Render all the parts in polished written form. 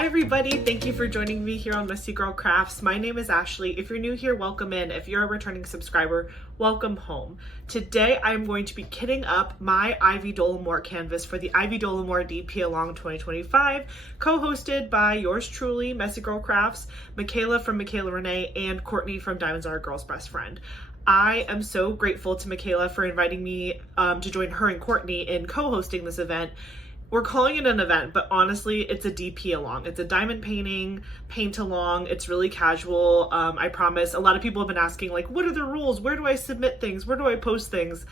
Hi everybody, thank you for joining me here on Messy Girl Crafts. My name is Ashley. If you're new here, welcome in. If you're a returning subscriber, welcome home. Today I'm going to be kitting up my Ivy Dolamore canvas for the Ivy Dolamore DP Along 2025, co-hosted by yours truly, Messy Girl Crafts, Michaela from Michaela Renee, and Courtney from Diamonds Are a Girl's Best Friend. I am so grateful to Michaela for inviting me to join her and Courtney in co-hosting this event. We're calling it an event, but honestly, it's a DP along. It's a diamond painting, paint along. It's really casual. I promise. A lot of people have been asking, like, what are the rules? Where do I submit things? Where do I post things?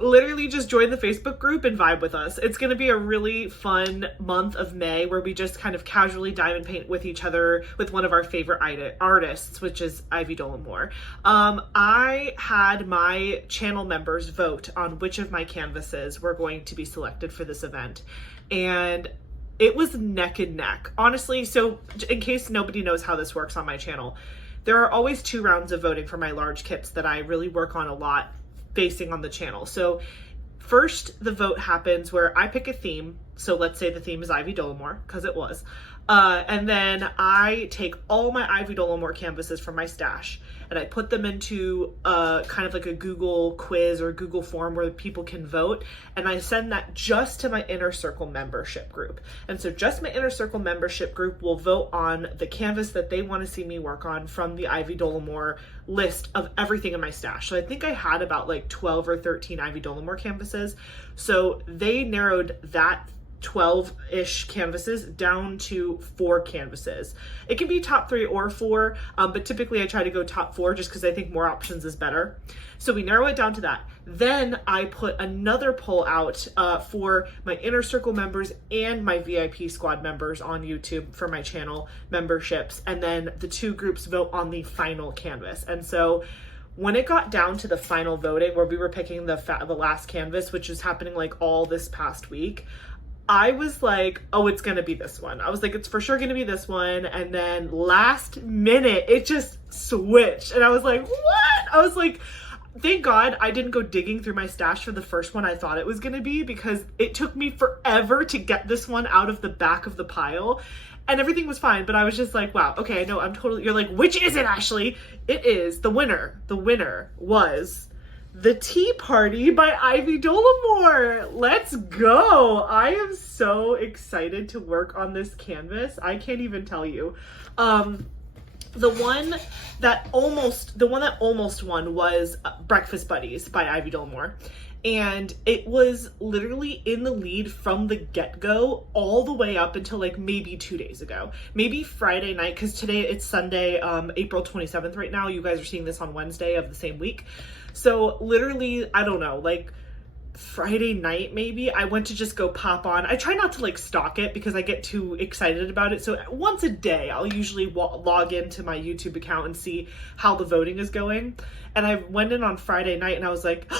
Literally just join the Facebook group and vibe with us. It's going to be a really fun month of May where we just kind of casually diamond paint with each other with one of our favorite artists, which is Ivy Dolamore. I had my channel members vote on which of my canvases were going to be selected for this event. And it was neck and neck, honestly. So in case nobody knows how this works on my channel, there are always 2 rounds of voting for my large kits that I really work on a lot facing on the channel. So first the vote happens where I pick a theme. So let's say the theme is Ivy Dolamore, because it was. And then I take all my Ivy Dolamore canvases from my stash and I put them into kind of like a Google quiz or Google form where people can vote. And I send that just to my Inner Circle membership group. And so just my Inner Circle membership group will vote on the canvas that they want to see me work on from the Ivy Dolamore list of everything in my stash. So I think I had about like 12 or 13 Ivy Dolamore canvases. So they narrowed that 12-ish canvases down to 4 canvases. It can be top 3 or 4, but typically I try to go top 4 just because I think more options is better. So we narrow it down to that. Then I put another poll out for my Inner Circle members and my VIP squad members on YouTube for my channel memberships. And then the 2 groups vote on the final canvas. And so when it got down to the final voting where we were picking the last canvas, which is happening like all this past week, I was like, oh, it's going to be this one. I was like, it's for sure going to be this one. And then last minute, it just switched. And I was like, what? I was like, thank God I didn't go digging through my stash for the first one I thought it was going to be, because it took me forever to get this one out of the back of the pile. And everything was fine, but I was just like, wow, okay, I know, I'm totally, you're like, which is it, Ashley? It is the winner. The winner was The Tea Party by Ivy Dolamore. Let's go. I am so excited to work on this canvas. I can't even tell you. The one that almost won was Breakfast Buddies by Ivy Dolamore. And it was literally in the lead from the get-go all the way up until like maybe 2 days ago. Maybe Friday night, because today it's Sunday, April 27th right now. You guys are seeing this on Wednesday of the same week. So literally, I don't know, like Friday night maybe, I went to just go pop on. I try not to like stalk it because I get too excited about it. So once a day, I'll usually log into my YouTube account and see how the voting is going. And I went in on Friday night and I was like,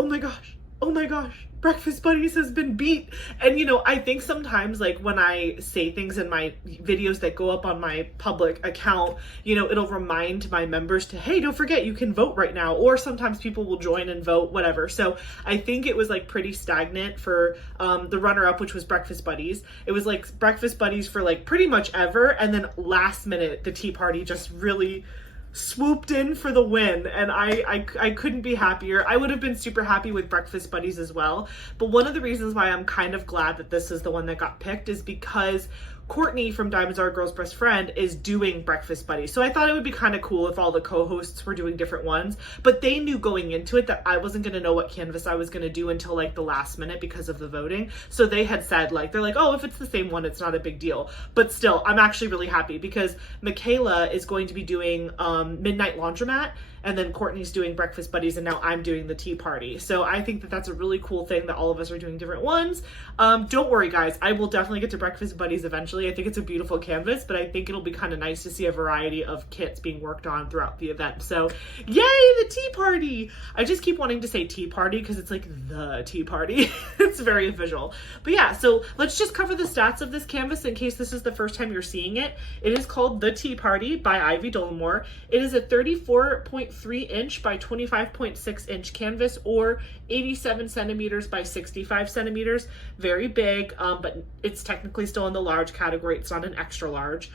oh my gosh, Breakfast Buddies has been beat. And you know, I think sometimes like when I say things in my videos that go up on my public account, you know, it'll remind my members to, hey, don't forget you can vote right now. Or sometimes people will join and vote, whatever. So I think it was like pretty stagnant for the runner-up, which was Breakfast Buddies. It was like Breakfast Buddies for like pretty much ever. And then last minute, the Tea Party just really swooped in for the win, and I couldn't be happier. I would have been super happy with Breakfast Buddies as well, but one of the reasons why I'm kind of glad that this is the one that got picked is because Courtney from Diamonds Are a Girl's Best Friend is doing Breakfast Buddies. So I thought it would be kind of cool if all the co-hosts were doing different ones, but they knew going into it that I wasn't going to know what canvas I was going to do until like the last minute because of the voting. So they had said like, they're like, oh, if it's the same one, it's not a big deal. But still, I'm actually really happy because Michaela is going to be doing Midnight Laundromat, and then Courtney's doing Breakfast Buddies, and now I'm doing the Tea Party. So I think that that's a really cool thing that all of us are doing different ones. Don't worry, guys. I will definitely get to Breakfast Buddies eventually. I think it's a beautiful canvas, but I think it'll be kind of nice to see a variety of kits being worked on throughout the event. So yay, the Tea Party! I just keep wanting to say Tea Party because it's like the Tea Party. It's very visual. But yeah, so let's just cover the stats of this canvas in case this is the first time you're seeing it. It is called The Tea Party by Ivy Dolamore. It is a 34.3 inch by 25.6 inch canvas, or 87 centimeters by 65 centimeters. Very big, but it's technically still in the large category. It's not an extra large.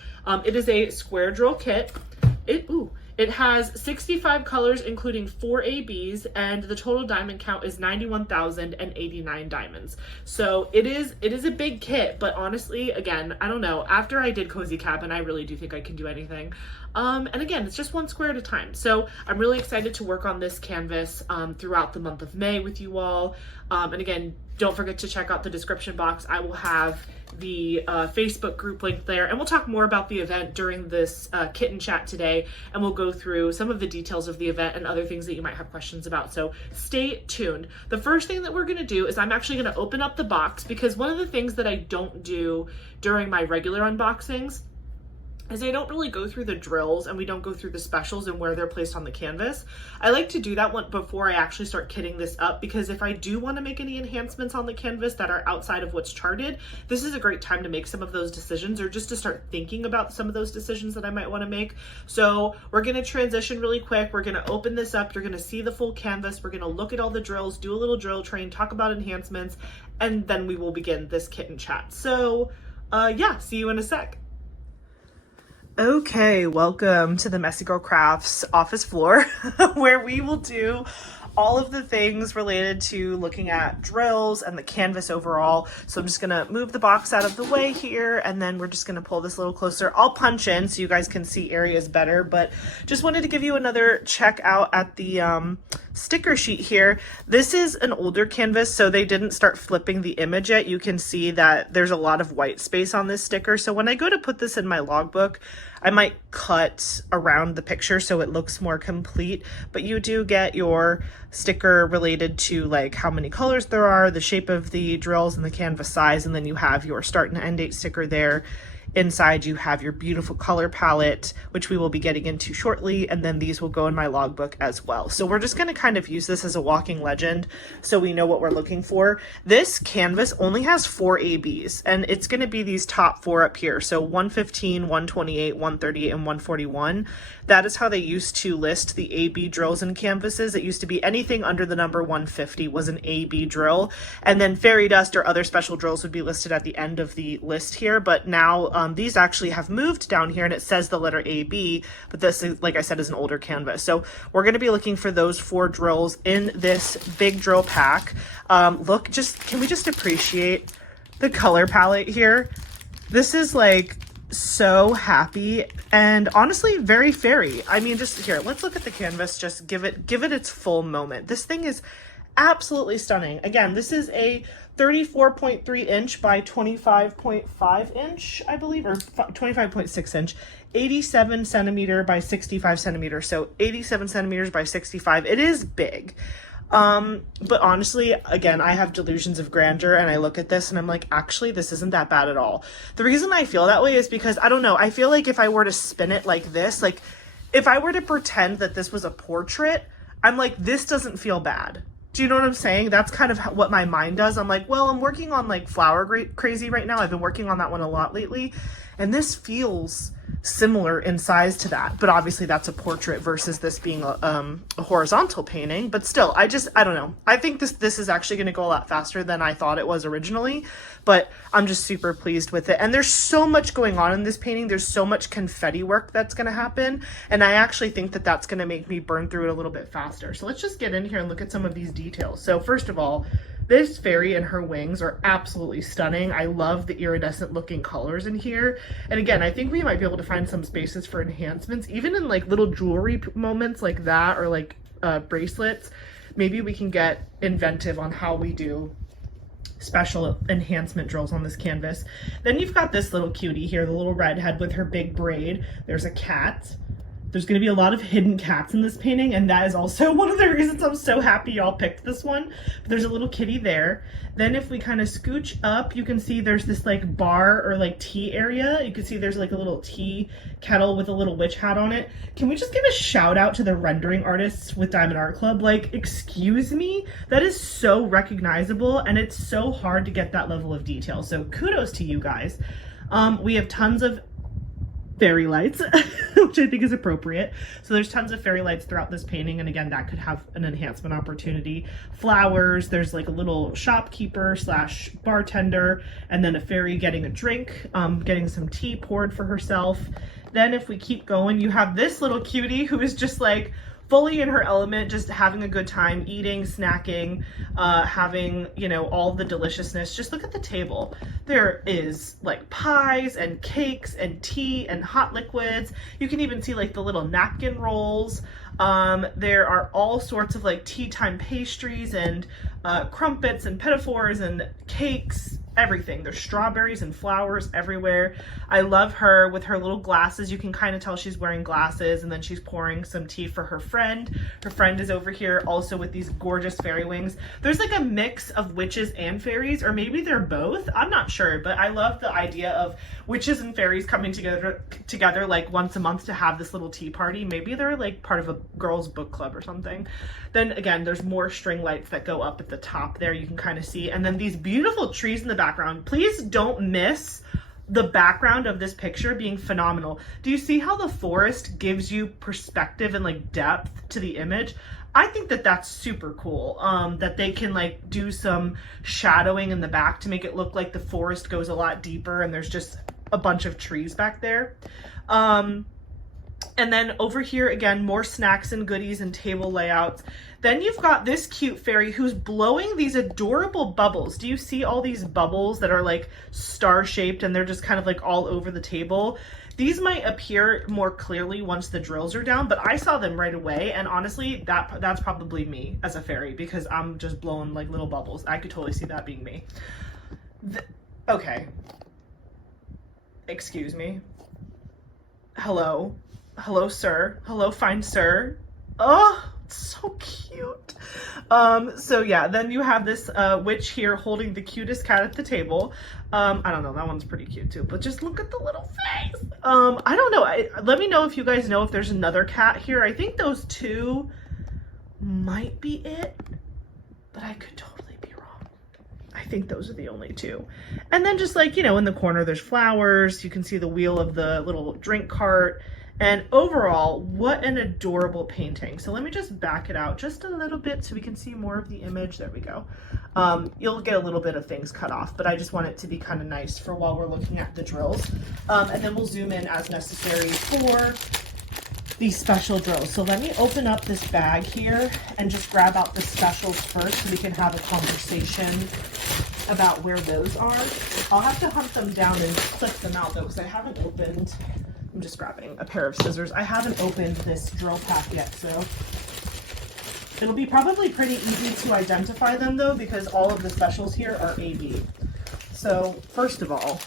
It is a square drill kit. It has 65 colors, including 4 ABs, and the total diamond count is 91,089 diamonds. So it is a big kit, but honestly, again, I don't know. After I did Cozy Cabin, I really do think I can do anything. And again, it's just one square at a time. So I'm really excited to work on this canvas throughout the month of May with you all. And again, don't forget to check out the description box. I will have the Facebook group link there, and we'll talk more about the event during this kitten chat today, and we'll go through some of the details of the event and other things that you might have questions about. So stay tuned. The first thing that we're going to do is I'm actually going to open up the box, because one of the things that I don't do during my regular unboxings is I don't really go through the drills, and we don't go through the specials and where they're placed on the canvas. I like to do that one before I actually start kitting this up, because if I do want to make any enhancements on the canvas that are outside of what's charted, this is a great time to make some of those decisions, or just to start thinking about some of those decisions that I might want to make. So we're going to transition really quick. We're going to open this up. You're going to see the full canvas. We're going to look at all the drills, do a little drill train, talk about enhancements, and then we will begin this kitten chat. So yeah, see you in a sec. Okay, welcome to the Messy Girl Crafts office floor, where we will do all of the things related to looking at drills and the canvas overall. So I'm just gonna move the box out of the way here, and then we're just gonna pull this a little closer. I'll punch in so you guys can see areas better, but just wanted to give you another check out at the sticker sheet here. This is an older canvas, so they didn't start flipping the image yet. You can see that there's a lot of white space on this sticker. So when I go to put this in my logbook, I might cut around the picture so it looks more complete, but you do get your sticker related to like how many colors there are, the shape of the drills, and the canvas size, and then you have your start and end date sticker there. Inside you have your beautiful color palette, which we will be getting into shortly, and then these will go in my logbook as well. So we're just going to kind of use this as a walking legend so we know what we're looking for. This canvas only has 4 ABs, and it's going to be these top 4 up here. So 115, 128, 138, and 141. That is how they used to list the AB drills and canvases. It used to be anything under the number 150 was an AB drill, and then fairy dust or other special drills would be listed at the end of the list here. But now these actually have moved down here, and it says the letter AB, but this is, like I said, is an older canvas. So we're going to be looking for those 4 drills in this big drill pack. Look, can we just appreciate the color palette here? This is like so happy and honestly very fairy. I mean, just here, let's look at the canvas, just give it its full moment. This thing is absolutely stunning. Again, this is a 34.3 inch by 25.5 inch, I believe, or 25.6 inch, 87 centimeter by 65 centimeters. So 87 centimeters by 65. It is big. But honestly, again, I have delusions of grandeur, and I look at this and I'm like, actually, this isn't that bad at all. The reason I feel that way is because, I don't know, I feel like if I were to spin it like this, like if I were to pretend that this was a portrait, I'm like, this doesn't feel bad. Do you know what I'm saying? That's kind of what my mind does. I'm like, well, I'm working on like Flower Crazy right now. I've been working on that one a lot lately, and this feels similar in size to that, but obviously that's a portrait versus this being a horizontal painting. But still, I don't know. I think this is actually going to go a lot faster than I thought it was originally, but I'm just super pleased with it. And there's so much going on in this painting. There's so much confetti work that's going to happen, and I actually think that that's going to make me burn through it a little bit faster. So let's just get in here and look at some of these details. So first of all, this fairy and her wings are absolutely stunning. I love the iridescent looking colors in here. And again, I think we might be able to find some spaces for enhancements, even in like little jewelry moments like that, or like bracelets. Maybe we can get inventive on how we do special enhancement drills on this canvas. Then you've got this little cutie here, the little redhead with her big braid. There's a cat. There's going to be a lot of hidden cats in this painting, and that is also one of the reasons I'm so happy y'all picked this one. But there's a little kitty there. Then if we kind of scooch up, you can see there's this like bar or like tea area. You can see there's like a little tea kettle with a little witch hat on it. Can we just give a shout out to the rendering artists with Diamond Art Club? Like, excuse me? That is so recognizable, and it's so hard to get that level of detail. So kudos to you guys. We have tons of fairy lights, which I think is appropriate. So there's tons of fairy lights throughout this painting, and again, that could have an enhancement opportunity. Flowers, there's like a little shopkeeper slash bartender, and then a fairy getting a drink, getting some tea poured for herself. Then if we keep going, you have this little cutie who is just like fully in her element, just having a good time, eating, snacking, having, you know, all the deliciousness. Just look at the table. There is like pies and cakes and tea and hot liquids. You can even see like the little napkin rolls. There are all sorts of like tea time pastries and crumpets and pinafores and cakes, everything. There's strawberries and flowers everywhere. I love her with her little glasses. You can kind of tell she's wearing glasses, and then she's pouring some tea for her friend. Her friend is over here also with these gorgeous fairy wings. There's like a mix of witches and fairies, or maybe they're both. I'm not sure, but I love the idea of witches and fairies coming together like once a month to have this little tea party. Maybe they're like part of a girls' book club or something. Then again, there's more string lights that go up at the top there, you can kind of see. And then these beautiful trees in the background. Please don't miss the background of this picture being phenomenal. Do you see how the forest gives you perspective and like depth to the image? I think that that's super cool, that they can like do some shadowing in the back to make it look like the forest goes a lot deeper and there's just a bunch of trees back there. And then over here, again, more snacks and goodies and table layouts. Then you've got this cute fairy who's blowing these adorable bubbles. Do you see all these bubbles that are like star-shaped and they're just kind of like all over the table? These might appear more clearly once the drills are down, but I saw them right away. And honestly, that's probably me as a fairy because I'm just blowing like little bubbles. I could totally see that being me. Okay. Excuse me. Hello. Hello, sir. Hello, fine sir. Oh, it's so cute. So yeah, then you have this witch here holding the cutest cat at the table. I don't know, that one's pretty cute too, but just look at the little face. I don't know. Let me know if you guys know if there's another cat here. I think those two might be it, but I could totally be wrong. I think those are the only two. And then just like, you know, in the corner, there's flowers. You can see the wheel of the little drink cart. And overall, what an adorable painting. So let me just back it out just a little bit so we can see more of the image. There we go. You'll get a little bit of things cut off, but I just want it to be kind of nice for while we're looking at the drills. And then we'll zoom in as necessary for these special drills. So let me open up this bag here and just grab out the specials first so we can have a conversation about where those are. I'll have to hunt them down and clip them out though, because I haven't opened, I'm just grabbing a pair of scissors. I haven't opened this drill pack yet, so it'll be probably pretty easy to identify them though, because all of the specials here are AB. So first of all,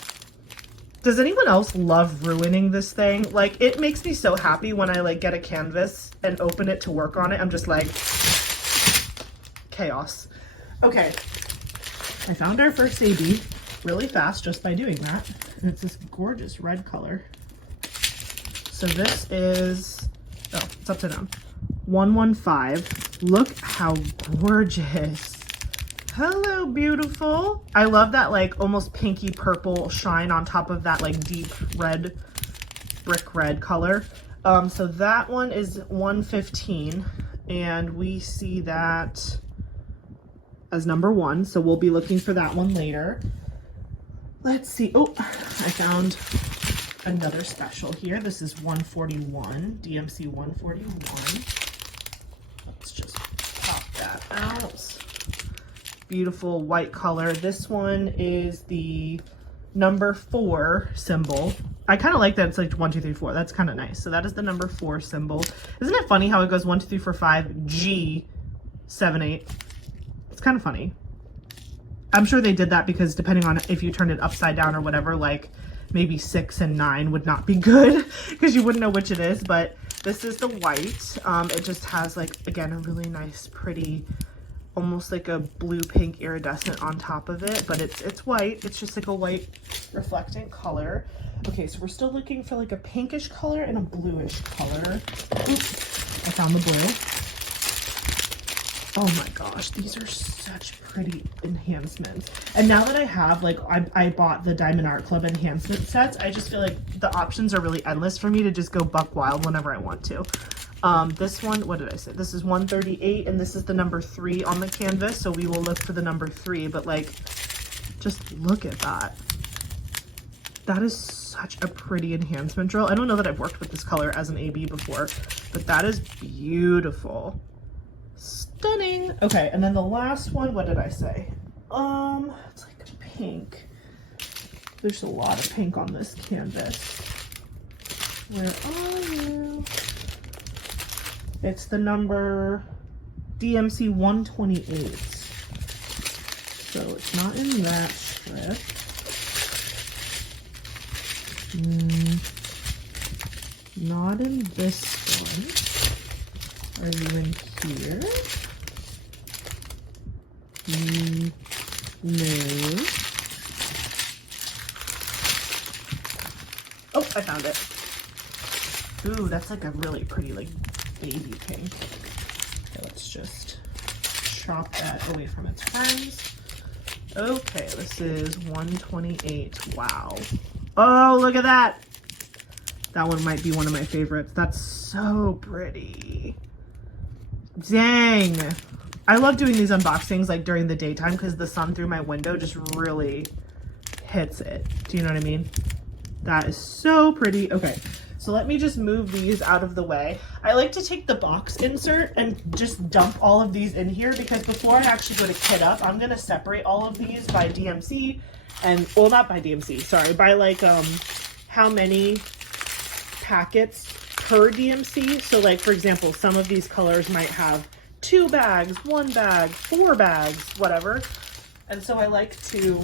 does anyone else love ruining this thing? Like, it makes me so happy when I like get a canvas and open it to work on it. I'm just like, chaos. Okay, I found our first AB really fast just by doing that. And it's this gorgeous red color. So this is, oh, it's upside down. 115. Look how gorgeous. Hello, beautiful. I love that like almost pinky purple shine on top of that like deep red, brick red color. So that one is 115 and we see that as number 1. So we'll be looking for that one later. Let's see. Oh, I found another special here. This is 141, DMC 141. Let's just pop that out. Beautiful white color. This one is the number 4 symbol. I kind of like that it's like 1, 2, 3, 4. That's kind of nice. So that is the number 4 symbol. Isn't it funny how it goes 1, 2, 3, 4, 5, G, 7, 8? It's kind of funny. I'm sure they did that because depending on if you turn it upside down or whatever, like maybe 6 and 9 would not be good because you wouldn't know which it is. But this is the white. It just has like, again, a really nice, pretty, almost like a blue pink iridescent on top of it, but it's white. It's just like a white reflectant color. Okay, so we're still looking for like a pinkish color and a bluish color. Oops, I found the blue. Oh my gosh, these are such pretty enhancements. And now that I have, like, I bought the Diamond Art Club enhancement sets, I just feel like the options are really endless for me to just go buck wild whenever I want to. This one, what did I say? This is 138, and this is the number 3 on the canvas, so we will look for the number 3, but like, just look at that. That is such a pretty enhancement drill. I don't know that I've worked with this color as an AB before, but that is beautiful. Stunning. Okay, and then the last one, what did I say? It's like pink. There's a lot of pink on this canvas. Where are you? It's the number DMC 128. So it's not in that strip. Not in this one. Are you in here? No. Oh, I found it. Ooh, that's like a really pretty, like, baby pink. Okay, let's just chop that away from its friends. Okay, this is 128. Wow. Oh, look at that. That one might be one of my favorites. That's so pretty. Dang. I love doing these unboxings like during the daytime because the sun through my window just really hits it. Do you know what I mean? That is so pretty. Okay, so let me just move these out of the way. I like to take the box insert and just dump all of these in here because before I actually go to kit up, I'm gonna separate all of these by DMC and, well, not by DMC, sorry, by like how many packets per DMC. So like, for example, some of these colors might have 2 bags, 1 bag, 4 bags, whatever. And so I like to,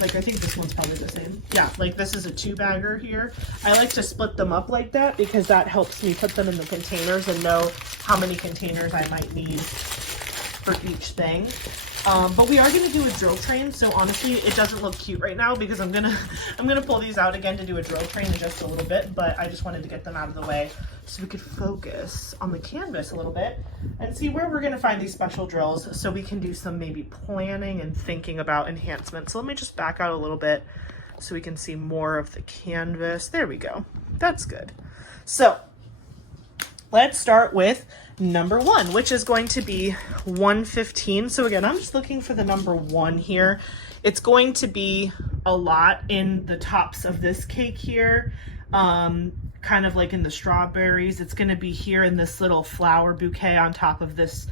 like, I think this one's probably the same. Yeah, like this is a 2-bagger here. I like to split them up like that because that helps me put them in the containers and know how many containers I might need for each thing. But we are gonna do a drill train, so honestly, it doesn't look cute right now because I'm gonna pull these out again to do a drill train in just a little bit, but I just wanted to get them out of the way so we could focus on the canvas a little bit and see where we're gonna find these special drills so we can do some maybe planning and thinking about enhancements. So let me just back out a little bit so we can see more of the canvas. There we go. That's good. So let's start with number 1, which is going to be 115. So again, I'm just looking for the number 1 here. It's going to be a lot in the tops of this cake here, kind of like in the strawberries. It's going to be here in this little flower bouquet on top of this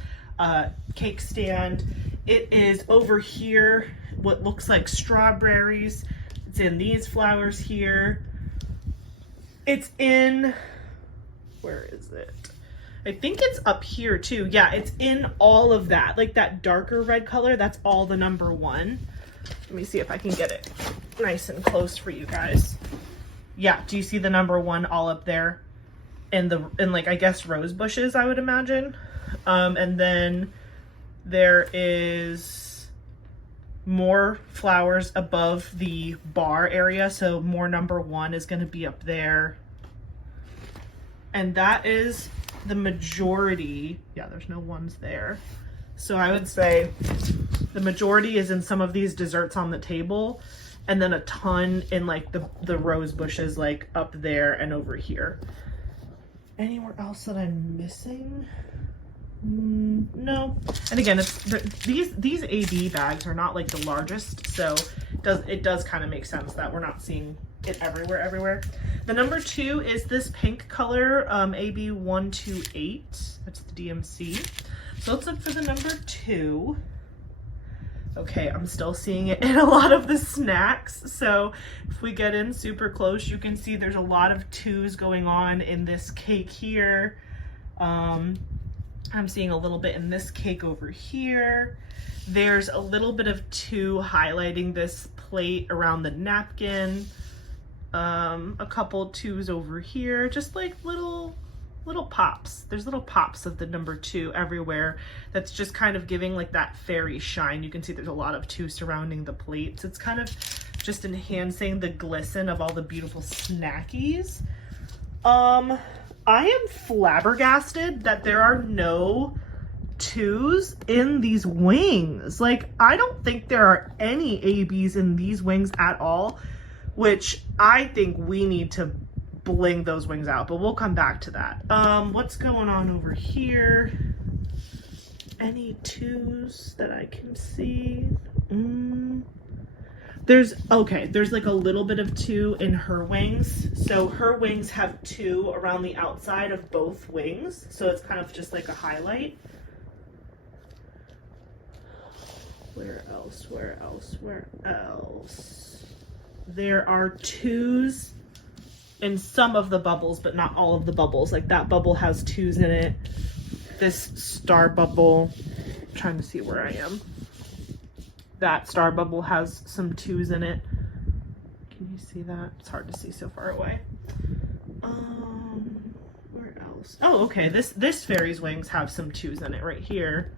cake stand. It is over here, what looks like strawberries. It's in these flowers here. It's in, where is it? I think it's up here too. Yeah, it's in all of that, like that darker red color. That's all the number 1. Let me see if I can get it nice and close for you guys. Yeah, do you see the number 1 all up there in like, I guess, rose bushes, I would imagine. And then there is more flowers above the bar area. So more number 1 is going to be up there. And that is the majority. Yeah, there's no 1s there. So I would say the majority is in some of these desserts on the table, and then a ton in like the rose bushes, like up there and over here. Anywhere else that I'm missing? No. And again, these AB bags are not like the largest, so it does kind of make sense that we're not seeing it everywhere. The number 2 is this pink color, AB 128. That's the DMC. So let's look for the number 2. Okay, I'm still seeing it in a lot of the snacks. So if we get in super close, you can see there's a lot of 2s going on in this cake here. I'm seeing a little bit in this cake over here. There's a little bit of 2 highlighting this plate around the napkin. A couple 2s over here, just like little pops. There's little pops of the number 2 everywhere. That's just kind of giving like that fairy shine. You can see there's a lot of 2 surrounding the plates. It's kind of just enhancing the glisten of all the beautiful snackies. I am flabbergasted that there are no twos in these wings. Like, I don't think there are any ABs in these wings at all, which I think we need to bling those wings out, but we'll come back to that. What's going on over here? Any twos that I can see? There's like a little bit of two in her wings. So her wings have two around the outside of both wings. So it's kind of just like a highlight. Where else? Where else? Where else? There are twos in some of the bubbles, but not all of the bubbles. Like that bubble has twos in it. This star bubble, I'm trying to see where I am. That star bubble has some twos in it. Can you see that? It's hard to see so far away. Where else? Oh, okay. This fairy's wings have some twos in it right here.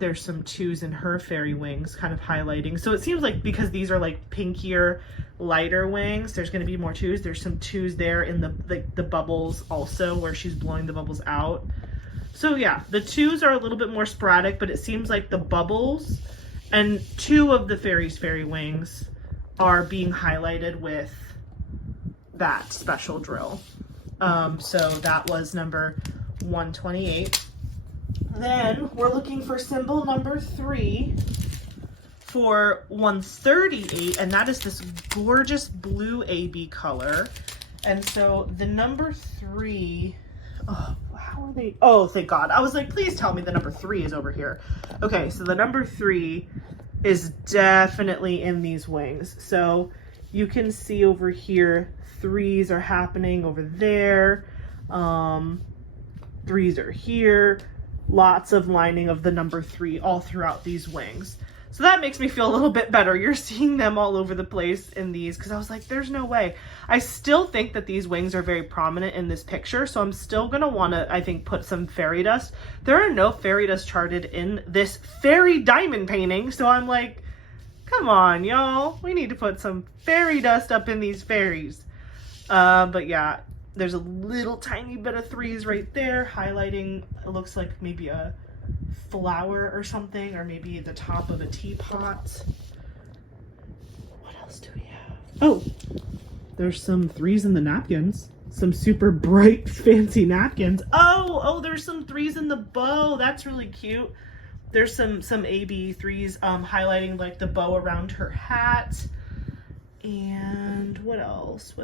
There's some twos in her fairy wings, kind of highlighting. So it seems like because these are like pinkier, lighter wings, there's going to be more twos. There's some twos there in the bubbles also, where she's blowing the bubbles out. So yeah, the twos are a little bit more sporadic, but it seems like the bubbles and two of the fairy's fairy wings are being highlighted with that special drill. So that was number 128. Then we're looking for symbol number 3 for 138, and that is this gorgeous blue AB color. And so the number 3, oh, how are they? Oh, thank God. I was like, please tell me the number 3 is over here. Okay, so the number 3 is definitely in these wings. So you can see over here, 3s are happening over there. 3s are here. Lots of lining of the number 3 all throughout these wings. So that makes me feel a little bit better. You're seeing them all over the place in these, because I was like, there's no way. I still think that these wings are very prominent in this picture, so I'm still going to want to, I think, put some fairy dust. There are no fairy dust charted in this fairy diamond painting, so I'm like, come on, y'all. We need to put some fairy dust up in these fairies. But yeah, there's a little tiny bit of 3s right there, highlighting, it looks like maybe a flower or something, or maybe the top of a teapot. What else do we have? Oh, there's some 3s in the napkins. Some super bright, fancy napkins. Oh, there's some 3s in the bow. That's really cute. There's some AB 3s highlighting like the bow around her hat. And what else?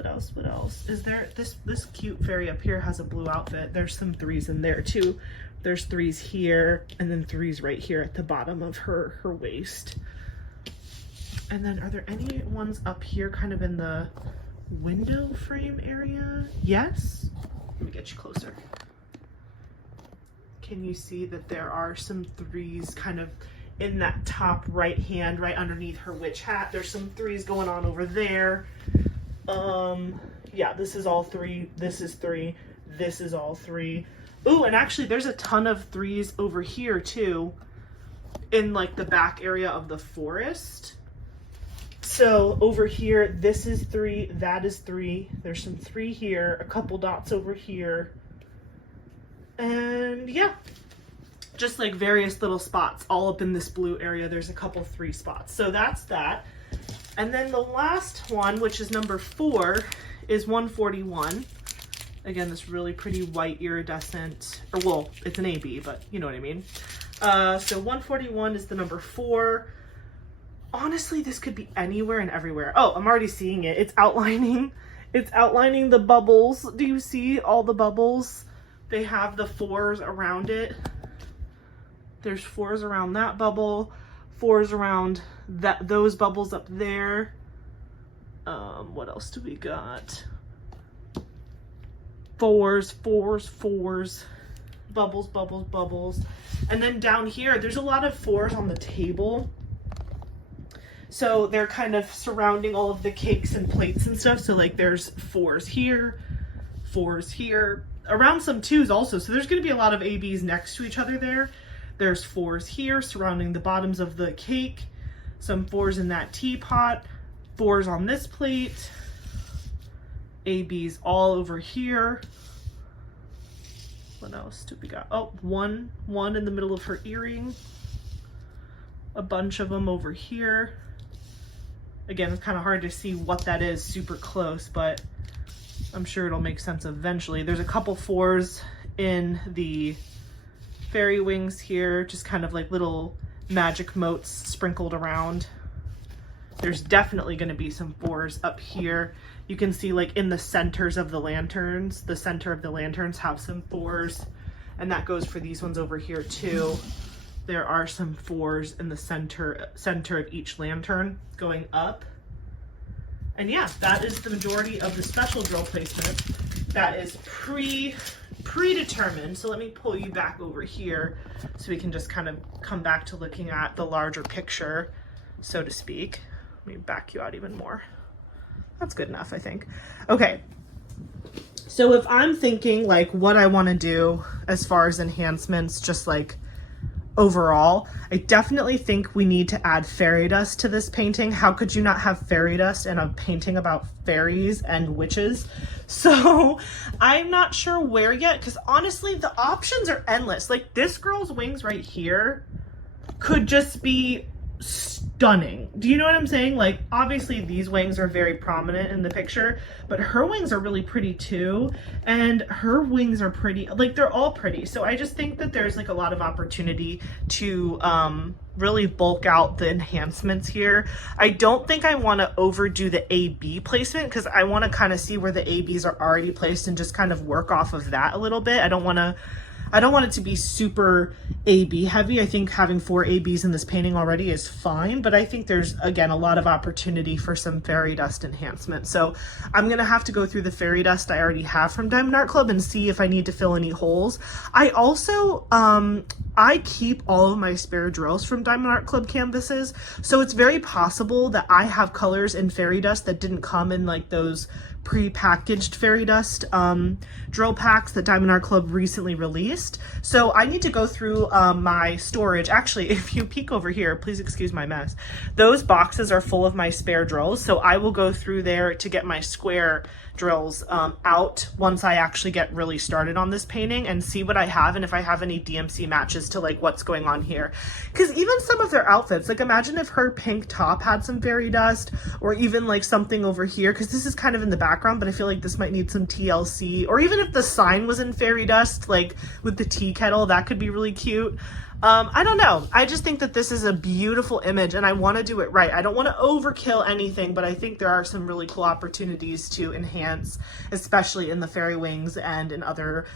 Is there this cute fairy up here has a blue outfit. There's some 3s in there too. There's 3s here, and then 3s right here at the bottom of her waist. And then are there any ones up here kind of in the window frame area? Yes. Let me get you closer. Can you see that there are some 3s kind of in that top right hand, right underneath her witch hat? There's some 3s going on over there. Yeah, this is all 3. This is 3. This is all 3. Ooh, and actually there's a ton of 3s over here too, in like the back area of the forest. So over here, this is 3, that is 3. There's some 3 here, a couple dots over here. And yeah, just like various little spots all up in this blue area. There's a couple 3 spots. So that's that. And then the last one, which is number 4, is 141. Again, this really pretty white iridescent, or well, it's an AB, but you know what I mean. So 141 is the number 4. Honestly, this could be anywhere and everywhere. Oh, I'm already seeing it. It's outlining the bubbles. Do you see all the bubbles? They have the 4s around it. There's 4s around that bubble, 4s around those bubbles up there. What else do we got? 4s, 4s, 4s, bubbles, bubbles, bubbles. And then down here, there's a lot of 4s on the table. So they're kind of surrounding all of the cakes and plates and stuff. So like there's 4s here, 4s here, around some 2s also. So there's going to be a lot of ABs next to each other there. There's 4s here surrounding the bottoms of the cake, some 4s in that teapot, 4s on this plate, ABs all over here. What else do we got? Oh, one in the middle of her earring. A bunch of them over here. Again, it's kind of hard to see what that is super close, but I'm sure it'll make sense eventually. There's a couple 4s in the fairy wings here, just kind of like little magic motes sprinkled around. There's definitely going to be some 4s up here. You can see like in the centers of the lanterns, the center of the lanterns have some 4s, and that goes for these ones over here too. There are some 4s in the center of each lantern going up. And yeah, that is the majority of the special drill placement that is predetermined. So let me pull you back over here so we can just kind of come back to looking at the larger picture, so to speak. Let me back you out even more. That's good enough, I think. Okay. So if I'm thinking like what I want to do as far as enhancements, just like overall, I definitely think we need to add fairy dust to this painting. How could you not have fairy dust in a painting about fairies and witches? So I'm not sure where yet, because honestly, the options are endless. Like this girl's wings right here could just be stunning. Do you know what I'm saying? Like obviously these wings are very prominent in the picture, but her wings are really pretty too, and her wings are pretty, like they're all pretty. So I just think that there's like a lot of opportunity to really bulk out the enhancements here. I don't think I want to overdo the AB placement, because I want to kind of see where the ABs are already placed and just kind of work off of that a little bit. I don't want it to be super AB heavy. I think having 4 ABs in this painting already is fine, but I think there's, again, a lot of opportunity for some fairy dust enhancement. So I'm going to have to go through the fairy dust I already have from Diamond Art Club and see if I need to fill any holes. I also, I keep all of my spare drills from Diamond Art Club canvases, so it's very possible that I have colors in fairy dust that didn't come in like those pre-packaged fairy dust drill packs that Diamond Art Club recently released. So I need to go through my storage. Actually, if you peek over here, please excuse my mess. Those boxes are full of my spare drills, so I will go through there to get my square drills out once I actually get really started on this painting and see what I have and if I have any DMC matches to like what's going on here. Because even some of their outfits, like imagine if her pink top had some fairy dust, or even like something over here, because this is kind of in the background, but I feel like this might need some TLC, or even if the sign was in fairy dust, like with the tea kettle, that could be really cute. I don't know. I just think that this is a beautiful image and I want to do it right. I don't want to overkill anything, but I think there are some really cool opportunities to enhance, especially in the fairy wings and in other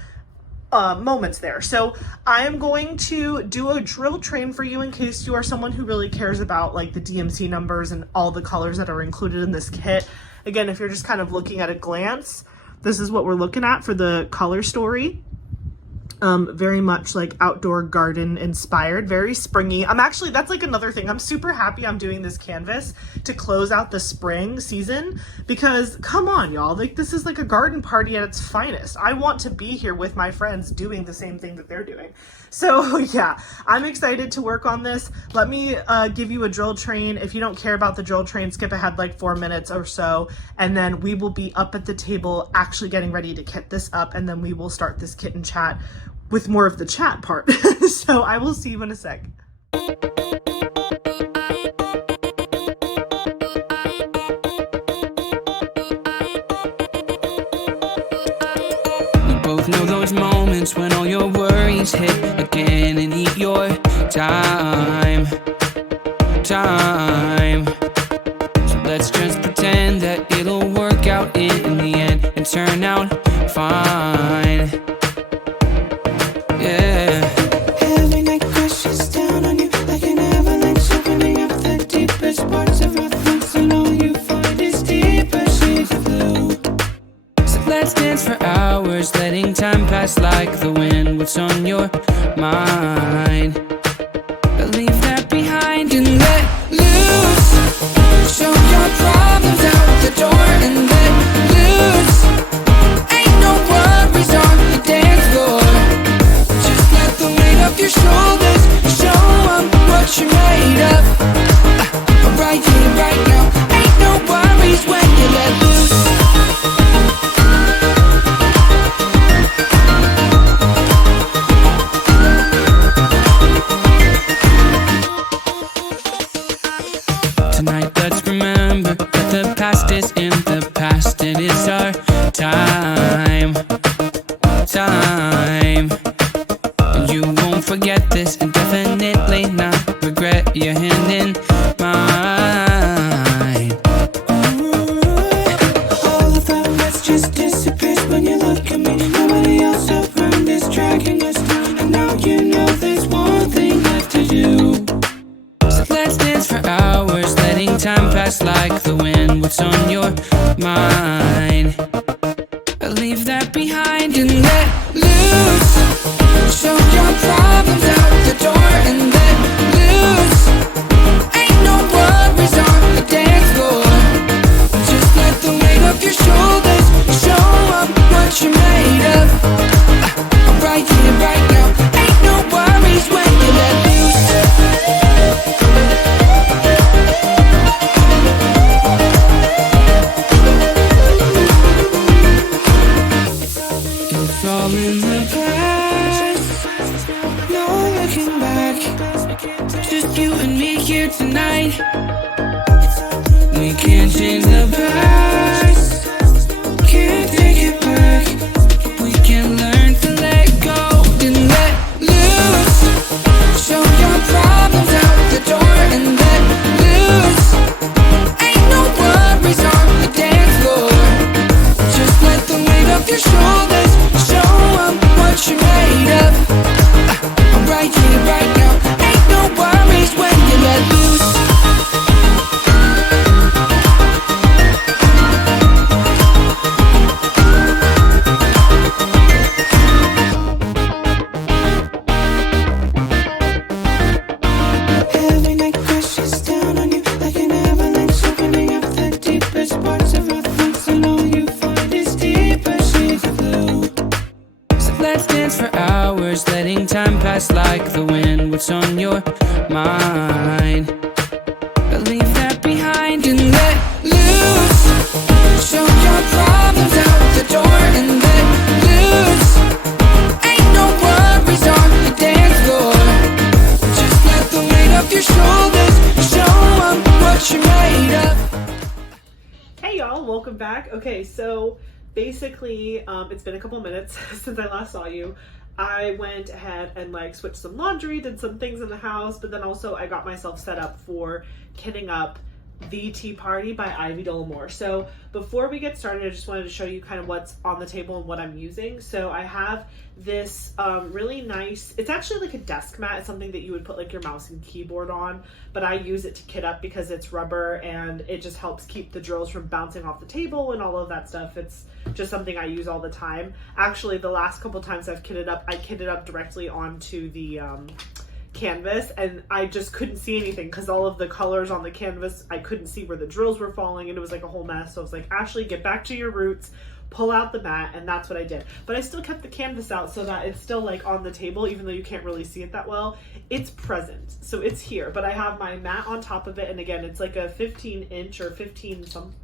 moments there. So I am going to do a drill train for you in case you are someone who really cares about like the DMC numbers and all the colors that are included in this kit. Again, if you're just kind of looking at a glance, this is what we're looking at for the color story. Very much like outdoor garden inspired, very springy. That's like another thing. I'm super happy I'm doing this canvas to close out the spring season, because come on, y'all, like this is like a garden party at its finest. I want to be here with my friends doing the same thing that they're doing. So yeah, I'm excited to work on this. Let me give you a drill train. If you don't care about the drill train, skip ahead like 4 minutes or so, and then we will be up at the table actually getting ready to kit this up, and then we will start this kit and chat with more of the chat part. So I will see you in a sec. We both know those moments when all your worries hit again and eat your time. So let's just pretend that it'll work out in the end and turn out fine. Yeah. Every night crashes down on you like an avalanche, opening up the deepest parts of our thoughts, and all you find is deeper shades of blue. So let's dance for hours, letting time pass like the wind. What's on your mind? But leave that behind and let loose. Show your problems out the door and let loose. Ain't no worries on the dance floor. Up your shoulders, show them what you're made of. Right here, right now, ain't no worries when you let loose. in mine. All of that mess just disappears when you look at me. Nobody else around is dragging us down, and now you know there's one thing left to do. So let's dance for hours, letting time pass like the wind. What's on your mind? Leave that behind and let loose. Show your problems out the door and let loose. Ain't no worries on the dance floor. Just let the weight of your shoulders show up what you're made of. Right here, right now. Ain't no worries when you let loose. It's all in the past, no looking back. Just you and me here tonight. We can't change the past, can't take it back. We can learn to let go and let loose. Show your problems out the door and let loose. Ain't no worries on the dance floor. Just let the weight of your shoulders show up what you're made of. Right here, right now. Ain't no worries when you let loose. Every night crashes down on you like an avalanche, opening up the deepest parts of our thoughts, and all you find is deeper shades of blue. So let's dance for hours, letting time pass like the wind. What's on your mind? Leave that behind and let loose. Show your problems out the door and let loose. Ain't no worries on the dance floor. Just let the weight of your shoulders show up what you're made of. Hey y'all, welcome back. Okay, so basically, it's been a couple minutes since I last saw you. I went ahead and like switched some laundry, did some things in the house, but then also I got myself set up for kitting up The Tea Party by Ivy Dolamore. So before we get started, I just wanted to show you kind of what's on the table and what I'm using. So I have this really nice, it's actually like a desk mat. It's something that you would put like your mouse and keyboard on, but I use it to kit up because it's rubber and it just helps keep the drills from bouncing off the table and all of that stuff. It's just something I use all the time. Actually, the last couple times I've kitted up, I kitted up directly onto the canvas, and I just couldn't see anything because all of the colors on the canvas, I couldn't see where the drills were falling, and it was like a whole mess. So I was like, Ashley, get back to your roots, pull out the mat, and that's what I did. But I still kept the canvas out so that it's still like on the table, even though you can't really see it that well. It's present, so it's here, but I have my mat on top of it, and again, it's like a 15-inch or 15 some.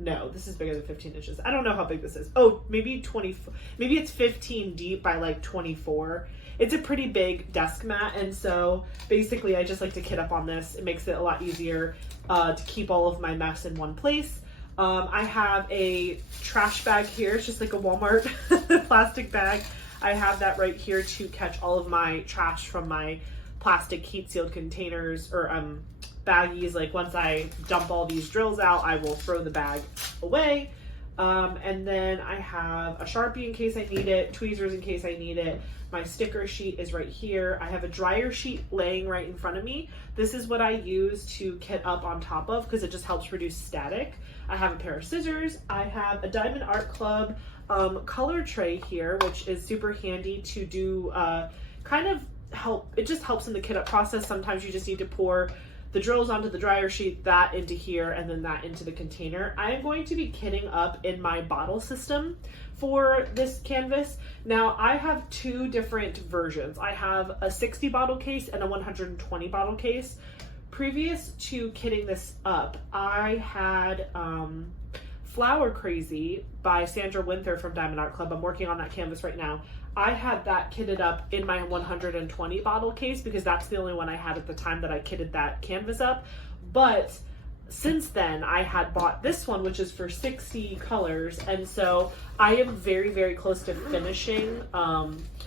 No, this is bigger than 15 inches. I don't know how big this is. Oh, maybe 20, maybe it's 15 deep by like 24. It's a pretty big desk mat, and so basically I just like to kit up on this. It makes it a lot easier to keep all of my mess in one place. I have a trash bag here. It's just like a Walmart plastic bag. I have that right here to catch all of my trash from my plastic heat sealed containers or baggies. Like once I dump all these drills out, I will throw the bag away. And then I have a Sharpie in case I need it, tweezers in case I need it. My sticker sheet is right here. I have a dryer sheet laying right in front of me. This is what I use to kit up on top of because it just helps reduce static. I have a pair of scissors. I have a Diamond Art Club color tray here, which is super handy to do kind of help. It just helps in the kit up process. Sometimes you just need to pour the drills onto the dryer sheet, that into here, and then that into the container. I am going to be kitting up in my bottle system for this canvas. Now I have two different versions. I have a 60 bottle case and a 120 bottle case. Previous to kitting this up, I had Flower Crazy by Sandra Winther from Diamond Art Club. I'm working on that canvas right now. I had that kitted up in my 120 bottle case because that's the only one I had at the time that I kitted that canvas up. But since then, I had bought this one, which is for 60 colors. And so I am very, very close to finishing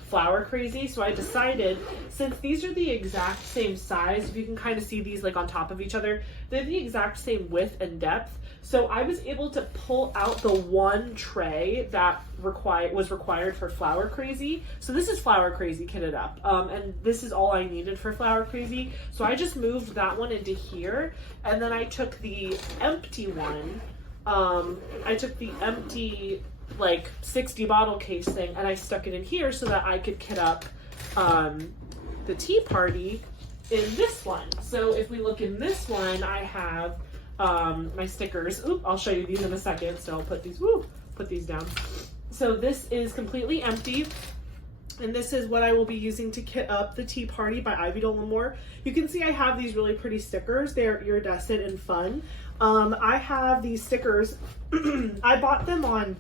Flower Crazy. So I decided, since these are the exact same size, if you can kind of see these like on top of each other, they're the exact same width and depth. So I was able to pull out the one tray that was required for Flower Crazy. So this is Flower Crazy kitted up, and this is all I needed for Flower Crazy. So I just moved that one into here, and then I took the empty one. I took the empty like 60 bottle case thing, and I stuck it in here so that I could kit up the tea party in this one. So if we look in this one, I have my stickers. Oop, I'll show you these in a second. So I'll put these down. So this is completely empty. And this is what I will be using to kit up the tea party by Ivy Dolamore. You can see I have these really pretty stickers. They're iridescent and fun. I have these stickers. I bought them on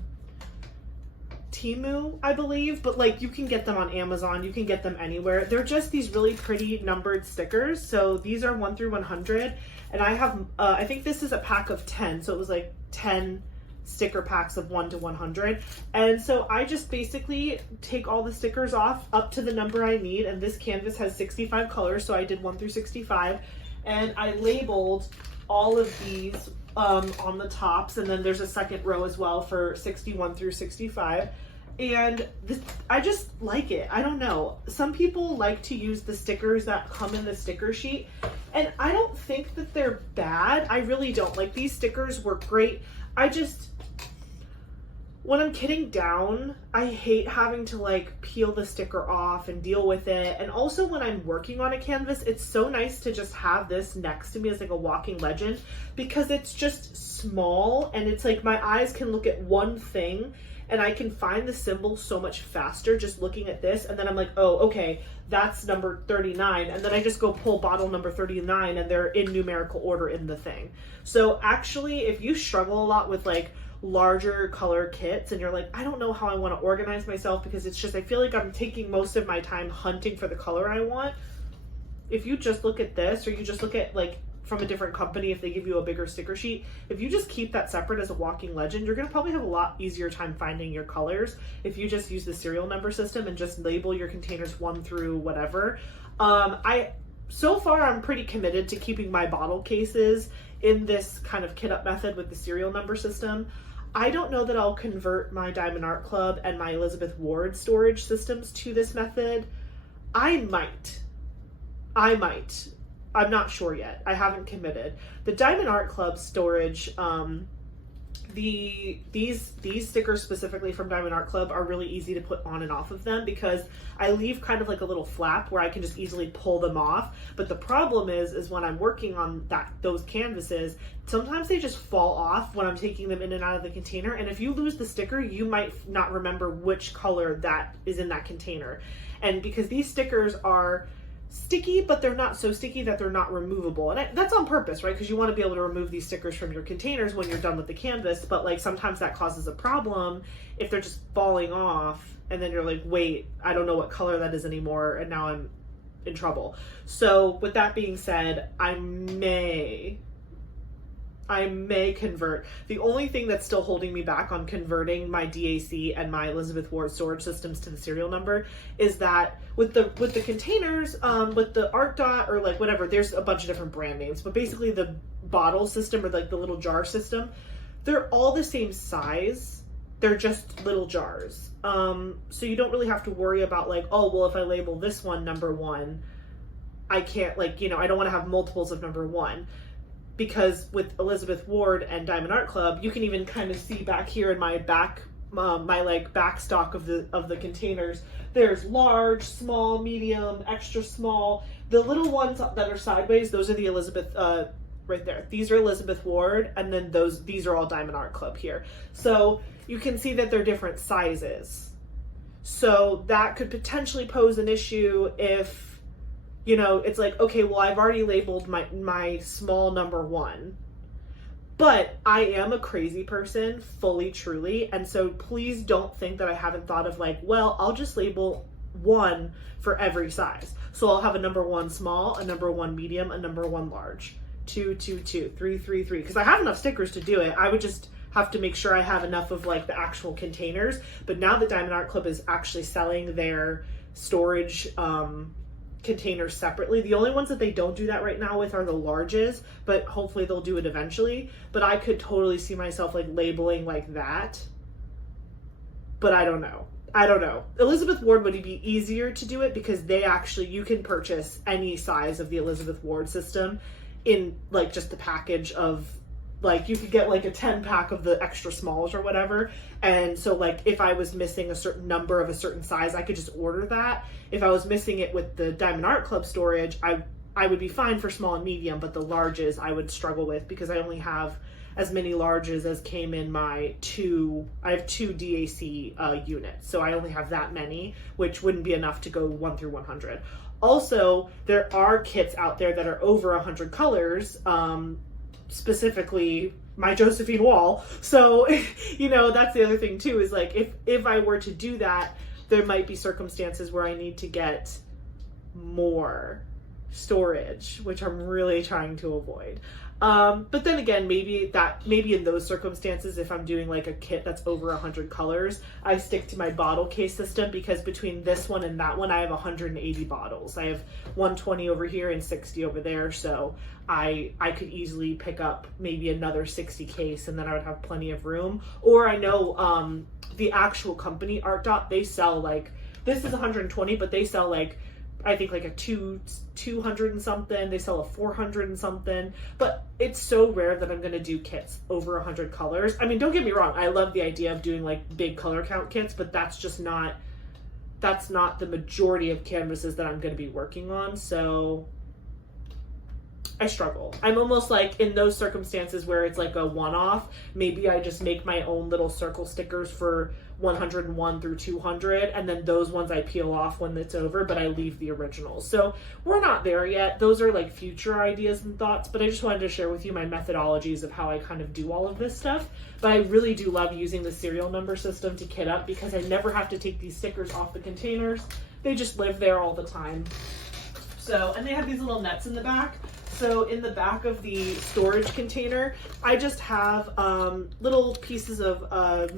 Temu, I believe, but like you can get them on Amazon, you can get them anywhere. They're just these really pretty numbered stickers. So these are 1 through 100, and I have I think this is a pack of 10, so it was like 10 sticker packs of 1 to 100. And so I just basically take all the stickers off up to the number I need, and this canvas has 65 colors, so I did 1 through 65, and I labeled all of these on the tops, and then there's a second row as well for 61 through 65. And this, I just like it. I don't know. Some people like to use the stickers that come in the sticker sheet, and I don't think that they're bad. I really don't. Like, these stickers work great. I just, when I'm kitting down, I hate having to like peel the sticker off and deal with it. And also when I'm working on a canvas, it's so nice to just have this next to me as like a walking legend, because it's just small and it's like my eyes can look at one thing and I can find the symbol so much faster just looking at this. And then I'm like, oh, okay, that's number 39. And then I just go pull bottle number 39 and they're in numerical order in the thing. So actually, if you struggle a lot with like larger color kits and you're like, I don't know how I want to organize myself because it's just, I feel like I'm taking most of my time hunting for the color I want. If you just look at this, or you just look at like from a different company, if they give you a bigger sticker sheet, if you just keep that separate as a walking legend, you're going to probably have a lot easier time finding your colors if you just use the serial number system and just label your containers 1 through whatever. So far I'm pretty committed to keeping my bottle cases in this kind of kit up method with the serial number system. I don't know that I'll convert my Diamond Art Club and my Elizabeth Ward storage systems to this method. I might. I'm not sure yet. I haven't committed. The Diamond Art Club storage, these stickers specifically from Diamond Art Club are really easy to put on and off of them because I leave kind of like a little flap where I can just easily pull them off. But the problem is when I'm working on those canvases, sometimes they just fall off when I'm taking them in and out of the container. And if you lose the sticker, you might not remember which color that is in that container. And because these stickers are sticky, but they're not so sticky that they're not removable, and that's on purpose, right? Because you want to be able to remove these stickers from your containers when you're done with the canvas, but like sometimes that causes a problem if they're just falling off and then you're like, wait, I don't know what color that is anymore, and now I'm in trouble. So with that being said, I may convert. The only thing that's still holding me back on converting my DAC and my Elizabeth Ward storage systems to the serial number is that with the containers, with the Art Dot or like whatever, there's a bunch of different brand names, but basically the bottle system or like the little jar system, they're all the same size. They're just little jars. So you don't really have to worry about like, oh, well, if I label this one number 1, I can't like, I don't want to have multiples of number 1. Because with Elizabeth Ward and Diamond Art Club, you can even kind of see back here in my back, my like back stock of the containers. There's large, small, medium, extra small. The little ones that are sideways, those are the Elizabeth, right there. These are Elizabeth Ward, and then these are all Diamond Art Club here. So you can see that they're different sizes. So that could potentially pose an issue if, it's like, okay, well, I've already labeled my small number 1, but I am a crazy person, fully, truly. And so please don't think that I haven't thought of like, well, I'll just label 1 for every size. So I'll have a number 1 small, a number 1 medium, a number 1 large, 2, 2, 2, 3, 3, 3. Because I have enough stickers to do it. I would just have to make sure I have enough of like the actual containers. But now that Diamond Art Club is actually selling their storage containers separately. The only ones that they don't do that right now with are the larges, but hopefully they'll do it eventually. But I could totally see myself like labeling like that. But I don't know. Elizabeth Ward would be easier to do it because you can purchase any size of the Elizabeth Ward system in like just the package of, like, you could get like a 10 pack of the extra smalls or whatever. And so like if I was missing a certain number of a certain size, I could just order that. If I was missing it with the Diamond Art Club storage, I would be fine for small and medium, but the larges I would struggle with because I only have as many larges as came in I have two DAC units. So I only have that many, which wouldn't be enough to go 1 through 100. Also, there are kits out there that are over 100 colors, specifically my Josephine Wall. So, you know, that's the other thing too, is like if I were to do that, there might be circumstances where I need to get more storage, which I'm really trying to avoid. But then again, maybe in those circumstances, if I'm doing like a kit that's over 100 colors, I stick to my bottle case system, because between this one and that one, I have 180 bottles. I have 120 over here and 60 over there. So I could easily pick up maybe another 60 case, and then I would have plenty of room. Or I know, the actual company Art Dot, they sell like, this is 120, but they sell like, I think like a 200 and something. They sell a 400 and something, but it's so rare that I'm going to do kits over 100 colors. I mean, don't get me wrong. I love the idea of doing like big color count kits, but that's not the majority of canvases that I'm going to be working on. So I struggle. I'm almost like in those circumstances where it's like a one-off, maybe I just make my own little circle stickers for 101 through 200, and then those ones I peel off when it's over, but I leave the originals. So we're not there yet. Those are like future ideas and thoughts, but I just wanted to share with you my methodologies of how I kind of do all of this stuff. But I really do love using the serial number system to kit up, because I never have to take these stickers off the containers. They just live there all the time. So, and they have these little nets in the back. So in the back of the storage container, I just have little pieces of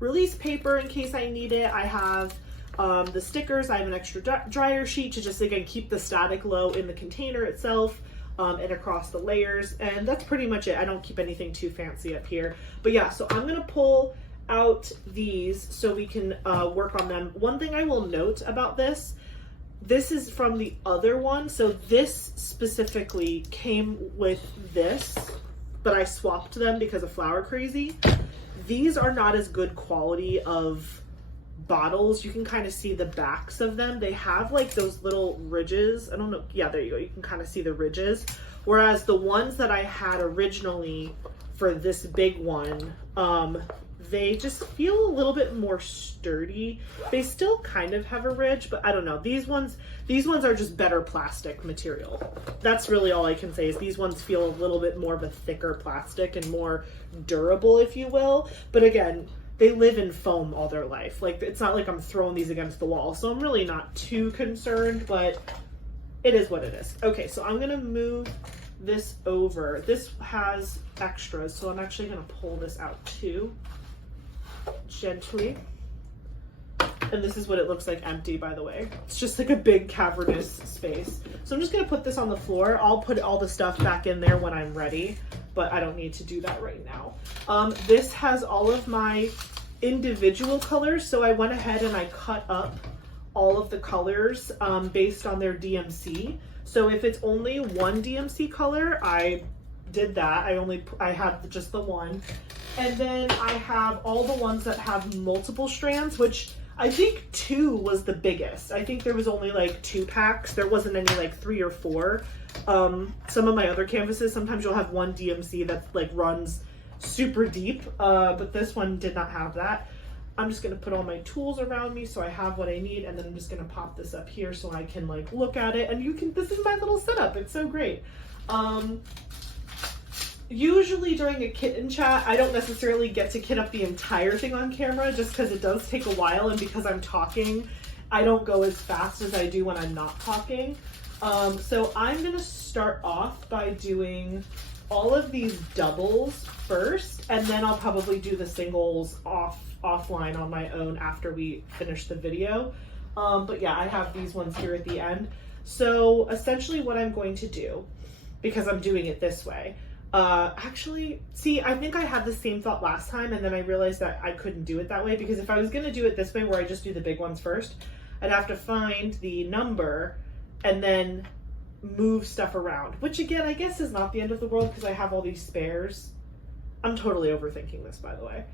release paper in case I need it. I have the stickers. I have an extra dryer sheet to just, again, keep the static low in the container itself, and across the layers. And that's pretty much it. I don't keep anything too fancy up here. But yeah, so I'm going to pull out these so we can work on them. One thing I will note about this is from the other one. So this specifically came with this, but I swapped them because of Flower Crazy. These are not as good quality of bottles. You can kind of see the backs of them. They have like those little ridges. I don't know. Yeah, there you go. You can kind of see the ridges. Whereas the ones that I had originally for this big one, they just feel a little bit more sturdy. They still kind of have a ridge, but I don't know. These ones are just better plastic material. That's really all I can say, is these ones feel a little bit more of a thicker plastic and more durable, if you will. But again, they live in foam all their life. Like, it's not like I'm throwing these against the wall, so I'm really not too concerned, but it is what it is. Okay, so I'm gonna move this over. This has extras, so I'm actually gonna pull this out too, gently. And this is what it looks like empty, by the way. It's just like a big cavernous space. So I'm just gonna put this on the floor. I'll put all the stuff back in there when I'm ready, but I don't need to do that right now. This has all of my individual colors. So I went ahead and I cut up all of the colors based on their DMC. So if it's only one DMC color, I did that. I have just the one. And then I have all the ones that have multiple strands, which I think 2 was the biggest. I think there was only like 2 packs. There wasn't any like 3 or 4. Some of my other canvases, sometimes you'll have one DMC that like runs super deep, but this one did not have that. I'm just gonna put all my tools around me so I have what I need, and then I'm just gonna pop this up here so I can like look at it, and this is my little setup. It's so great. Usually during a kit and chat, I don't necessarily get to kit up the entire thing on camera, just because it does take a while, and because I'm talking, I don't go as fast as I do when I'm not talking. So I'm gonna start off by doing all of these doubles first, and then I'll probably do the singles offline on my own after we finish the video. But yeah, I have these ones here at the end. So essentially what I'm going to do, because I'm doing it this way, actually, see, I think I had the same thought last time, and then I realized that I couldn't do it that way, because if I was going to do it this way where I just do the big ones first, I'd have to find the number and then move stuff around, which again, I guess is not the end of the world because I have all these spares. I'm totally overthinking this, by the way.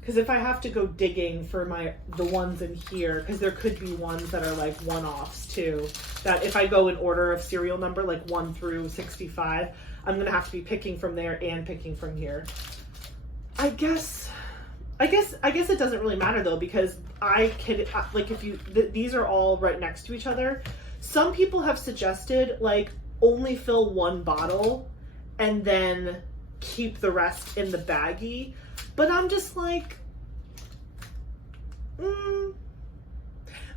Because if I have to go digging for the ones in here, because there could be ones that are like one-offs too, that if I go in order of serial number, like 1 through 65, I'm gonna have to be picking from there and picking from here. I guess it doesn't really matter though, because like if these are all right next to each other. Some people have suggested like only fill one bottle and then keep the rest in the baggie, but I'm just like,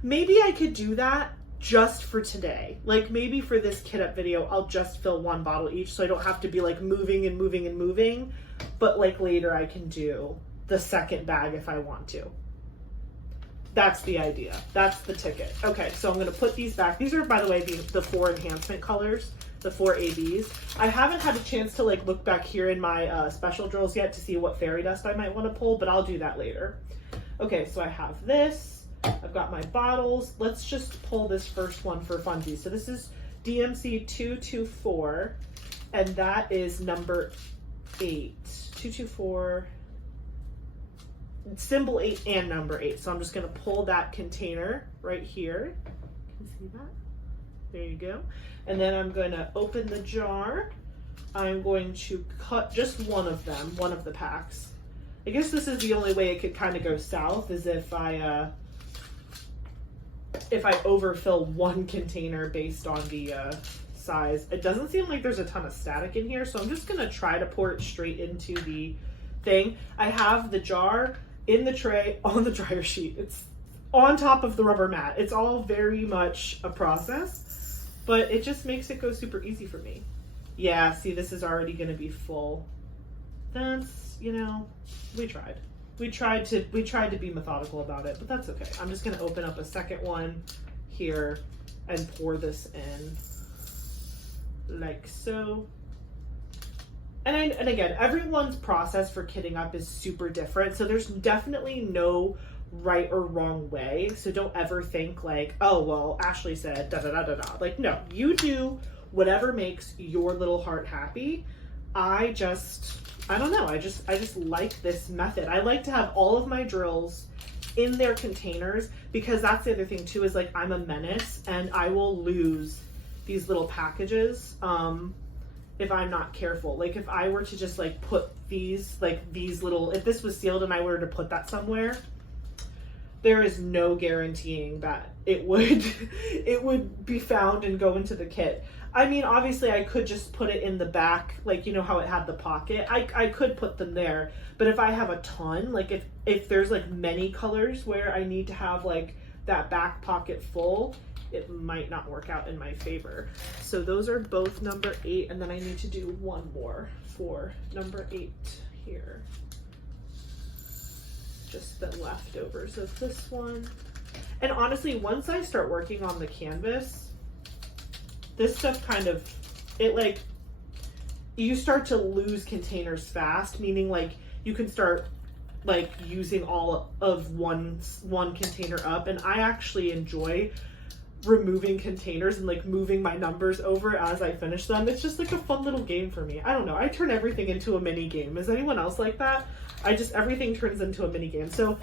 maybe I could do that just for today. Like maybe for this kit up video, I'll just fill one bottle each so I don't have to be like moving and moving and moving, but like later I can do the second bag if I want to. That's the idea. That's the ticket. Okay, so I'm gonna put these back. These are, by the way, the 4 enhancement colors, the 4 ABs. I haven't had a chance to like look back here in my special drills yet to see what fairy dust I might want to pull, but I'll do that later. Okay, so I have this. I've got my bottles. Let's just pull this first one for funsies. So this is DMC 224, and that is number 8. 224. Symbol 8 and number 8. So I'm just going to pull that container right here. Can you see that? There you go. And then I'm going to open the jar. I'm going to cut just one of them, one of the packs. I guess this is the only way it could kind of go south, is if I overfill one container based on the size. It doesn't seem like there's a ton of static in here, so I'm just going to try to pour it straight into the thing. I have the jar in the tray on the dryer sheet. It's on top of the rubber mat. It's all very much a process, but it just makes it go super easy for me. Yeah, see, this is already going to be full. That's, you know, we tried. We tried to be methodical about it, but that's okay. I'm just going to open up a second one here and pour this in like so. And again, everyone's process for kitting up is super different. So there's definitely no right or wrong way. So don't ever think like, oh, well, Ashley said da da da da da. Like, no, you do whatever makes your little heart happy. I don't know. I just like this method. I like to have all of my drills in their containers, because that's the other thing too, is like I'm a menace and I will lose these little packages. If I'm not careful. Like if I were to just like put these little, if this was sealed and I were to put that somewhere, there is no guaranteeing that it would be found and go into the kit. I mean, obviously I could just put it in the back, like, you know how it had the pocket. I could put them there, but if I have a ton, like if there's like many colors where I need to have like that back pocket full, it might not work out in my favor. So those are both number 8, and then I need to do one more for number 8 here. Just the leftovers of this one. And honestly, once I start working on the canvas, this stuff kind of, you start to lose containers fast, meaning like you can start like using all of one container up, and I actually enjoy removing containers and like moving my numbers over as I finish them. It's just like a fun little game for me. I don't know. I turn everything into a mini game. Is anyone else like that? Everything turns into a mini game. So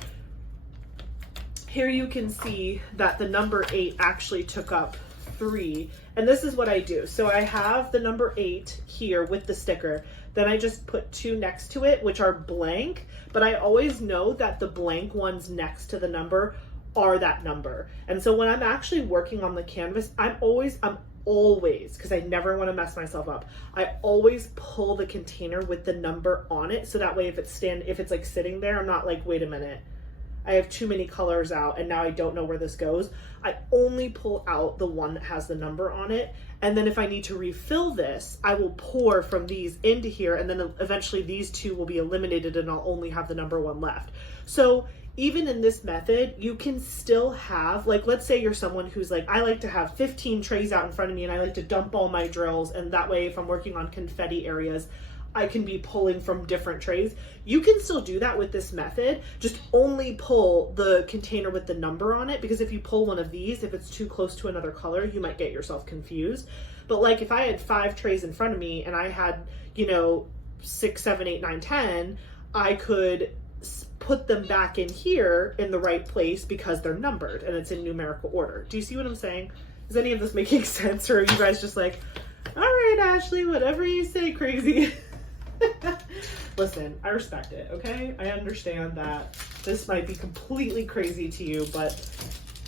here you can see that the number 8 actually took up 3. And this is what I do. So I have the number 8 here with the sticker. Then I just put 2 next to it, which are blank, but I always know that the blank ones next to the number are that number. And so when I'm actually working on the canvas, I'm always, because I never want to mess myself up, I always pull the container with the number on it. So that way if it's like sitting there, I'm not like, wait a minute, I have too many colors out and now I don't know where this goes. I only pull out the one that has the number on it. And then if I need to refill this, I will pour from these into here, and then eventually these 2 will be eliminated and I'll only have the number 1 left. So even in this method, you can still have, like, let's say you're someone who's like, I like to have 15 trays out in front of me and I like to dump all my drills, and that way if I'm working on confetti areas, I can be pulling from different trays. You can still do that with this method, just only pull the container with the number on it, because if you pull one of these, if it's too close to another color, you might get yourself confused. But like if I had 5 trays in front of me and I had, you know, 6, 7, 8, 9, 10, I could put them back in here in the right place because they're numbered and it's in numerical order. Do you see what I'm saying? Is any of this making sense, or are you guys just like, all right, Ashley, whatever you say, crazy? Listen, I respect it, okay? I understand that this might be completely crazy to you, but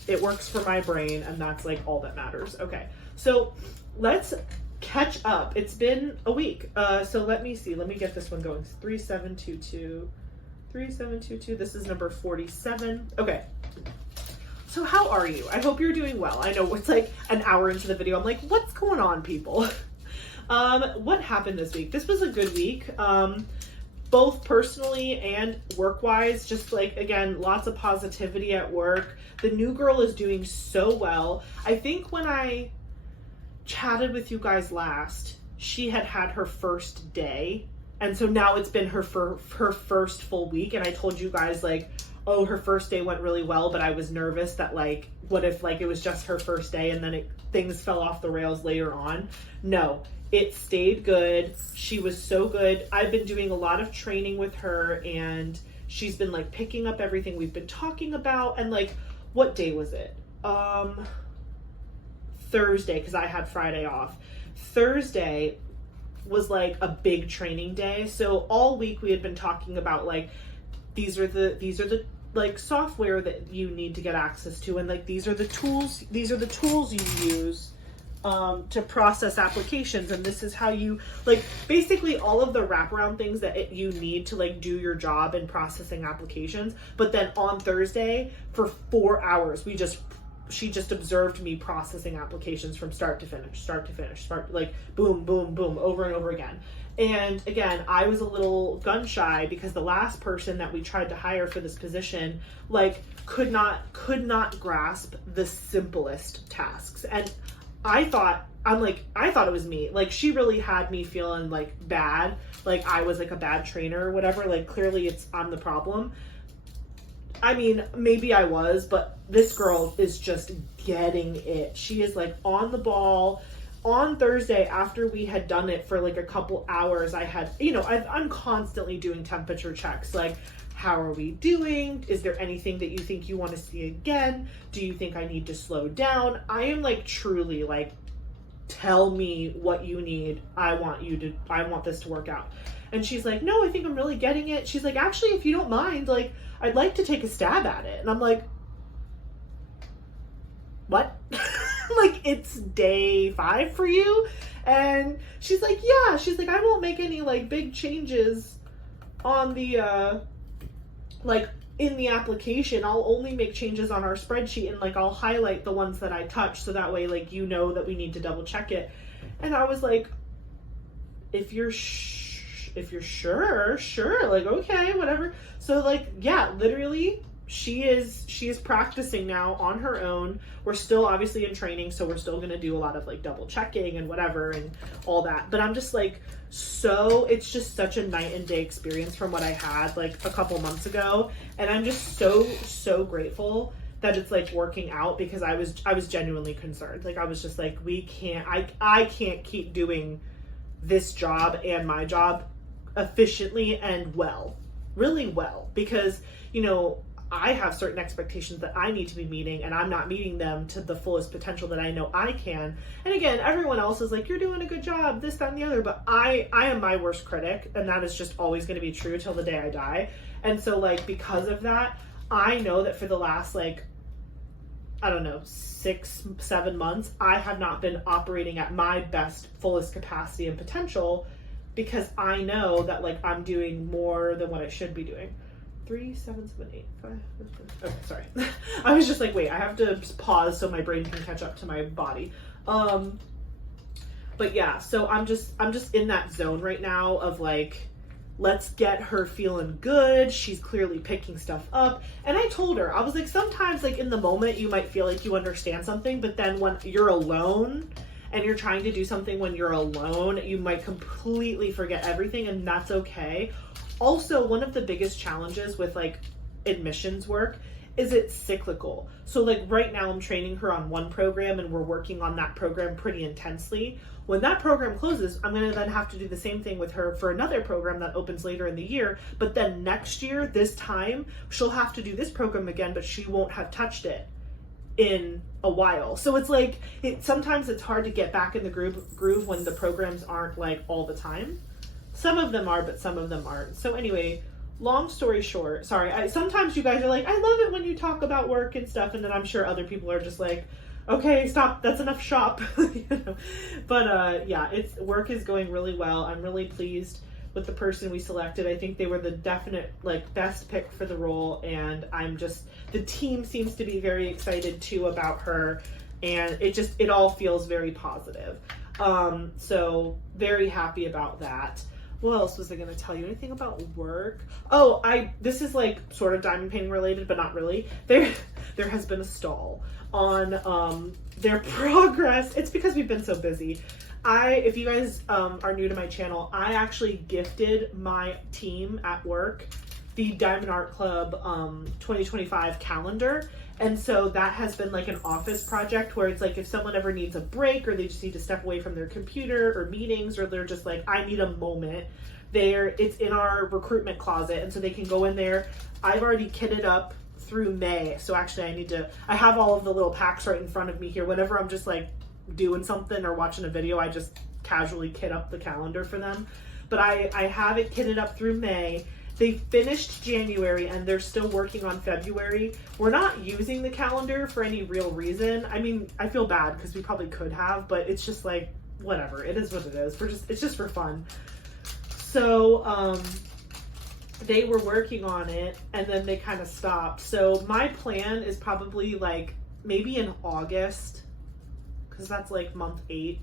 it works for my brain, and that's like all that matters. Okay, so let's catch up. It's been a week. So let me see. Let me get this one going. 3722. 3722. This is number 47. Okay. So how are you? I hope you're doing well. I know it's like an hour into the video. I'm like, what's going on, people? What happened this week? This was a good week. Both personally and work-wise, just like, again, lots of positivity at work. The new girl is doing so well. I think when I chatted with you guys last, she had her first day. And so now it's been her first full week. And I told you guys like, oh, her first day went really well, but I was nervous that like, what if like it was just her first day and then things fell off the rails later on? No, it stayed good. She was so good. I've been doing a lot of training with her, and she's been like picking up everything we've been talking about. And like, what day was it? Thursday, because I had Friday off. Thursday was like a big training day. So all week we had been talking about like, these are the like software that you need to get access to, and like these are the tools you use to process applications, and this is how you like basically all of the wraparound things that you need to like do your job in processing applications. But then on Thursday for 4 hours she just observed me processing applications from start to finish, like boom, boom, boom, over and over again. And again, I was a little gun shy because the last person that we tried to hire for this position, like could not grasp the simplest tasks. And I thought it was me. Like she really had me feeling like bad, like I was like a bad trainer or whatever. Like clearly I'm the problem. I mean, maybe I was, but this girl is just getting it. She is like on the ball. On Thursday, after we had done it for like a couple hours, I had, I'm constantly doing temperature checks. Like, how are we doing? Is there anything that you think you want to see again? Do you think I need to slow down? I am like truly like, tell me what you need. I want this to work out. And she's like, no, I think I'm really getting it. She's like, actually, if you don't mind, like, I'd like to take a stab at it. And I'm like, what? Like, it's day 5 for you? And she's like, yeah. She's like, I won't make any like big changes on the like in the application. I'll only make changes on our spreadsheet, and like I'll highlight the ones that I touch so that way like you know that we need to double check it. And I was like, if you're sure, like, okay, whatever. So like, yeah, literally she is practicing now on her own. We're still obviously in training, so we're still going to do a lot of like double checking and whatever and all that. But I'm just like, it's just such a night and day experience from what I had like a couple months ago. And I'm just so grateful that it's like working out, because I was genuinely concerned. Like I was just like, I can't keep doing this job and my job efficiently and really well, because I have certain expectations that I need to be meeting, and I'm not meeting them to the fullest potential that I know I can. And again, everyone else is like, you're doing a good job, this, that, and the other, but I am my worst critic, and that is just always going to be true till the day I die. And so like, because of that, I know that for the last like, I don't know, 6-7 months, I have not been operating at my best, fullest capacity and potential, because I know that like I'm doing more than what I should be doing. 3, 7, 7, 8, 5. Okay, sorry. I was just like, wait, I have to pause so my brain can catch up to my body. But yeah, so I'm just in that zone right now of like, let's get her feeling good. She's clearly picking stuff up. And I told her, I was like, sometimes like in the moment you might feel like you understand something, but then when you're alone and you're trying to do something when you're alone, you might completely forget everything, and that's okay. Also, one of the biggest challenges with like admissions work is it's cyclical. So like right now I'm training her on one program and we're working on that program pretty intensely. When that program closes, I'm going to then have to do the same thing with her for another program that opens later in the year. But then next year, this time, she'll have to do this program again, but she won't have touched it in a while. So it's like, sometimes it's hard to get back in the groove when the programs aren't like all the time. Some of them are, but some of them aren't. So anyway, long story short, sorry, sometimes you guys are like, I love it when you talk about work and stuff, and then I'm sure other people are just like, okay, stop, that's enough shop. You know? But yeah, work is going really well. I'm really pleased with the person we selected. I think they were the definite like best pick for the role, and the team seems to be very excited too about her, and it all feels very positive. So very happy about that. What else was I going to tell you? Anything about work? Oh, this is like sort of diamond painting related, but not really. There has been a stall on their progress. It's because we've been so busy. If you guys are new to my channel, I actually gifted my team at work the Diamond Art Club 2025 calendar. And so that has been like an office project where it's like if someone ever needs a break or they just need to step away from their computer or meetings, or they're just like, I need a moment, it's in our recruitment closet, and so they can go in there. I've already kitted up through May. So actually I have all of the little packs right in front of me here. Whenever I'm just like doing something or watching a video, I just casually kit up the calendar for them. But I have it kitted up through May. They finished January and they're still working on February. We're not using the calendar for any real reason. I mean, I feel bad because we probably could have, but it's just like, whatever. It is what it is. It's just for fun. So, they were working on it and then they kind of stopped. So my plan is probably like maybe in August, because that's like month 8.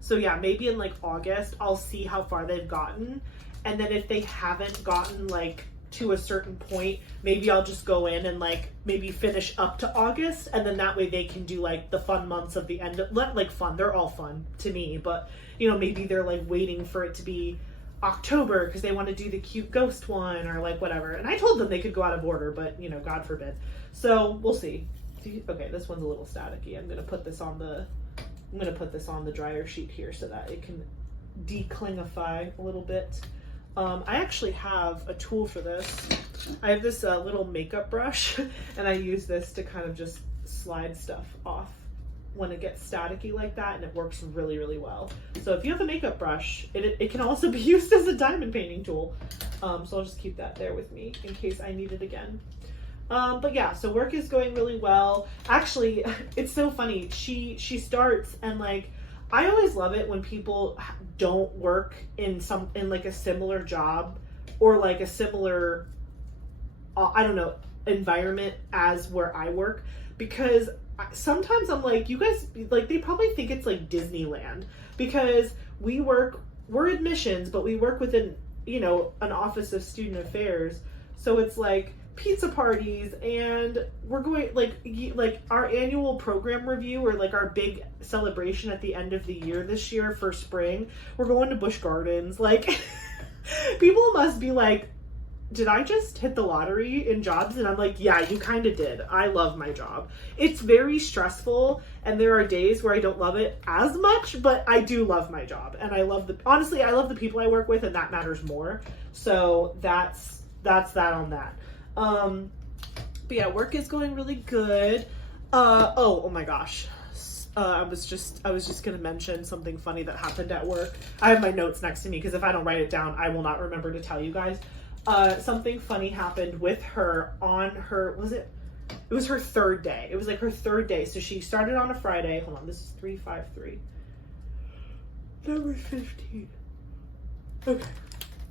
So yeah, maybe in like August, I'll see how far they've gotten. And then if they haven't gotten like to a certain point, maybe I'll just go in and like maybe finish up to August. And then that way they can do like the fun months of the end of, like fun, they're all fun to me, but you know, maybe they're like waiting for it to be October because they want to do the cute ghost one or like whatever. And I told them they could go out of order, but you know, God forbid. So we'll see. Okay, this one's a little staticky. I'm gonna put this on the dryer sheet here so that it can declingify a little bit. I actually have a tool for this. I have this little makeup brush, and I use this to kind of just slide stuff off when it gets staticky like that, and it works really, really well. So if you have a makeup brush, it can also be used as a diamond painting tool. So I'll just keep that there with me in case I need it again. But yeah, so work is going really well. Actually, it's so funny. She starts and like, I always love it when people don't work in like a similar job or like a similar, I don't know, environment as where I work, because sometimes I'm like, you guys, like, they probably think it's like Disneyland because we're admissions, but we work within, you know, an office of student affairs. So it's like pizza parties, and we're going like our annual program review, or like our big celebration at the end of the year this year for spring, we're going to Busch Gardens. Like people must be like, did I just hit the lottery in jobs? And I'm like, yeah, you kind of did. I love my job. It's very stressful, and there are days where I don't love it as much, but I do love my job, and honestly I love the people I work with, and that matters more. So that's that on that. But yeah, work is going really good. Oh my gosh. I was just gonna mention something funny that happened at work. I have my notes next to me because if I don't write it down, I will not remember to tell you guys. Something funny happened with her on her, it was her third day. It was like her third day. So she started on a Friday. Hold on, this is 353. Number 15. Okay.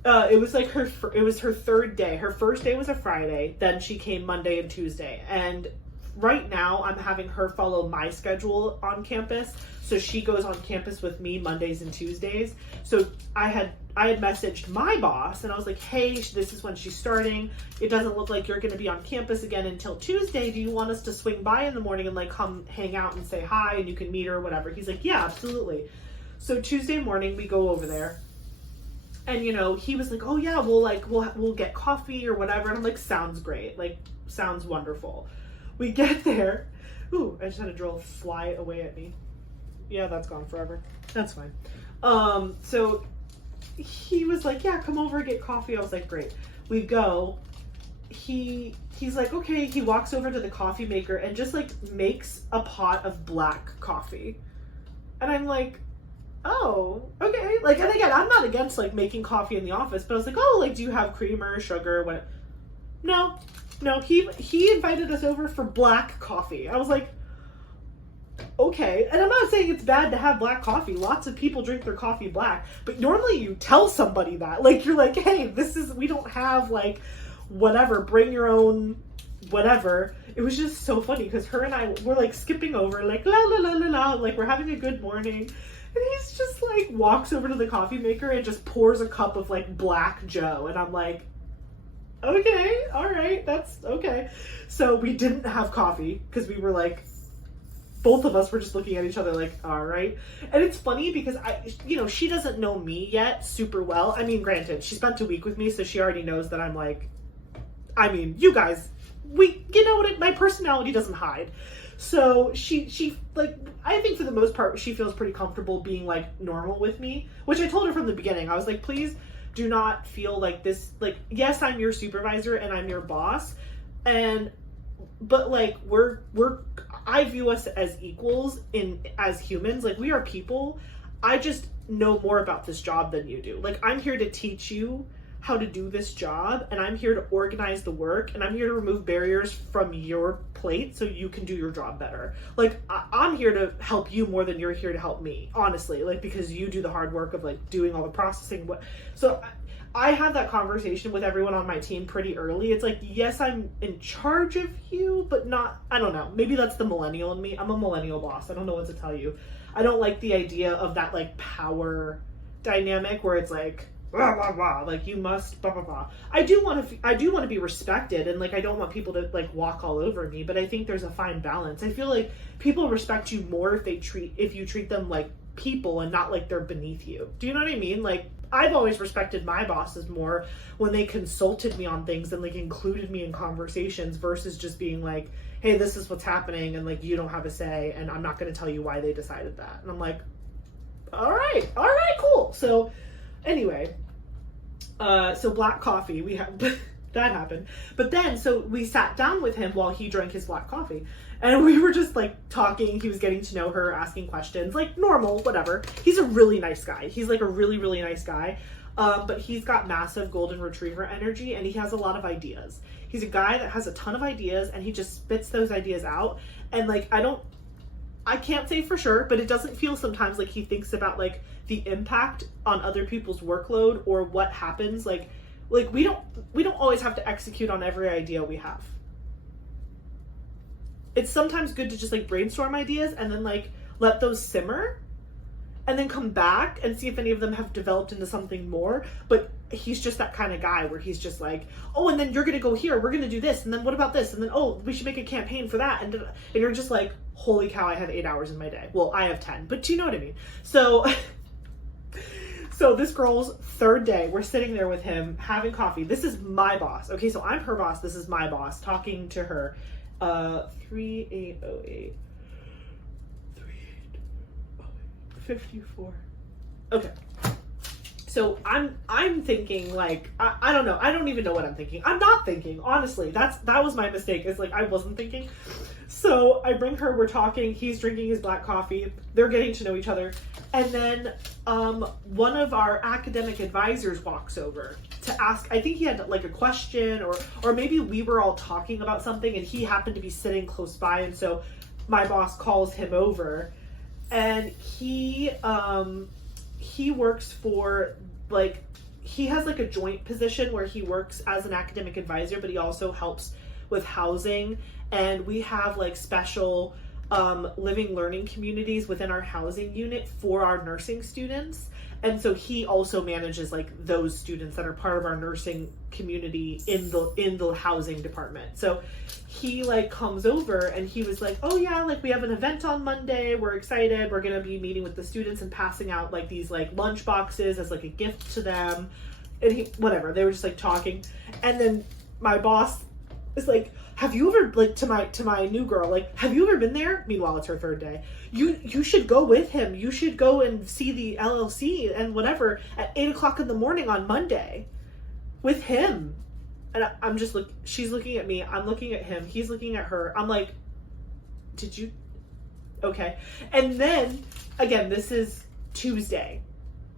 It was her third day. Her first day was a Friday. Then she came Monday and Tuesday. And right now I'm having her follow my schedule on campus. So she goes on campus with me Mondays and Tuesdays. So I had messaged my boss and I was like, hey, this is when she's starting. It doesn't look like you're going to be on campus again until Tuesday. Do you want us to swing by in the morning and like come hang out and say hi and you can meet her or whatever? He's like, yeah, absolutely. So Tuesday morning we go over there. And, you know, he was like, oh yeah, we'll get coffee or whatever. And I'm like, sounds great. Like, sounds wonderful. We get there. Ooh, I just had a drill fly away at me. Yeah, that's gone forever. That's fine. So he was like, yeah, come over and get coffee. I was like, great. We go. He's like, okay. He walks over to the coffee maker and just like makes a pot of black coffee. And I'm like, oh, okay. Like, and again, I'm not against like making coffee in the office, but I was like, oh, like, do you have creamer, sugar, what? No, he invited us over for black coffee. I was like, okay. And I'm not saying it's bad to have black coffee. Lots of people drink their coffee black, but normally you tell somebody that, like, you're like, hey, we don't have like, whatever, bring your own, whatever. It was just so funny because her and I were like skipping over, like, la la la la la, like we're having a good morning. And he's just like walks over to the coffee maker and just pours a cup of like black Joe. And I'm like, okay, all right, that's okay. So we didn't have coffee because we were like, both of us were just looking at each other like, all right. And it's funny because she doesn't know me yet super well. I mean, granted, she spent a week with me, so she already knows that I'm like, I mean, you guys, my personality doesn't hide. So she like, I think for the most part, she feels pretty comfortable being like normal with me, which I told her from the beginning. I was like, please do not feel like this, like, yes, I'm your supervisor and I'm your boss. But like, I view us as equals as humans. Like, we are people. I just know more about this job than you do. Like, I'm here to teach you how to do this job, and I'm here to organize the work, and I'm here to remove barriers from your plate so you can do your job better. Like, I'm here to help you more than you're here to help me, honestly, like, because you do the hard work of like doing all the processing. So I had that conversation with everyone on my team pretty early. It's like, yes, I'm in charge of you, but not, I don't know, maybe that's the millennial in me. I'm a millennial boss. I don't know what to tell you. I don't like the idea of that like power dynamic where it's like, blah, blah, blah, like you must blah, blah, blah. I do want to be respected, and like I don't want people to like walk all over me, but I think there's a fine balance. I feel like people respect you more if you treat them like people and not like they're beneath you. Do you know what I mean? Like, I've always respected my bosses more when they consulted me on things and like included me in conversations versus just being like, hey, this is what's happening and like you don't have a say and I'm not going to tell you why they decided that. And I'm like, all right, cool. So anyway, so black coffee, we have that happened. But then, so we sat down with him while he drank his black coffee, and we were just like talking. He was getting to know her, asking questions, like normal, whatever. He's a really nice guy. He's like a really, really nice guy. But he's got massive golden retriever energy, and he has a lot of ideas. He's a guy that has a ton of ideas, and he just spits those ideas out. And like, I can't say for sure, but it doesn't feel sometimes like he thinks about like the impact on other people's workload or what happens. Like we don't always have to execute on every idea we have. It's sometimes good to just like brainstorm ideas and then like let those simmer and then come back and see if any of them have developed into something more. But he's just that kind of guy where he's just like, oh, and then you're going to go here, we're going to do this, and then what about this? And then, oh, we should make a campaign for that. And you're just like, holy cow, I have 8 hours in my day. Well, I have 10, but do you know what I mean? So this girl's third day, we're sitting there with him having coffee. This is my boss. Okay, so I'm her boss. This is my boss talking to her. 3808. 54. Okay. So I'm thinking like, I don't know. I don't even know what I'm thinking. I'm not thinking, honestly. That was my mistake. It's like, I wasn't thinking. So I bring her, we're talking, he's drinking his black coffee. They're getting to know each other. And then one of our academic advisors walks over to ask, I think he had like a question or maybe we were all talking about something and he happened to be sitting close by. And so my boss calls him over, and he works for like, he has like a joint position where he works as an academic advisor, but he also helps with housing, and we have like special living learning communities within our housing unit for our nursing students. And so he also manages like those students that are part of our nursing community in the housing department. So he like comes over and he was like, oh yeah, like we have an event on Monday. We're excited. We're going to be meeting with the students and passing out like these like lunch boxes as like a gift to them. And they were just like talking. And then my boss is like, have you ever, like, to my new girl, like, have you ever been there? Meanwhile, it's her third day. You should go with him. You should go and see the LLC and whatever at 8:00 in the morning on Monday with him. And I'm just she's looking at me. I'm looking at him. He's looking at her. I'm like, did you? Okay. And then again, this is Tuesday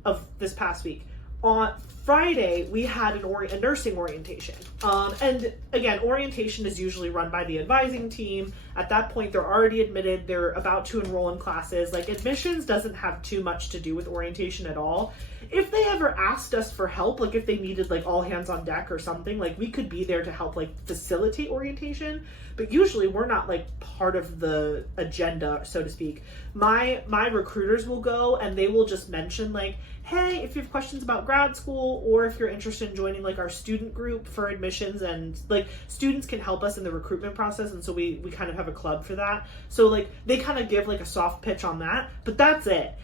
of this past week. On Friday, we had a nursing orientation. And again, orientation is usually run by the advising team. At that point, they're already admitted. They're about to enroll in classes. Like, admissions doesn't have too much to do with orientation at all. If they ever asked us for help, like if they needed like all hands on deck or something, like we could be there to help like facilitate orientation. But usually we're not like part of the agenda, so to speak. My recruiters will go and they will just mention like, hey, if you have questions about grad school or if you're interested in joining like our student group for admissions, and like students can help us in the recruitment process. And so we kind of have a club for that. So like they kind of give like a soft pitch on that, but that's it.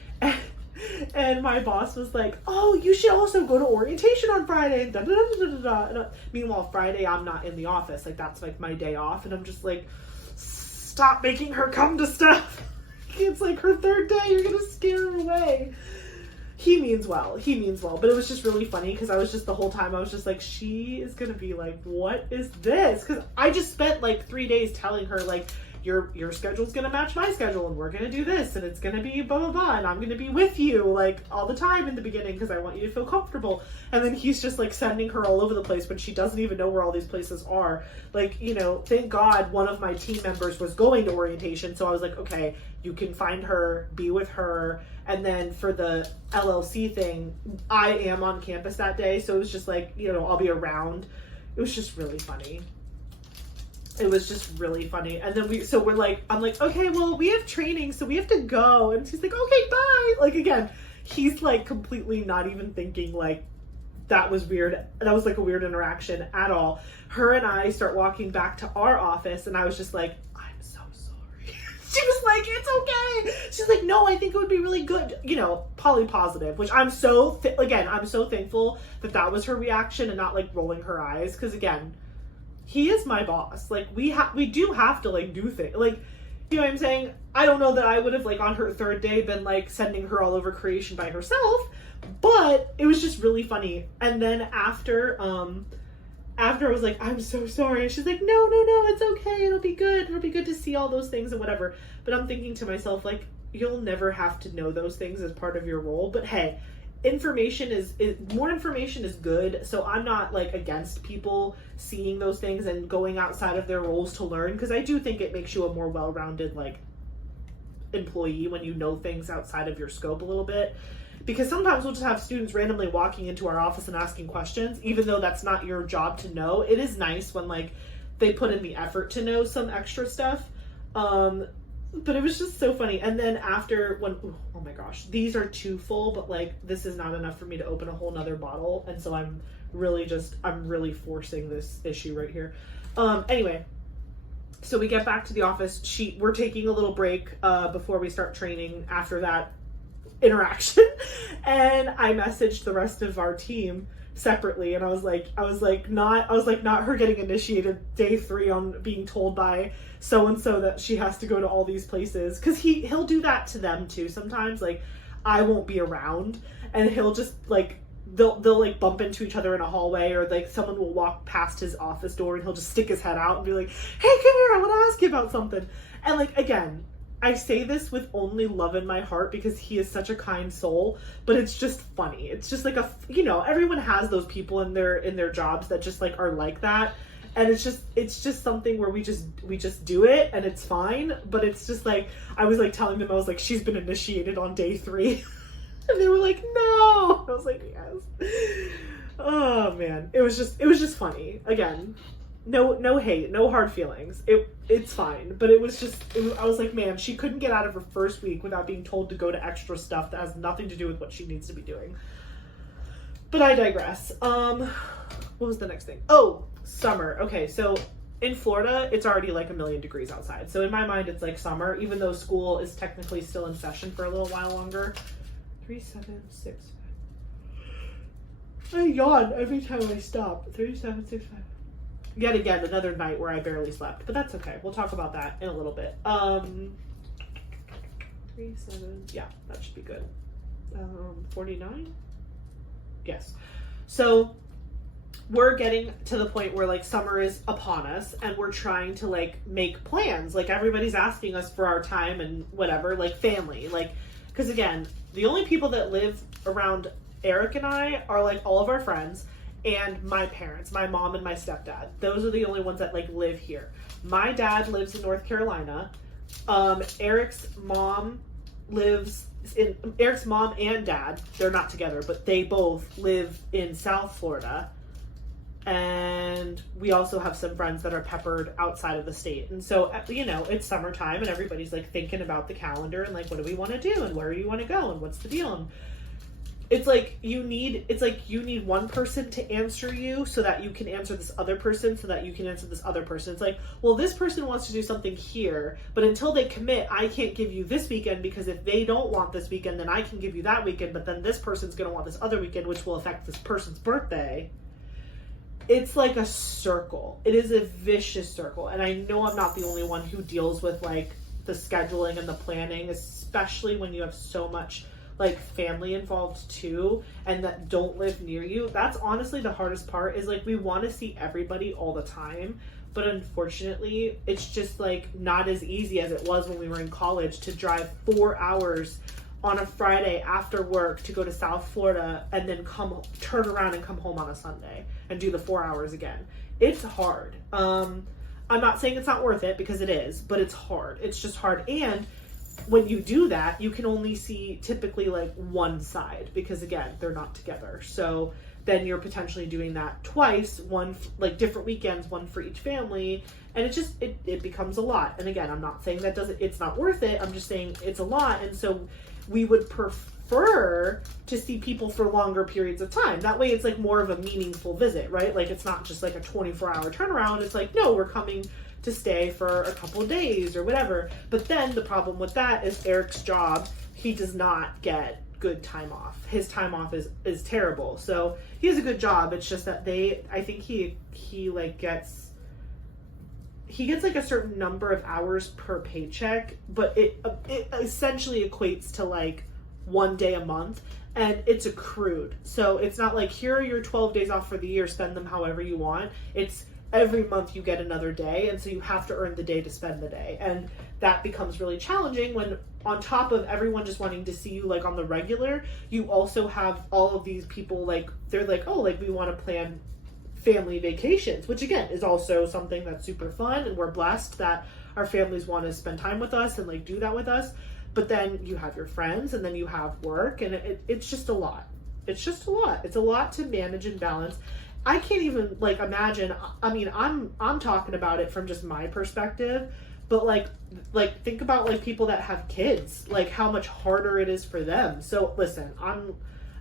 And my boss was like, oh, you should also go to orientation on Friday. Da, da, da, da, da. And meanwhile, Friday, I'm not in the office. Like, that's like my day off. And I'm just like, stop making her come to stuff. It's like her third day. You're going to scare her away. He means well. But it was just really funny because I was just the whole time, I was just like, she is going to be like, what is this? Because I just spent like 3 days telling her like, your schedule's gonna match my schedule and we're gonna do this and it's gonna be blah blah blah and I'm gonna be with you like all the time in the beginning because I want you to feel comfortable. And then he's just like sending her all over the place when she doesn't even know where all these places are. Like, you know, thank God one of my team members was going to orientation, so I was like, okay, you can find her, be with her. And then for the LLC thing, I am on campus that day, so it was just like, you know, I'll be around. It was just really funny. It was just really funny. And then I'm like, okay, well, we have training, so we have to go. And she's like, okay, bye. Like, again, he's like completely not even thinking like that was weird. That was like a weird interaction at all. Her and I start walking back to our office and I was just like, I'm so sorry. She was like, it's okay. She's like, no, I think it would be really good. You know, poly positive, which I'm so, I'm so thankful that was her reaction and not like rolling her eyes. Cause again, he is my boss. Like we do have to like do things. Like, you know what I'm saying? I don't know that I would have like on her third day been like sending her all over creation by herself, but it was just really funny. And then after I was like, I'm so sorry. And she's like, no, it's okay. It'll be good. It'll be good to see all those things and whatever. But I'm thinking to myself, like, you'll never have to know those things as part of your role. But hey, more information is good. So I'm not like against people seeing those things and going outside of their roles to learn, because I do think it makes you a more well-rounded like employee when you know things outside of your scope a little bit. Because sometimes we'll just have students randomly walking into our office and asking questions, even though that's not your job to know. It is nice when like they put in the effort to know some extra stuff. But it was just so funny. And then after oh my gosh, these are too full, but like this is not enough for me to open a whole nother bottle. And so I'm really forcing this issue right here. Anyway, so we get back to the office. We're taking a little break before we start training after that interaction. And I messaged the rest of our team separately, and I was not her getting initiated day 3 on being told by so and so that she has to go to all these places, because he'll do that to them too sometimes. Like, I won't be around and he'll just like they'll like bump into each other in a hallway, or like someone will walk past his office door and he'll just stick his head out and be like, hey, come here, I want to ask you about something. And like, again, I say this with only love in my heart because he is such a kind soul, but it's just funny. It's just like everyone has those people in their jobs that just like are like that. And it's just something where we just do it and it's fine. But it's just like, I was like telling them, I was like, she's been initiated on day 3. And they were like, no. I was like, yes. Oh man. It was just funny. Again, no hate, no hard feelings. It's fine, but it was just, I was like, man, she couldn't get out of her first week without being told to go to extra stuff that has nothing to do with what she needs to be doing. But I digress. What was the next thing? Oh, summer. Okay, so in Florida, it's already like 1,000,000 degrees outside. So in my mind, it's like summer, even though school is technically still in session for a little while longer. 3, 7, 6, 5. I yawn every time I stop. 3, 7, 6, 5. Yet again, another night where I barely slept, but that's okay. We'll talk about that in a little bit. 3, 7, yeah, that should be good. 49? Yes. So we're getting to the point where like summer is upon us and we're trying to like make plans. Like everybody's asking us for our time and whatever, like family, like, because again, the only people that live around Eric and I are like all of our friends and my parents, my mom and my stepdad. Those are the only ones that like live here. My dad lives in North Carolina. Eric's mom and dad, they're not together, but they both live in South Florida. And we also have some friends that are peppered outside of the state. And so, you know, it's summertime and everybody's like thinking about the calendar and like, what do we want to do? And where do you want to go? And what's the deal? And it's like you need one person to answer you so that you can answer this other person so that you can answer this other person. It's like, well, this person wants to do something here, but until they commit, I can't give you this weekend because if they don't want this weekend, then I can give you that weekend, but then this person's going to want this other weekend, which will affect this person's birthday. It's like a circle. It is a vicious circle. And I know I'm not the only one who deals with like the scheduling and the planning, especially when you have so much like family involved too and that don't live near you. That's honestly the hardest part is like we want to see everybody all the time, but unfortunately it's just like not as easy as it was when we were in college to drive 4 hours on a Friday after work to go to South Florida and then turn around and come home on a Sunday and do the 4 hours again. It's hard. I'm not saying it's not worth it because it is, but it's hard. It's just hard. And when you do that, you can only see typically like one side because again, they're not together. So then you're potentially doing that twice, one like different weekends, one for each family. And it becomes a lot. And again, I'm not saying it's not worth it. I'm just saying it's a lot. And so we would prefer to see people for longer periods of time. That way it's like more of a meaningful visit, right? Like it's not just like a 24-hour turnaround. It's like, no, we're coming to stay for a couple of days or whatever. But then the problem with that is Eric's job, he does not get good time off. His time off is terrible. So he has a good job. It's just that I think he like gets like a certain number of hours per paycheck, but it essentially equates to like 1 day a month and it's accrued. So it's not like here are your 12 days off for the year, spend them however you want. It's every month you get another day, and so you have to earn the day to spend the day. And that becomes really challenging when on top of everyone just wanting to see you like on the regular, you also have all of these people like they're like, oh, like we want to plan family vacations, which again is also something that's super fun, and we're blessed that our families want to spend time with us and like do that with us. But then you have your friends and then you have work, and it's just a lot. It's just a lot. It's a lot to manage and balance. I can't even like imagine. I mean, I'm talking about it from just my perspective, but like think about like people that have kids, like how much harder it is for them. So listen, I'm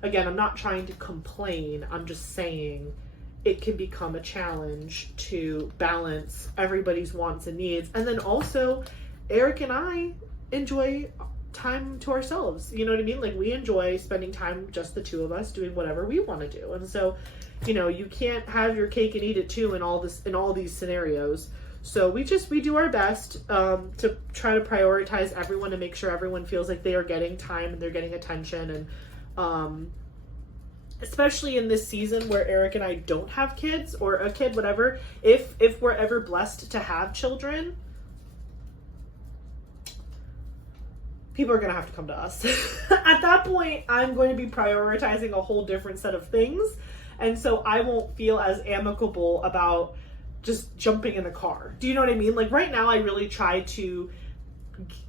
not trying to complain. I'm just saying it can become a challenge to balance everybody's wants and needs. And then also Eric and I enjoy time to ourselves. You know what I mean? Like we enjoy spending time, just the two of us, doing whatever we want to do. And so, you know, you can't have your cake and eat it too in all these scenarios. So we do our best to try to prioritize everyone and make sure everyone feels like they are getting time and they're getting attention. And especially in this season where Eric and I don't have kids or a kid, whatever, if we're ever blessed to have children, people are going to have to come to us. At that point, I'm going to be prioritizing a whole different set of things. And so I won't feel as amicable about just jumping in a car. Do you know what I mean? Like right now, I really try to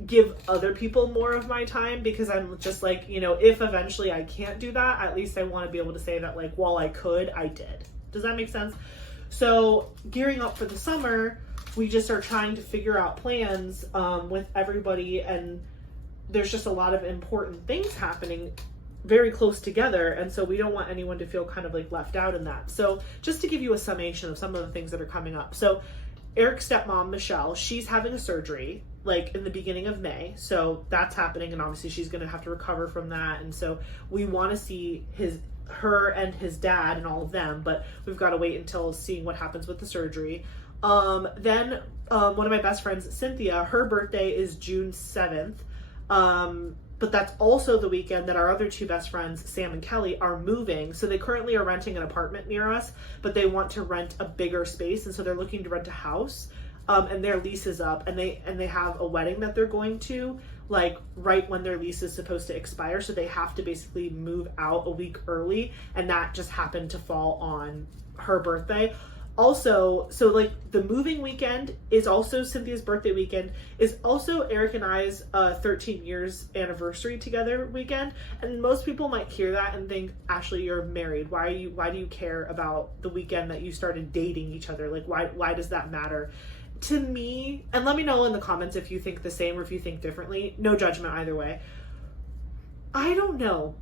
give other people more of my time because I'm just like, you know, if eventually I can't do that, at least I want to be able to say that like, while I could, I did. Does that make sense? So gearing up for the summer, we just are trying to figure out plans with everybody, and there's just a lot of important things happening very close together, and so we don't want anyone to feel kind of like left out in that. So just to give you a summation of some of the things that are coming up. So Eric's stepmom, Michelle, she's having a surgery like in the beginning of May. So that's happening, and obviously she's going to have to recover from that. And so we want to see her and his dad and all of them, but we've got to wait until seeing what happens with the surgery. Then one of my best friends, Cynthia, her birthday is June 7th. But that's also the weekend that our other two best friends, Sam and Kelly, are moving. So they currently are renting an apartment near us, but they want to rent a bigger space. And so they're looking to rent a house, and their lease is up, and they have a wedding that they're going to, like right when their lease is supposed to expire. So they have to basically move out a week early. And that just happened to fall on her birthday. Also, so like the moving weekend is also Cynthia's birthday weekend, is also Eric and I's 13 years anniversary together weekend. And most people might hear that and think, Ashley, you're married. Why do you care about the weekend that you started dating each other? Like, why does that matter? To me, and let me know in the comments if you think the same or if you think differently. No judgment either way. I don't know.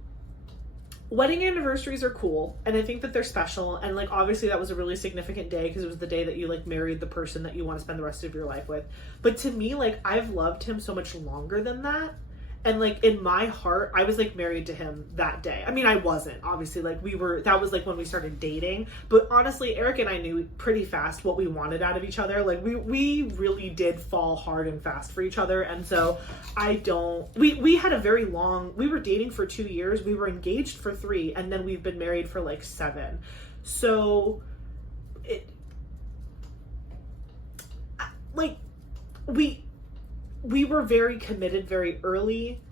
Wedding anniversaries are cool, and I think that they're special, and like obviously that was a really significant day because it was the day that you like married the person that you want to spend the rest of your life with. But to me, like, I've loved him so much longer than that, and like in my heart I was like married to him that day. I mean, I wasn't, obviously, like that was like when we started dating, but honestly Eric and I knew pretty fast what we wanted out of each other. Like we really did fall hard and fast for each other. And so we had a very long, we were dating for 2 years, we were engaged for 3, and then we've been married for like 7. So we were very committed very early,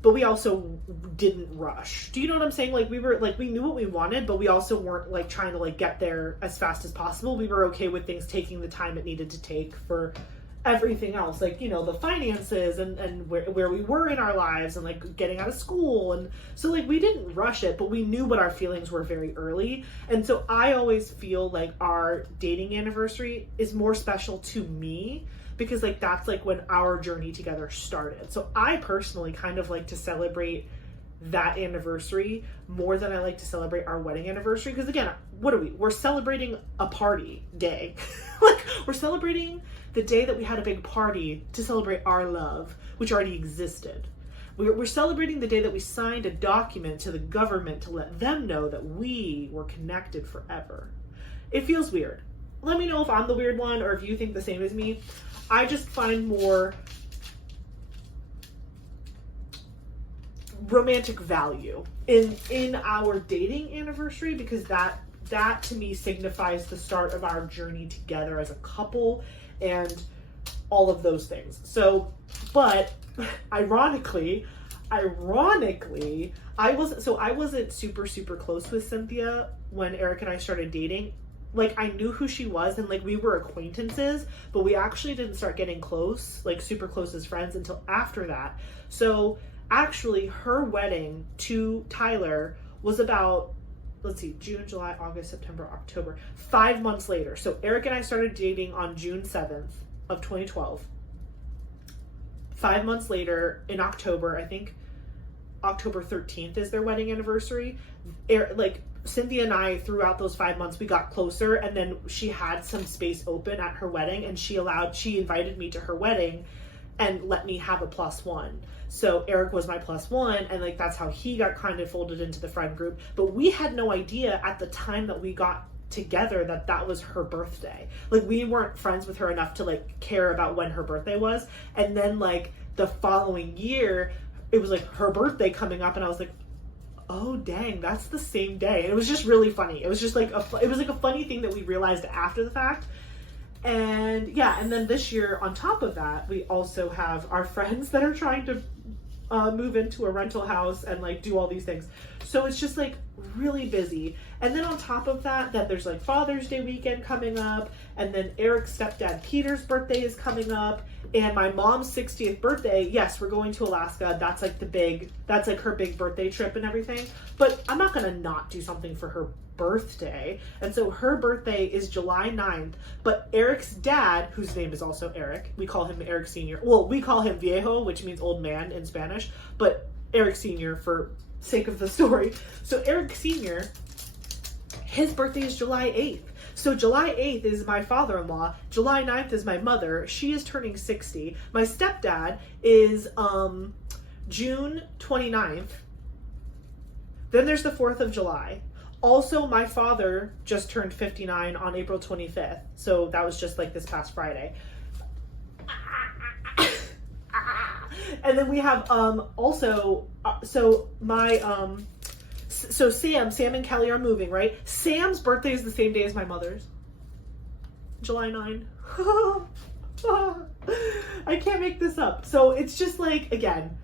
but we also didn't rush. Do you know what I'm saying? Like we knew what we wanted, but we also weren't like trying to like get there as fast as possible. We were okay with things taking the time it needed to take for everything else, like, you know, the finances and where we were in our lives and like getting out of school. And so like we didn't rush it, but we knew what our feelings were very early. And so I always feel like our dating anniversary is more special to me because like that's like when our journey together started. So I personally kind of like to celebrate that anniversary more than I like to celebrate our wedding anniversary, because again, what are we're celebrating a party day. Like we're celebrating the day that we had a big party to celebrate our love, which already existed. We're celebrating the day that we signed a document to the government to let them know that we were connected forever. It feels weird. Let me know if I'm the weird one or if you think the same as me. I just find more romantic value in our dating anniversary, because that to me signifies the start of our journey together as a couple and all of those things. So, but ironically, I wasn't super close with Cynthia when Eric and I started dating. Like I knew who she was and like we were acquaintances, but we actually didn't start getting close, like super close as friends, until after that. So actually her wedding to Tyler was about, let's see, June, July, August, September, October, 5 months later. So Eric and I started dating on June 7th of 2012. 5 months later in October, I think October 13th is their wedding anniversary. Like Cynthia and I, throughout those 5 months, we got closer, and then she had some space open at her wedding, and she invited me to her wedding and let me have a +1. So Eric was my +1, and like that's how he got kind of folded into the friend group. But we had no idea at the time that we got together that was her birthday. Like we weren't friends with her enough to like care about when her birthday was. And then like the following year, it was like her birthday coming up, and I was like, oh dang, that's the same day. And it was just really funny. It was just like it was like a funny thing that we realized after the fact. And yeah, and then this year on top of that, we also have our friends that are trying to move into a rental house and like do all these things. So it's just like really busy. And then on top of that, then there's like Father's Day weekend coming up, and then Eric's stepdad Peter's birthday is coming up, and my mom's 60th birthday. Yes, we're going to Alaska. That's like that's like her big birthday trip and everything. But I'm not gonna not do something for her birthday. And so her birthday is July 9th, but Eric's dad, whose name is also Eric, we call him Eric Sr. Well, we call him Viejo, which means old man in Spanish, but Eric Sr. for sake of the story. So Eric Sr., his birthday is July 8th. So July 8th is my father-in-law. July 9th is my mother. She is turning 60. My stepdad is June 29th. Then there's the 4th of July. Also, my father just turned 59 on April 25th. So that was just like this past Friday. And then we have so Sam and Kelly are moving, right? Sam's birthday is the same day as my mother's. July 9. I can't make this up. So it's just like, again,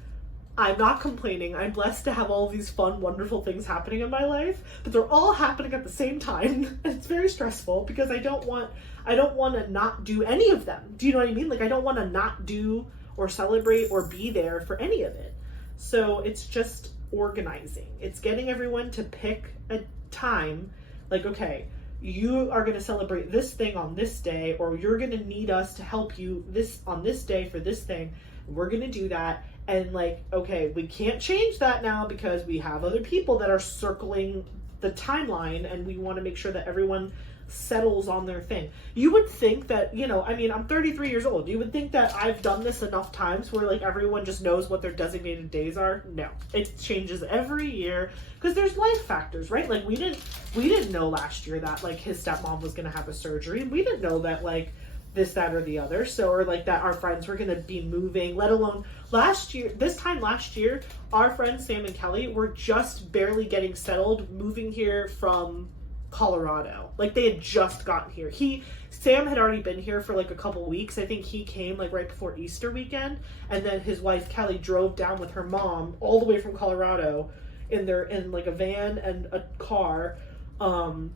I'm not complaining. I'm blessed to have all these fun, wonderful things happening in my life, but they're all happening at the same time. And it's very stressful because I don't want to not do any of them. Do you know what I mean? Like, I don't want to not do or celebrate or be there for any of it. So it's just organizing. It's getting everyone to pick a time, like, okay, you are going to celebrate this thing on this day, or you're going to need us to help you this on this day for this thing. We're going to do that. And like, okay, we can't change that now because we have other people that are circling the timeline, and we want to make sure that everyone settles on their thing. You would think that, I mean, I'm 33 years old. You would think that I've done this enough times where like everyone just knows what their designated days are. No, it changes every year because there's life factors, right? Like we didn't know last year that like his stepmom was going to have a surgery. We didn't know that like this, that, or the other. So, or like that our friends were going to be moving, let alone this time last year, our friends Sam and Kelly were just barely getting settled, moving here from Colorado. Like they had just gotten here. Sam had already been here for like a couple weeks. I think he came like right before Easter weekend, and then his wife Kelly drove down with her mom all the way from Colorado in like a van and a car, and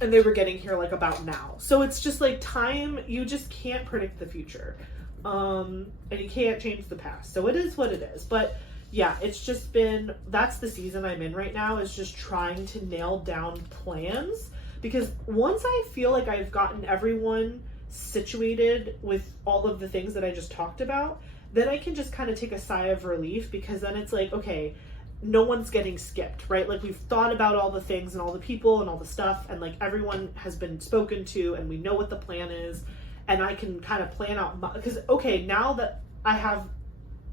they were getting here like about now. So it's just like time, you just can't predict the future, and you can't change the past. So it is what it is. But yeah, it's just been, that's the season I'm in right now, is just trying to nail down plans. Because once I feel like I've gotten everyone situated with all of the things that I just talked about, then I can just kind of take a sigh of relief, because then it's like, okay, no one's getting skipped, right? Like we've thought about all the things and all the people and all the stuff, and like everyone has been spoken to, and we know what the plan is, and I can kind of plan out because okay, now that I have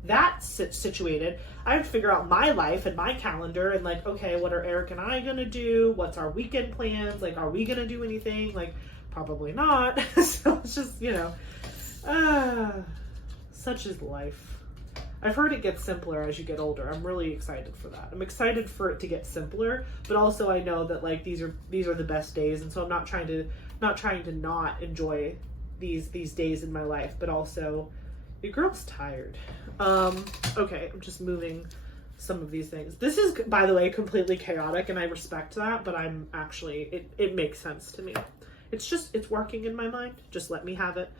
that situated, I have to figure out my life and my calendar, and like, okay, what are Eric and I gonna do? What's our weekend plans? Like, are we gonna do anything? Like, probably not. So it's just, such is life. I've heard it gets simpler as you get older. I'm really excited for that. I'm excited for it to get simpler, but also I know that like these are the best days, and so I'm not trying to not enjoy these days in my life, but also your girl's tired. Okay, I'm just moving some of these things. This is, by the way, completely chaotic, and I respect that, but I'm actually, it makes sense to me. It's working in my mind. Just let me have it.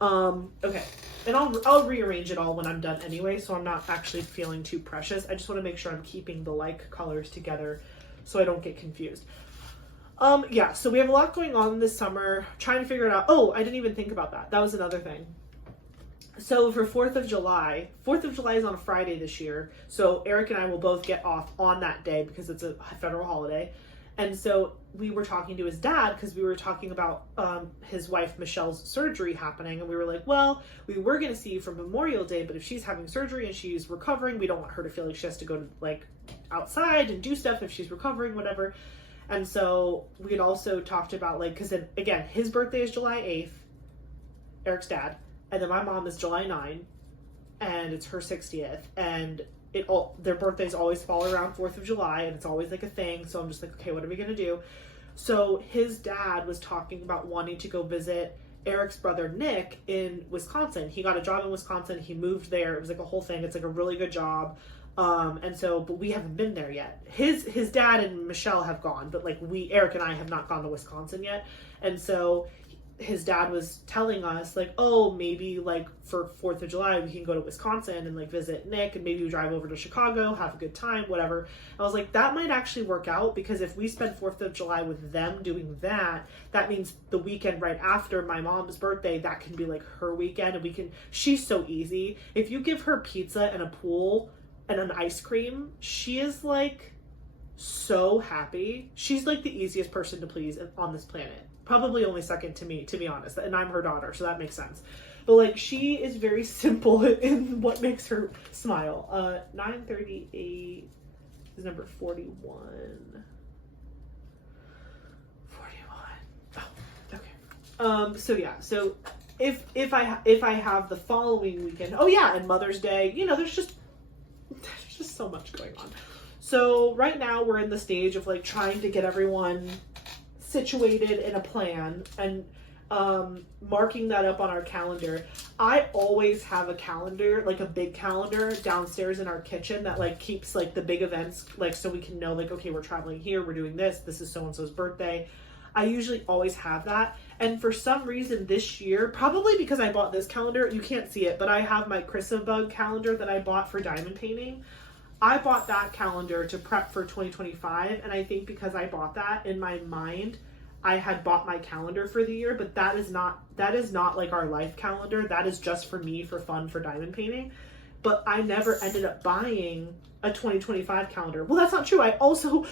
Okay, and I'll rearrange it all when I'm done anyway, so I'm not actually feeling too precious. I just want to make sure I'm keeping the like colors together so I don't get confused. Yeah, so we have a lot going on this summer, trying to figure it out. Oh, I didn't even think about that. That was another thing. So for 4th of July is on a Friday this year. So Eric and I will both get off on that day because it's a federal holiday. And so we were talking to his dad because we were talking about his wife Michelle's surgery happening. And we were like, well, we were going to see you for Memorial Day, but if she's having surgery and she's recovering, we don't want her to feel like she has to go to like outside and do stuff if she's recovering, whatever. And so we had also talked about like, because again, his birthday is July 8th, Eric's dad. And then my mom is July 9, and it's her 60th, and their birthdays always fall around 4th of July, and it's always like a thing. So I'm just like, okay, what are we gonna do? So his dad was talking about wanting to go visit Eric's brother Nick in Wisconsin. He got a job in Wisconsin. He moved there. It was like a whole thing. It's like a really good job. And so, but we haven't been there yet. His dad and Michelle have gone, but like Eric and I have not gone to Wisconsin yet. And so his dad was telling us like, oh, maybe like for 4th of July, we can go to Wisconsin and like visit Nick, and maybe we drive over to Chicago, have a good time, whatever. I was like, that might actually work out, because if we spend 4th of July with them doing that, that means the weekend right after my mom's birthday, that can be like her weekend, and she's so easy. If you give her pizza and a pool and an ice cream, she is like so happy. She's like the easiest person to please on this planet. Probably only second to me, to be honest. And I'm her daughter, so that makes sense. But like, she is very simple in what makes her smile. 938 is number 41. 41. Oh, okay. So yeah. So if I have the following weekend, oh yeah, and Mother's Day, there's just so much going on. So right now we're in the stage of like trying to get everyone situated in a plan and marking that up on our calendar. I always have a calendar, like a big calendar downstairs in our kitchen that like keeps like the big events, like so we can know like, okay, we're traveling here, we're doing this is so-and-so's birthday. I usually always have that. And for some reason this year, probably because I bought this calendar, you can't see it, but I have my Chrysabug calendar that I bought for diamond painting. I bought that calendar to prep for 2025, and I think because I bought that, in my mind, I had bought my calendar for the year, but that is not like our life calendar. That is just for me, for fun, for diamond painting. But I never ended up buying a 2025 calendar. Well, that's not true. I also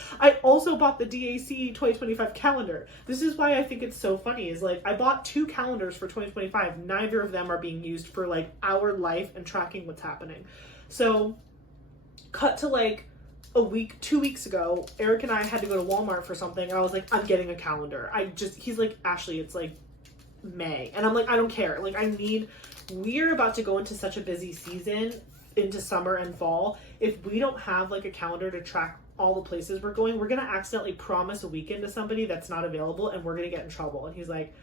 bought the DAC 2025 calendar. This is why I think it's so funny, is like I bought 2 calendars for 2025. Neither of them are being used for like our life and tracking what's happening. So cut to like 2 weeks ago, Eric and I had to go to Walmart for something. I was like, I'm getting a calendar. He's like, Ashley, it's like May. And I'm like, I don't care. Like we're about to go into such a busy season, into summer and fall. If we don't have like a calendar to track all the places we're going, we're going to accidentally promise a weekend to somebody that's not available, and we're going to get in trouble. And he's like,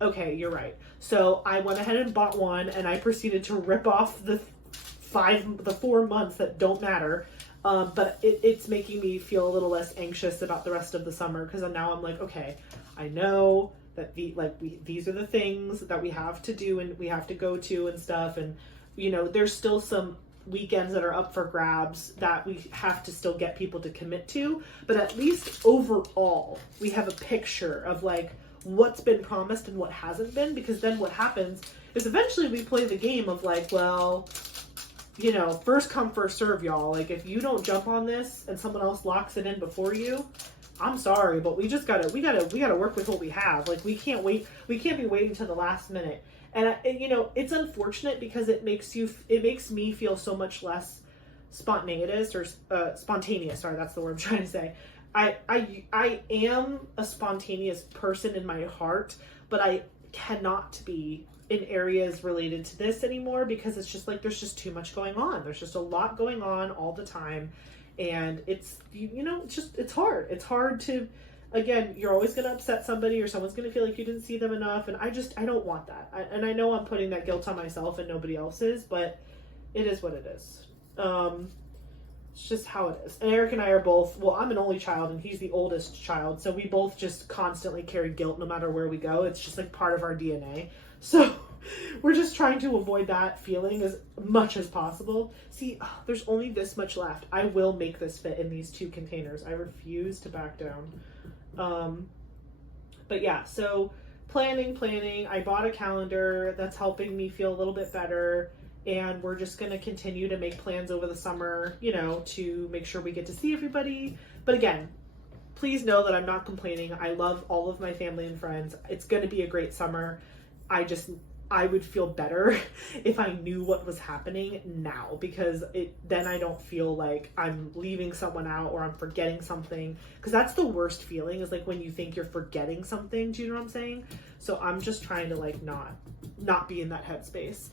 okay, you're right. So I went ahead and bought one, and I proceeded to rip off the 4 months that don't matter. But it's making me feel a little less anxious about the rest of the summer, because now I'm like, okay, I know that these are the things that we have to do and we have to go to and stuff. And, there's still some weekends that are up for grabs that we have to still get people to commit to. But at least overall, we have a picture of like what's been promised and what hasn't been, because then what happens is eventually we play the game of like, well, first come, first serve, y'all. Like, if you don't jump on this and someone else locks it in before you, I'm sorry, but we gotta work with what we have. Like, we can't be waiting till the last minute. And it's unfortunate, because it makes me feel so much less spontaneous. Sorry, that's the word I'm trying to say. I am a spontaneous person in my heart, but I cannot be in areas related to this anymore, because it's just like there's just too much going on. There's just a lot going on all the time, and it's it's hard. It's hard to, again, you're always going to upset somebody, or someone's going to feel like you didn't see them enough, and I don't want that. And I know I'm putting that guilt on myself and nobody else's, but it is what it is. It's just how it is. And Eric and I are both, well, I'm an only child and he's the oldest child, so we both just constantly carry guilt no matter where we go. It's just like part of our DNA. So we're just trying to avoid that feeling as much as possible. See, there's only this much left. I will make this fit in these 2 containers. I refuse to back down. But yeah, so planning. I bought a calendar that's helping me feel a little bit better. And we're just going to continue to make plans over the summer, to make sure we get to see everybody. But again, please know that I'm not complaining. I love all of my family and friends. It's going to be a great summer. I would feel better if I knew what was happening now, because then I don't feel like I'm leaving someone out or I'm forgetting something, because that's the worst feeling, is like when you think you're forgetting something. Do you know what I'm saying? So I'm just trying to like not be in that headspace.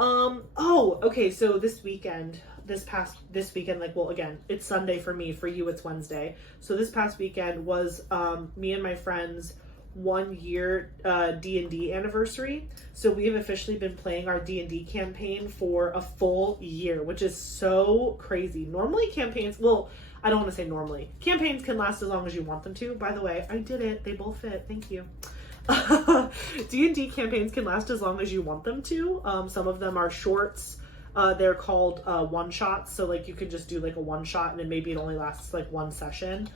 Okay, so this weekend, like, well, again, it's Sunday for me, for you it's Wednesday. So this past weekend was me and my friends 1 year D&D anniversary. So we have officially been playing our D&D campaign for a full year, which is so crazy. Normally campaigns, well, I don't want to say normally. Campaigns can last as long as you want them to. By the way, I did it. They both fit. Thank you. D&D campaigns can last as long as you want them to. Some of them are shorts. They're called one-shots. So like you can just do like a one-shot and then maybe it only lasts like one session.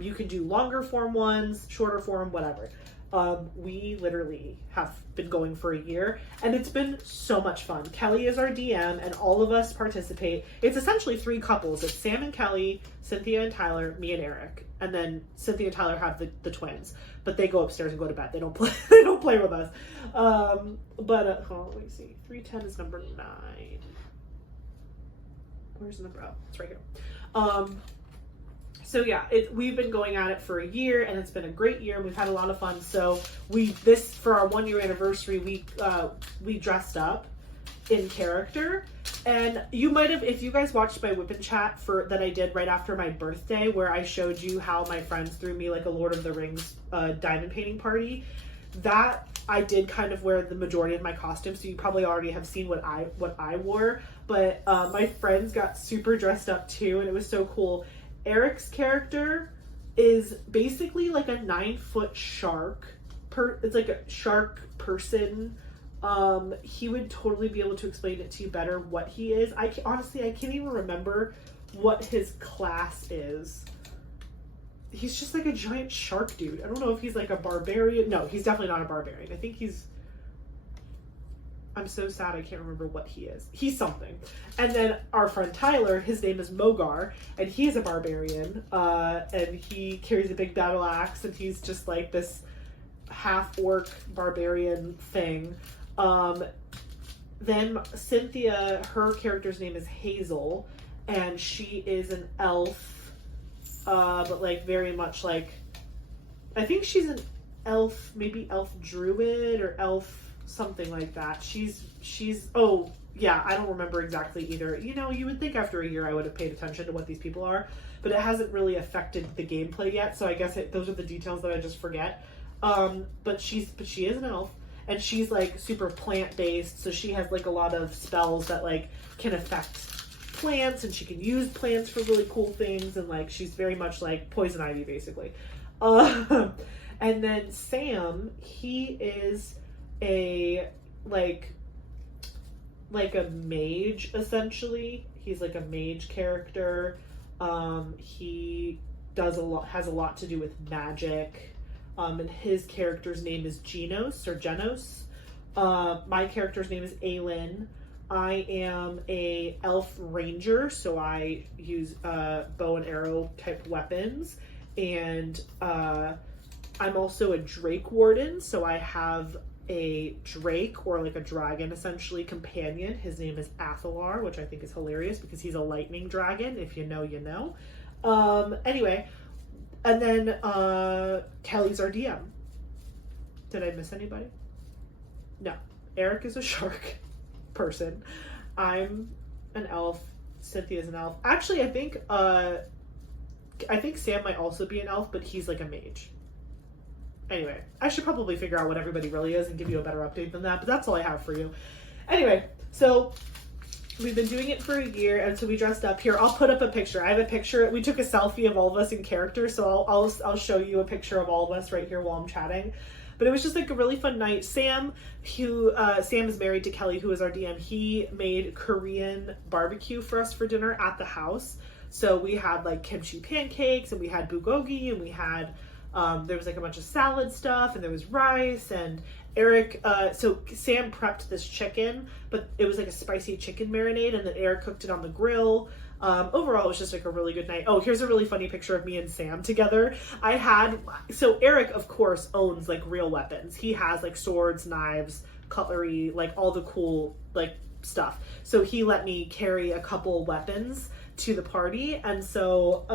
You can do longer form ones, shorter form, whatever. We literally have been going for a year and it's been so much fun. Kelly is our DM and all of us participate. It's essentially 3 couples. It's Sam and Kelly, Cynthia and Tyler, me and Eric. And then Cynthia and Tyler have the twins, but they go upstairs and go to bed. They don't play, they don't play with us. Let me see. 310 is number 9. Where's the number? Oh, it's right here. So yeah, we've been going at it for a year and it's been a great year. We've had a lot of fun. So for our 1 year anniversary, we dressed up in character. And you might have, if you guys watched my Whip and Chat that I did right after my birthday, where I showed you how my friends threw me like a Lord of the Rings diamond painting party, that I did kind of wear the majority of my costume. So you probably already have seen what I wore, but my friends got super dressed up too. And it was so cool. Eric's character is basically like a 9-foot shark. It's like a shark person. He would totally be able to explain it to you better what he is. Honestly, I can't even remember what his class is. He's just like a giant shark dude. I don't know if he's like a barbarian. No, he's definitely not a barbarian. I think I'm so sad I can't remember what he is. He's something. And then our friend Tyler, his name is Mogar, and he's a barbarian. And he carries a big battle axe, and he's just like this half-orc barbarian thing. Then Cynthia, her character's name is Hazel, and she is an elf, but like very much like, I think she's an elf, maybe elf druid or elf something like that. Oh yeah, I don't remember exactly either. You know, you would think after a year I would have paid attention to what these people are, but it hasn't really affected the gameplay yet, so I guess those are the details that I just forget. But she is an elf, and she's like super plant-based, so she has like a lot of spells that like can affect plants, and she can use plants for really cool things, and like she's very much like Poison Ivy basically. And then Sam, he is a like a mage essentially. He's like a mage character. He has a lot to do with magic. And his character's name is Genos. My character's name is Aelin. I am a elf ranger, so I use bow and arrow type weapons, and I'm also a drake warden, so I have a drake, or like a dragon essentially, companion. His name is Athalar, which I think is hilarious because he's a lightning dragon. If you know, you know. Anyway, and then Kelly's our DM. Did I miss anybody? No. Eric is a shark person. I'm an elf. Cynthia's an elf. Actually, I think Sam might also be an elf, but he's like a mage. Anyway, I should probably figure out what everybody really is and give you a better update than that, but that's all I have for you. Anyway, so we've been doing it for a year, and so we dressed up. Here, I'll put up a picture. I have a picture. We took a selfie of all of us in character, so I'll show you a picture of all of us right here while I'm chatting. But it was just like a really fun night. Sam is married to Kelly, who is our DM. He made Korean barbecue for us for dinner at the house. So we had like kimchi pancakes, and we had bulgogi, and we had there was like a bunch of salad stuff, and there was rice, and Eric, so Sam prepped this chicken, but it was like a spicy chicken marinade, and then Eric cooked it on the grill. Overall, it was just like a really good night. Oh, here's a really funny picture of me and Sam together. So Eric, of course, owns like real weapons. He has like swords, knives, cutlery, like all the cool like stuff. So he let me carry a couple weapons to the party, and so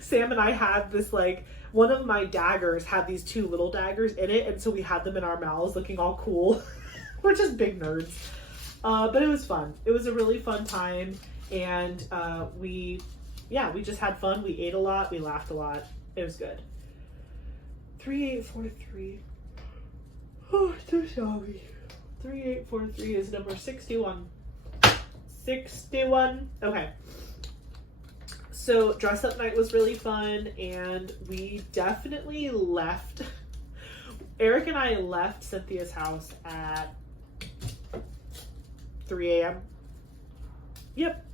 Sam and I had this like, one of my daggers had these 2 little daggers in it, and so we had them in our mouths looking all cool. We're just big nerds. But it was fun. It was a really fun time, and we just had fun. We ate a lot. We laughed a lot. It was good. 3843. Oh, so sorry. 3843 is number 61. 61. Okay. So dress up night was really fun, and we definitely left. Eric and I left Cynthia's house at 3 a.m. Yep.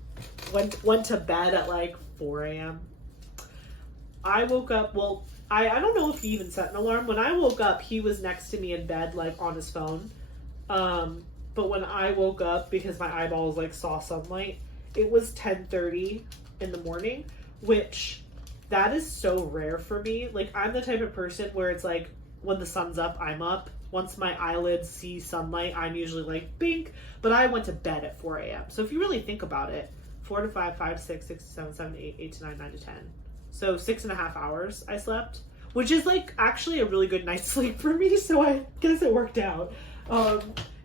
Went to bed at like 4 a.m. I woke up, well, I don't know if he even set an alarm. When I woke up, he was next to me in bed, like on his phone. But when I woke up, because my eyeballs like saw sunlight, it was 10:30 in the morning, which that is so rare for me. Like, I'm the type of person where it's like, when the sun's up, I'm up. Once my eyelids see sunlight, I'm usually like, bink. But I went to bed at 4 a.m. So if you really think about it, 4 to 5, 5 to 6, 6 to 7, 7 to 8, 8 to 9, 9 to 10. So 6.5 hours I slept, which is like actually a really good night's sleep for me. So I guess it worked out.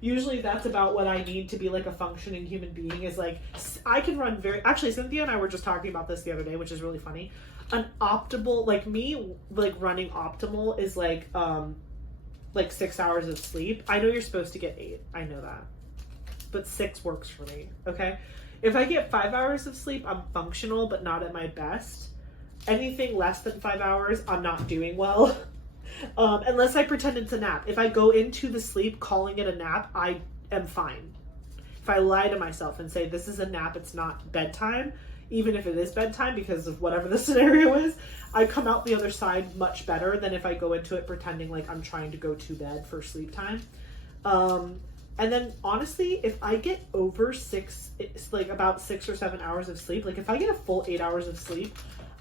Usually that's about what I need to be like a functioning human being, is like, I can run actually Cynthia and I were just talking about this the other day, which is really funny. An optimal, like me, like running optimal is like 6 hours of sleep. I know you're supposed to get 8. I know that. But 6 works for me. Okay. If I get 5 hours of sleep, I'm functional, but not at my best. Anything less than 5 hours, I'm not doing well. Unless I pretend it's a nap. If I go into the sleep calling it a nap, I am fine. If I lie to myself and say this is a nap, it's not bedtime, even if it is bedtime because of whatever the scenario is, I come out the other side much better than if I go into it pretending like I'm trying to go to bed for sleep time. And then honestly, if I get over 6, it's like about 6 or 7 hours of sleep, like if I get a full 8 hours of sleep,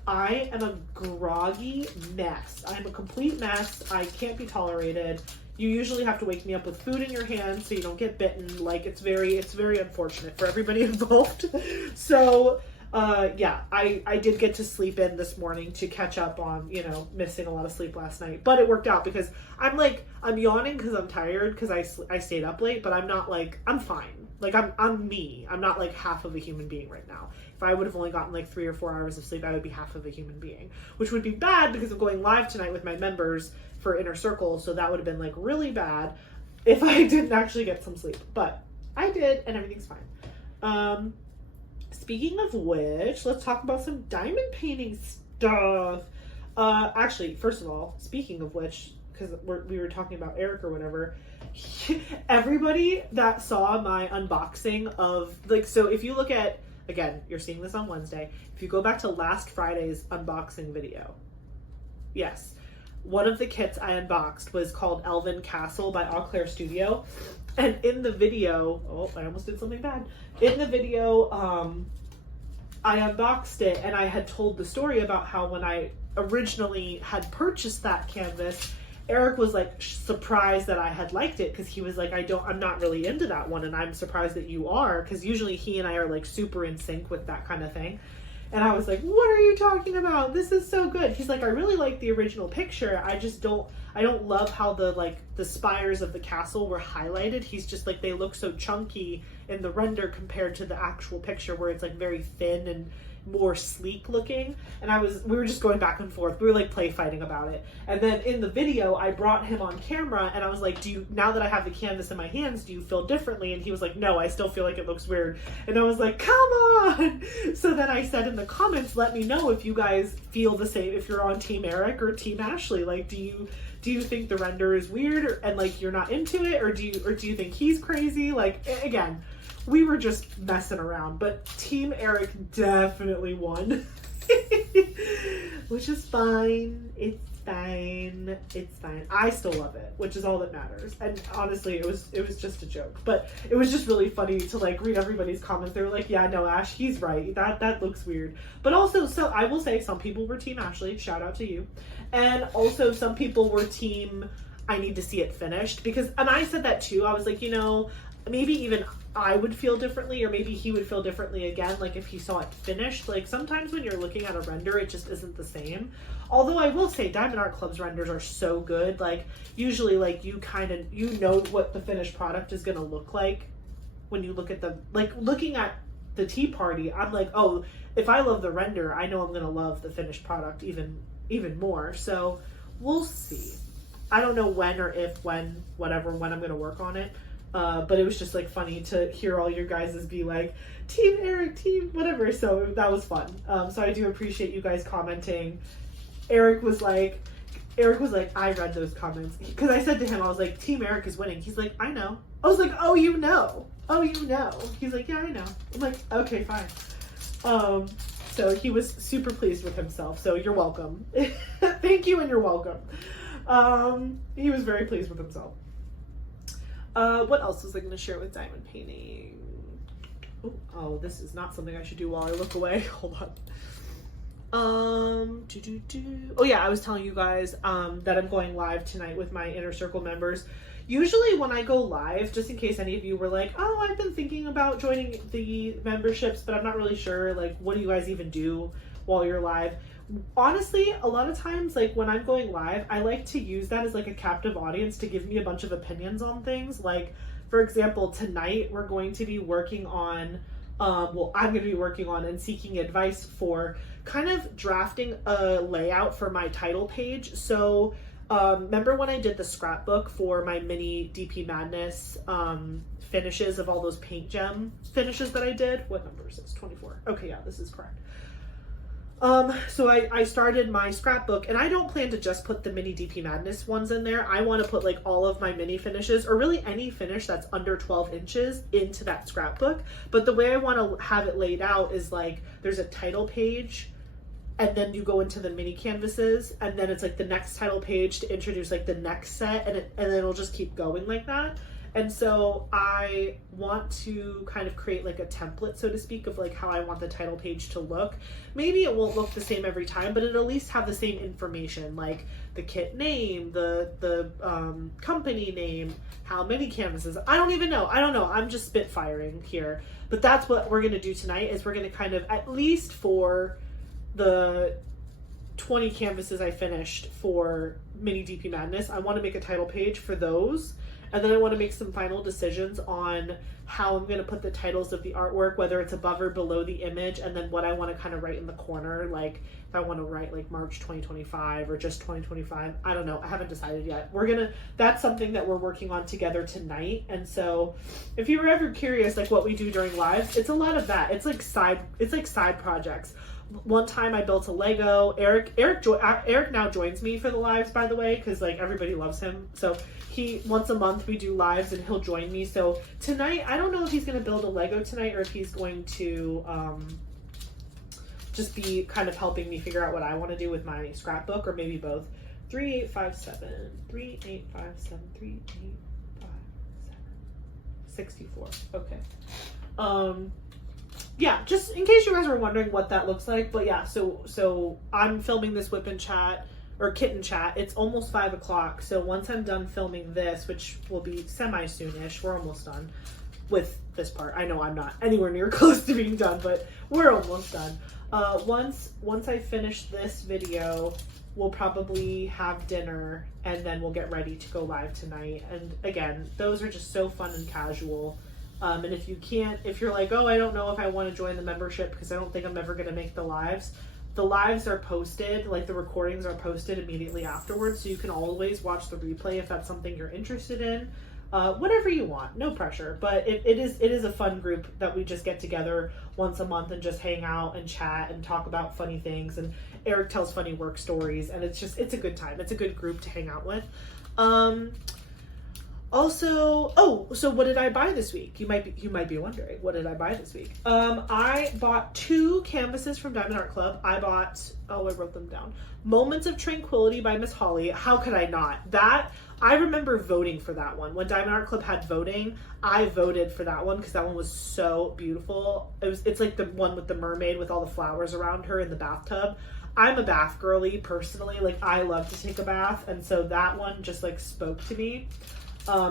I am a groggy mess. I'm a complete mess. I can't be tolerated. You usually have to wake me up with food in your hand so you don't get bitten. Like, it's very unfortunate for everybody involved. So, yeah, I did get to sleep in this morning to catch up on, missing a lot of sleep last night. But it worked out because I'm yawning because I'm tired because I stayed up late, but I'm not like, I'm fine. Like, I'm me. I'm not like half of a human being right now. If I would have only gotten like 3 or 4 hours of sleep, I would be half of a human being, which would be bad because I'm going live tonight with my members for Inner Circle. So that would have been like really bad if I didn't actually get some sleep, but I did, and everything's fine. Speaking of which, let's talk about some diamond painting stuff. Actually, first of all, speaking of which, because we were talking about Eric or whatever, everybody that saw my unboxing of, like, so if you look at, again, you're seeing this on Wednesday, if you go back to last Friday's unboxing video, yes, one of the kits I unboxed was called Elven Castle by Eau Claire Studio. And in the video, oh, I almost did something bad. In the video, I unboxed it and I had told the story about how when I originally had purchased that canvas, Eric was like surprised that I had liked it because he was like, I'm not really into that one, and I'm surprised that you are, because usually he and I are like super in sync with that kind of thing. And I was like, what are you talking about? This is so good. He's like, I really like the original picture. I don't love how the spires of the castle were highlighted. He's just like, they look so chunky in the render compared to the actual picture where it's like very thin and more sleek looking. And we were just going back and forth. We were like play fighting about it. And then in the video, I brought him on camera and I was like, now that I have the canvas in my hands, do you feel differently? And he was like, no, I still feel like it looks weird. And I was like, come on. So then I said in the comments, let me know if you guys feel the same, if you're on Team Eric or Team Ashley. Like, do you think the render is weird and like you're not into it, or do you think he's crazy? Like, again, we were just messing around, but Team Eric definitely won. Which is fine. It's fine. It's fine. I still love it, which is all that matters. And honestly, it was just a joke, but it was just really funny to like read everybody's comments. They were like, yeah, no, Ash, he's right. That looks weird. But also, so I will say some people were Team Ashley. Shout out to you. And also some people were Team, I need to see it finished, and I said that too. I was like, maybe even I would feel differently, or maybe he would feel differently again, like if he saw it finished. Like sometimes when you're looking at a render, it just isn't the same. Although I will say Diamond Art Club's renders are so good. Like usually like you know what the finished product is going to look like when you look at looking at the tea party. I'm like, oh, if I love the render, I know I'm going to love the finished product even more. So we'll see. I don't know when or if, when I'm gonna work on it. But it was just like funny to hear all your guys' be like, Team Eric, team whatever. So that was fun. So I do appreciate you guys commenting. Eric was like, I read those comments because I said to him, I was like, Team Eric is winning. He's like, I know. I was like, oh, you know. He's like, yeah, I know. I'm like, okay, fine. So he was super pleased with himself. So you're welcome. Thank you, and you're welcome. He was very pleased with himself. What else was I going to share with diamond painting? Oh, this is not something I should do while I look away. Hold on. Oh yeah, I was telling you guys that I'm going live tonight with my Inner Circle members. Usually when I go live, just in case any of you were like, oh, I've been thinking about joining the memberships, but I'm not really sure, like, what do you guys even do while you're live? Honestly, a lot of times, like, when I'm going live, I like to use that as like a captive audience to give me a bunch of opinions on things. Like, for example, tonight we're going to be working on I'm going to be working on and seeking advice for kind of drafting a layout for my title page. So remember when I did the scrapbook for my mini DP Madness finishes of all those paint gem finishes that I did? What number is this? 24. Okay, yeah, this is correct. So I started my scrapbook, and I don't plan to just put the mini DP Madness ones in there. I want to put like all of my mini finishes, or really any finish that's under 12 inches into that scrapbook. But the way I want to have it laid out is like there's a title page, and then you go into the mini canvases, and then it's like the next title page to introduce like the next set, and then it'll just keep going like that. And so I want to kind of create like a template, so to speak, of like how I want the title page to look. Maybe it won't look the same every time, but it'll at least have the same information, like the kit name, the company name, how many canvases. I don't know. I'm just spitfiring here. But that's what we're going to do tonight, is we're going to kind of, at least for the 20 canvases I finished for mini DP Madness, I want to make a title page for those. And then I want to make some final decisions on how I'm going to put the titles of the artwork, whether it's above or below the image, and then what I want to kind of write in the corner. Like if I want to write like March 2025 or just 2025, I don't know. I haven't decided yet. That's something that we're working on together tonight. And so if you were ever curious, like what we do during lives, it's a lot of that. It's like side projects. One time I built a Lego. Eric now joins me for the lives, by the way, because like everybody loves him. So once a month we do lives and he'll join me. So tonight, I don't know if he's going to build a Lego tonight or if he's going to just be kind of helping me figure out what I want to do with my scrapbook, or maybe both. 3857, 3857, 3857, 64. Okay. Yeah, just in case you guys were wondering what that looks like. But yeah, so I'm filming this whip and chat, or kitten chat. It's almost 5 o'clock. So once I'm done filming this, which will be semi-soonish, we're almost done with this part. I know I'm not anywhere near close to being done, but we're almost done. Once I finish this video, we'll probably have dinner, and then we'll get ready to go live tonight. And again, those are just so fun and casual. And if you're like, oh, I don't know if I want to join the membership because I don't think I'm ever going to make the lives are posted, like the recordings are posted immediately afterwards, so you can always watch the replay if that's something you're interested in. Whatever you want, no pressure, but it is a fun group that we just get together once a month and just hang out and chat and talk about funny things, and Eric tells funny work stories, and it's a good time. It's a good group to hang out with. Also, so what did I buy this week? You might be wondering, what did I buy this week? I bought 2 canvases from Diamond Art Club. I wrote them down. Moments of Tranquility by Miss Holly. How could I not? I remember voting for that one. When Diamond Art Club had voting, I voted for that one because that one was so beautiful. It's like the one with the mermaid with all the flowers around her in the bathtub. I'm a bath girly personally. Like, I love to take a bath, and so that one just like spoke to me.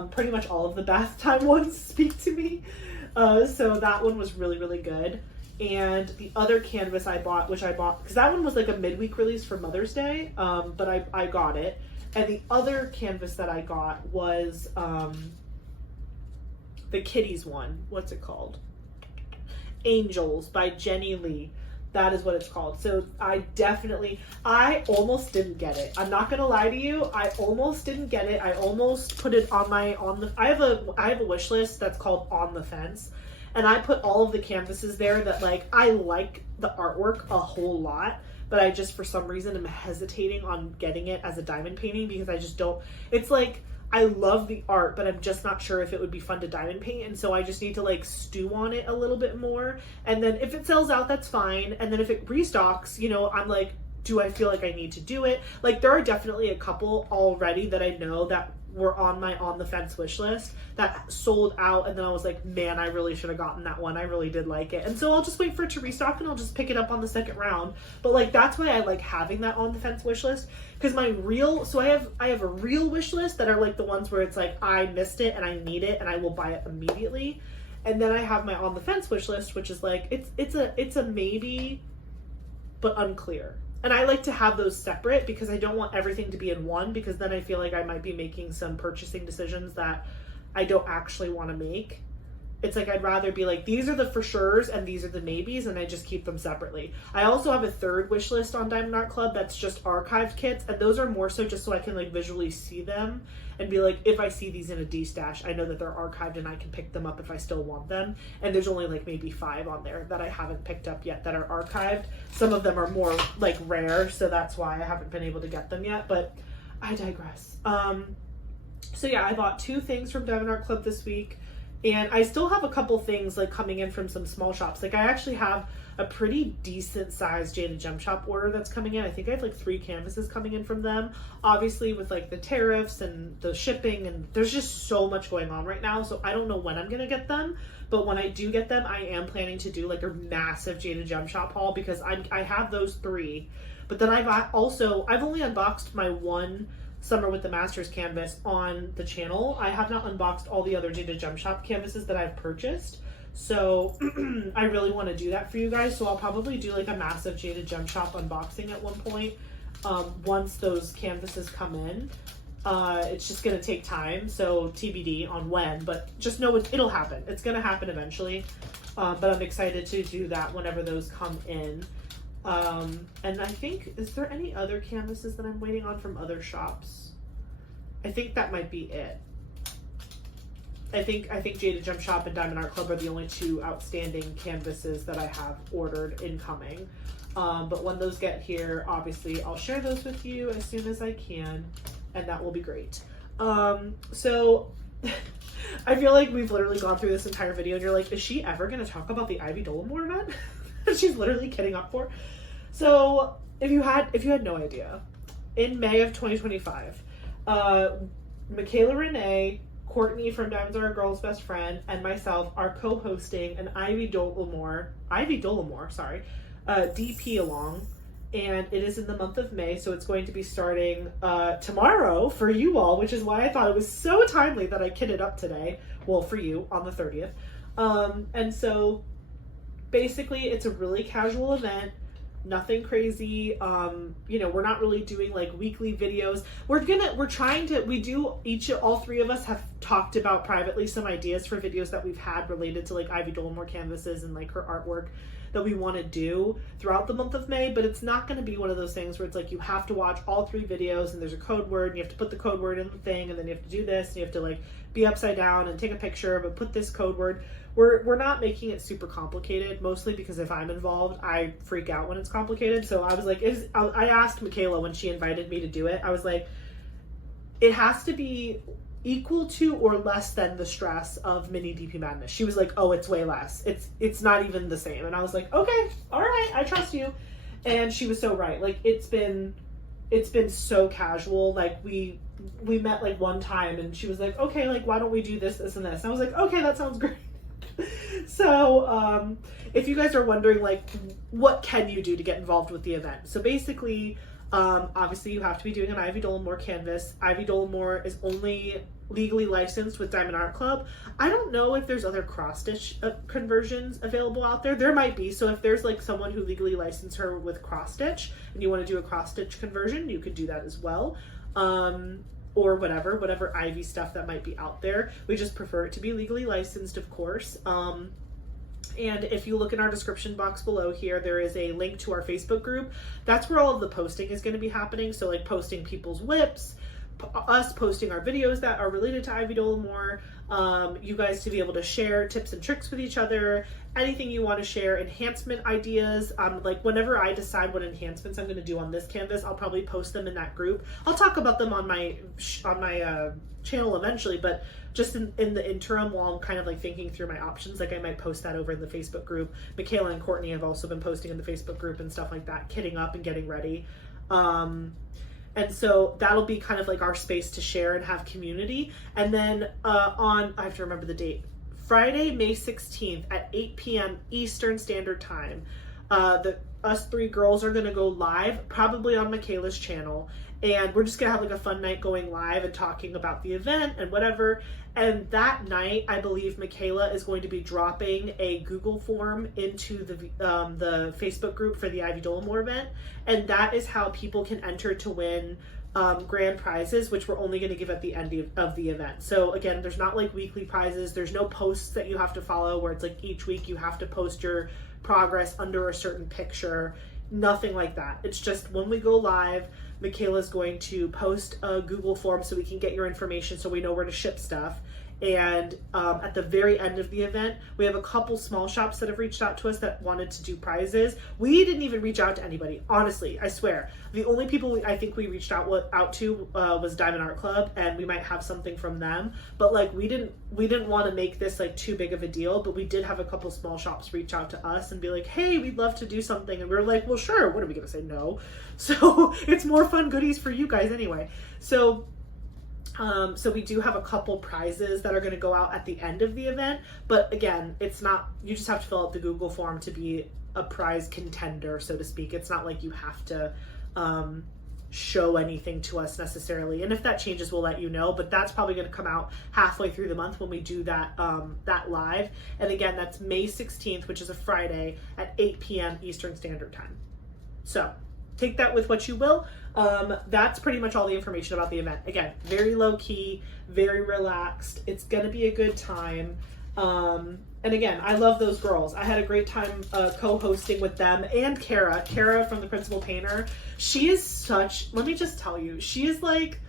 Pretty much all of the bath time ones speak to me. So that one was really, really good. And the other canvas I bought, because that one was like a midweek release for Mother's Day, but I got it. And the other canvas that I got was the Kitties one. What's it called? Angels by Jenny Lee. That is what it's called. So I almost didn't get it. I'm not gonna lie to you. I almost didn't get it. I almost put it on I have a wish list that's called On the Fence. And I put all of the canvases there that like, I like the artwork a whole lot, but I just, for some reason, am hesitating on getting it as a diamond painting because I just don't, it's like, I love the art, but I'm just not sure if it would be fun to diamond paint. And so I just need to like stew on it a little bit more. And then if it sells out, that's fine. And then if it restocks, you know, I'm like, do I feel like I need to do it? Like there are definitely a couple already that I know that were on my On the Fence wish list that sold out, and then I was like, man, I really should have gotten that one. I really did like it. And so I'll just wait for it to restock and I'll just pick it up on the second round. But like that's why I like having that On the Fence wish list, because I have a real wish list that are like the ones where it's like I missed it and I need it and I will buy it immediately. And then I have my On the Fence wish list, which is like it's a maybe but unclear. And I like to have those separate because I don't want everything to be in one, because then I feel like I might be making some purchasing decisions that I don't actually want to make. It's like I'd rather be like, these are the for sures and these are the maybes, and I just keep them separately. I also have a third wish list on Diamond Art Club that's just archived kits, and those are more so just so I can like visually see them and be like, if I see these in a D-stash, I know that they're archived and I can pick them up if I still want them. And there's only like maybe 5 on there that I haven't picked up yet that are archived. Some of them are more like rare, so that's why I haven't been able to get them yet, but I digress. So yeah, I bought 2 things from Diamond Art Club this week. And I still have a couple things like coming in from some small shops. Like I actually have a pretty decent sized Jada Gem Shop order that's coming in. I think I have like 3 canvases coming in from them. Obviously with like the tariffs and the shipping, and there's just so much going on right now. So I don't know when I'm going to get them. But when I do get them, I am planning to do like a massive Jada Gem Shop haul, because I have those 3. But then I've only unboxed my one Summer with the Masters canvas on the channel. I have not unboxed all the other Jada Gem Shop canvases that I've purchased. So I really want to do that for you guys. So I'll probably do like a massive Jada Gem Shop unboxing at one point once those canvases come in. It's just going to take time. So TBD on when, but just know it'll happen. It's going to happen eventually. But I'm excited to do that whenever those come in. And I think, is there any other canvases that I'm waiting on from other shops? I think that might be it. I think Jada Gem Shop and Diamond Art Club are the only 2 outstanding canvases that I have ordered incoming. But when those get here, obviously I'll share those with you as soon as I can, and that will be great. So I feel like we've literally gone through this entire video and you're like, is she ever going to talk about the Ivy Dolamore event? She's literally kidding up for. So if you had no idea, in May of 2025, Michaela Renee, Courtney from Diamonds Are a Girl's Best Friend, and myself are co-hosting an Ivy Dolamore, DP along, and it is in the month of May, so it's going to be starting tomorrow for you all, which is why I thought it was so timely that I kitted up today. Well, for you on the 30th. And so basically it's a really casual event, nothing crazy. We're not really doing like weekly videos. All 3 of us have talked about privately some ideas for videos that we've had related to like Ivy Dolamore canvases and like her artwork that we want to do throughout the month of May, but it's not going to be one of those things where it's like you have to watch all 3 videos and there's a code word and you have to put the code word in the thing and then you have to do this and you have to like be upside down and take a picture but put this code word. We're not making it super complicated, mostly because if I'm involved, I freak out when it's complicated. So I was like, I asked Michaela when she invited me to do it, I was like, it has to be equal to or less than the stress of mini DP Madness. She was like, oh, it's way less. It's not even the same. And I was like, okay, all right, I trust you. And she was so right. Like it's been so casual. Like we met like one time and she was like, okay, like why don't we do this, this, and this? And I was like, okay, that sounds great. So if you guys are wondering like what can you do to get involved with the event, so basically obviously you have to be doing an Ivy Dolamore canvas. Ivy Dolamore is only legally licensed with Diamond Art Club. I don't know if there's other cross stitch conversions available out there. There might be. So if there's like someone who legally licensed her with cross stitch and you want to do a cross stitch conversion, you could do that as well. Or whatever Ivy stuff that might be out there. We just prefer it to be legally licensed, of course. And if you look in our description box below here, there is a link to our Facebook group. That's where all of the posting is going to be happening. So like posting people's whips, us posting our videos that are related to Ivy Dolamore, you guys to be able to share tips and tricks with each other, anything you want to share, enhancement ideas. Like whenever I decide what enhancements I'm going to do on this canvas, I'll probably post them in that group. I'll talk about them on my channel eventually, but just in the interim, while I'm kind of like thinking through my options, like I might post that over in the Facebook group. Michaela and Courtney have also been posting in the Facebook group and stuff like that, kitting up and getting ready. And so that'll be kind of like our space to share and have community. And then I have to remember the date, Friday, May 16th at 8 p.m. Eastern Standard Time, us three girls are gonna go live, probably on Michaela's channel. And we're just gonna have like a fun night going live and talking about the event and whatever. And that night, I believe Michaela is going to be dropping a Google form into the Facebook group for the Ivy Dolamore event. And that is how people can enter to win grand prizes, which we're only going to give at the end of the event. So again, there's not like weekly prizes. There's no posts that you have to follow where it's like each week you have to post your progress under a certain picture. Nothing like that. It's just when we go live, Michaela's going to post a Google form so we can get your information so we know where to ship stuff. And at the very end of the event, we have a couple small shops that have reached out to us that wanted to do prizes. We didn't even reach out to anybody, honestly, I swear. The only people I think we reached out to was Diamond Art Club, and we might have something from them. But like we didn't want to make this like too big of a deal, but we did have a couple small shops reach out to us and be like, hey, we'd love to do something. And we were like, well, sure, what are we gonna say no? So it's more fun goodies for you guys anyway. So we do have a couple prizes that are going to go out at the end of the event, but again, it's not, you just have to fill out the Google form to be a prize contender, so to speak. It's not like you have to show anything to us necessarily. And if that changes, we'll let you know, but that's probably going to come out halfway through the month when we do that live. And again, that's May 16th, which is a Friday at 8 p.m. Eastern Standard Time. So take that with what you will. That's pretty much all the information about the event. Again, very low key, very relaxed. It's gonna be a good time. And again, I love those girls. I had a great time co-hosting with them and Kara from the Principal Painter. She is such, let me just tell you, she is like,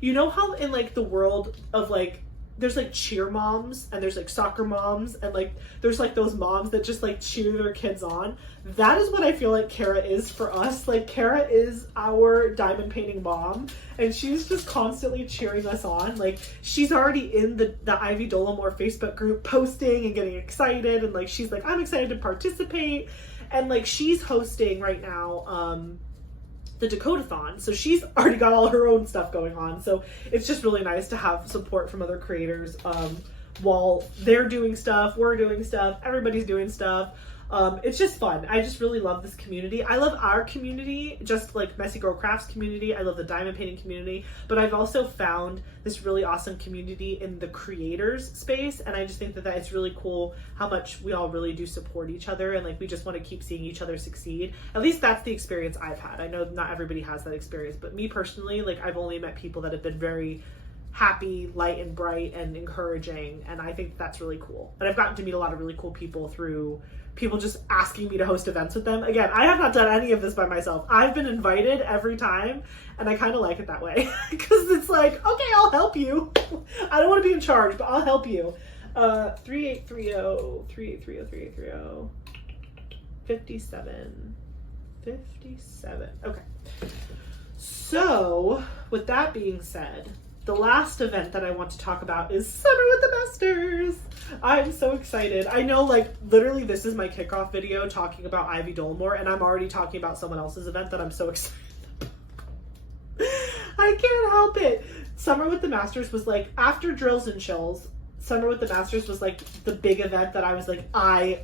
you know how in like the world of like, there's like cheer moms and there's like soccer moms and like there's like those moms that just like cheer their kids on. That is what I feel like Kara is for us. Like Kara is our diamond painting mom and she's just constantly cheering us on. Like she's already in the Ivy Dolamore Facebook group posting and getting excited and like she's like, I'm excited to participate. And like she's hosting right now the Dakotathon, so she's already got all her own stuff going on. So it's just really nice to have support from other creators while they're doing stuff, we're doing stuff, everybody's doing stuff. It's just fun. I just really love this community. I love our community, just like Messy Girl Crafts community. I love the diamond painting community, but I've also found this really awesome community in the creators space. And I just think that it's really cool how much we all really do support each other. And like, we just want to keep seeing each other succeed. At least that's the experience I've had. I know not everybody has that experience, but me personally, like I've only met people that have been very happy, light and bright and encouraging. And I think that's really cool. And I've gotten to meet a lot of really cool people through people just asking me to host events with them. Again, I have not done any of this by myself. I've been invited every time and I kind of like it that way because it's like, okay, I'll help you. I don't want to be in charge, but I'll help you. 3830 57. Okay. So with that being said, the last event that I want to talk about is Summer with the Masters. I'm so excited. I know, like, literally this is my kickoff video talking about Ivy Dolamore, and I'm already talking about someone else's event that I'm so excited about. I can't help it. Summer with the Masters was like, after Drills and Chills, Summer with the Masters was like the big event that I was like, I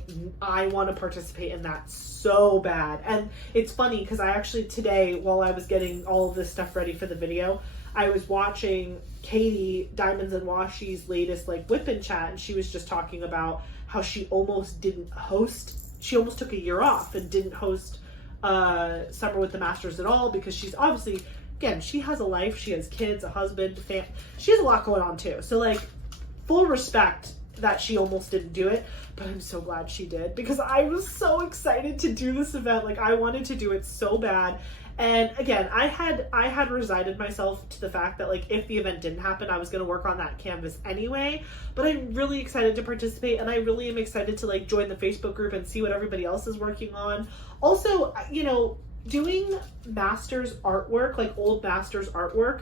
want to participate in that so bad. And it's funny because I actually today, while I was getting all of this stuff ready for the video, I was watching Katie, Diamonds and Washi's latest like whip and chat, and she was just talking about how she almost didn't host. She almost took a year off and didn't host Summer with the Masters at all because she's obviously, again, she has a life, she has kids, a husband, she has a lot going on too. So like, full respect that she almost didn't do it, but I'm so glad she did because I was so excited to do this event. Like I wanted to do it so bad. And again, I had resigned myself to the fact that like if the event didn't happen, I was going to work on that canvas anyway, but I'm really excited to participate, and I really am excited to like join the Facebook group and see what everybody else is working on. Also, you know, doing masters artwork, like old masters artwork,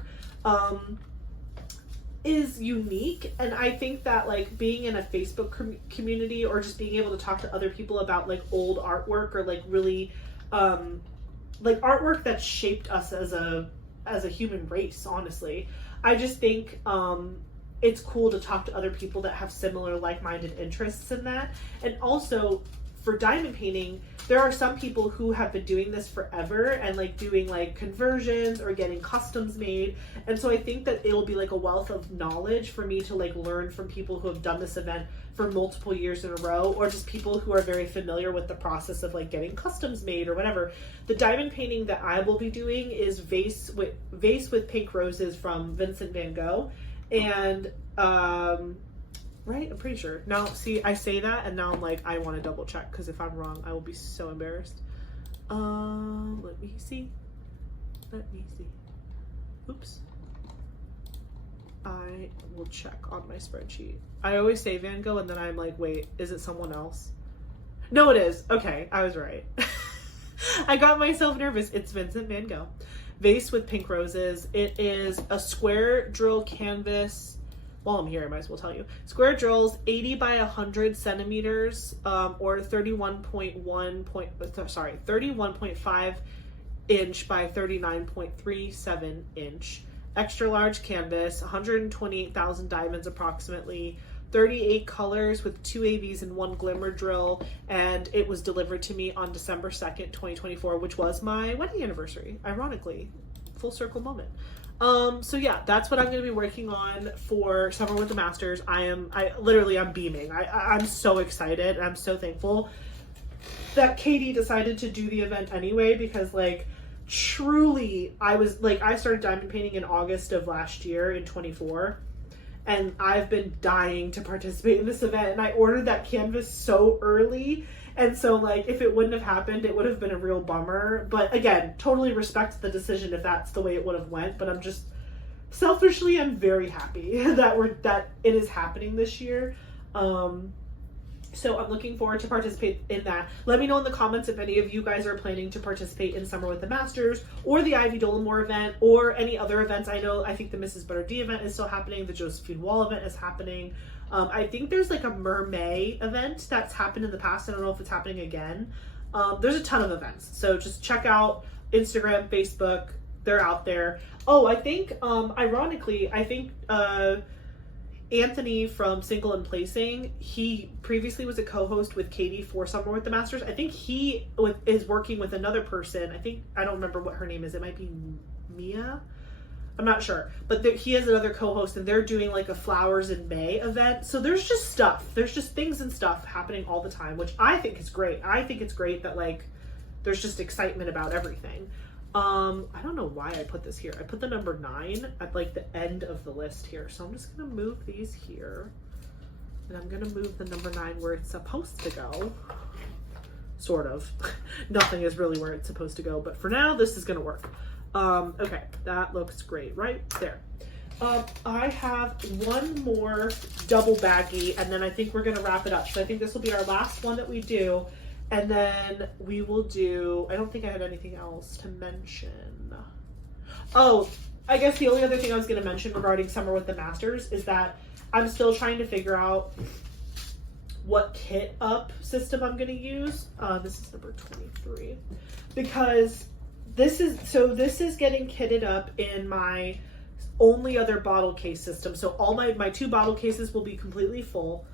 is unique, and I think that like being in a Facebook community or just being able to talk to other people about like old artwork or like really like artwork that shaped us as a human race, honestly, I just think it's cool to talk to other people that have similar like-minded interests in that. And also for diamond painting, there are some people who have been doing this forever and like doing like conversions or getting customs made. And so I think that it'll be like a wealth of knowledge for me to like learn from people who have done this event for multiple years in a row, or just people who are very familiar with the process of like getting customs made or whatever. The diamond painting that I will be doing is Vase with Pink Roses from Vincent van Gogh. And right, I'm pretty sure. Now, see, I say that and now I'm like, I want to double check because if I'm wrong, I will be so embarrassed. Let me see. Oops. I will check on my spreadsheet. I always say Van Gogh and then I'm like, wait, is it someone else? No, it is. Okay, I was right. I got myself nervous. It's Vincent van Gogh. Vase with Pink Roses. It is a square drill canvas. While I'm here, I might as well tell you. Square drills, 80 by 100 centimeters, or 31.5 inch by 39.37 inch. Extra large canvas, 128,000 diamonds approximately, 38 colors with 2 AVs and 1 glimmer drill, and it was delivered to me on December 2nd, 2024, which was my wedding anniversary, ironically. Full circle moment. So yeah, that's what I'm going to be working on for Summer with the Masters. I'm beaming. I'm so excited, and I'm so thankful that Katie decided to do the event anyway, because like truly I started diamond painting in August of last year in 24, and I've been dying to participate in this event, and I ordered that canvas so early, and so like if it wouldn't have happened, it would have been a real bummer. But again, totally respect the decision if that's the way it would have went, but I'm just selfishly, I'm very happy that it is happening this year. So I'm looking forward to participate in that. Let me know in the comments if any of you guys are planning to participate in Summer with the Masters or the Ivy Dolamore event or any other events. I think the Mrs. Butterdy event is still happening. The Josephine Wall event is happening. I think there's like a Mermay event that's happened in the past. I don't know if it's happening again. There's a ton of events. So just check out Instagram, Facebook. They're out there. Oh, I think, ironically, Anthony from Single and Placing, he previously was a co-host with Katie for Summer with the Masters. I think he is working with another person. I don't remember what her name is. It might be Mia. I'm not sure. But he has another co-host, and they're doing like a Flowers in May event. So there's just stuff. There's just things and stuff happening all the time, which I think is great. I think it's great that like there's just excitement about everything. I don't know why I put this here. I put the number 9 at like the end of the list here. So I'm just going to move these here. And I'm going to move the number 9 where it's supposed to go. Sort of. Nothing is really where it's supposed to go. But for now, this is going to work. Okay, that looks great right there. I have one more double baggie, and then I think we're going to wrap it up. So I think this will be our last one that we do. And then we will do, I don't think I had anything else to mention. Oh, I guess the only other thing I was going to mention regarding Summer with the Masters is that I'm still trying to figure out what kit up system I'm going to use. This is number 23. Because this is getting kitted up in my only other bottle case system. So all my 2 bottle cases will be completely full.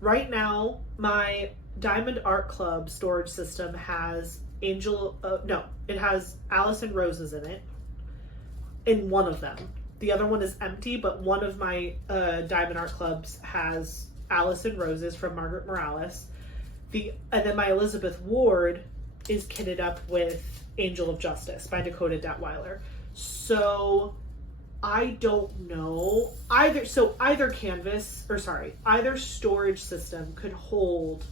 Right now, my Diamond Art Club storage system has it has Alice and Roses in it, in one of them. The other one is empty, but one of my Diamond Art Clubs has Alice and Roses from Margaret Morales. And then my Elizabeth Ward is kitted up with Angel of Justice by Dakota Detweiler. So I don't know either. So either either storage system could hold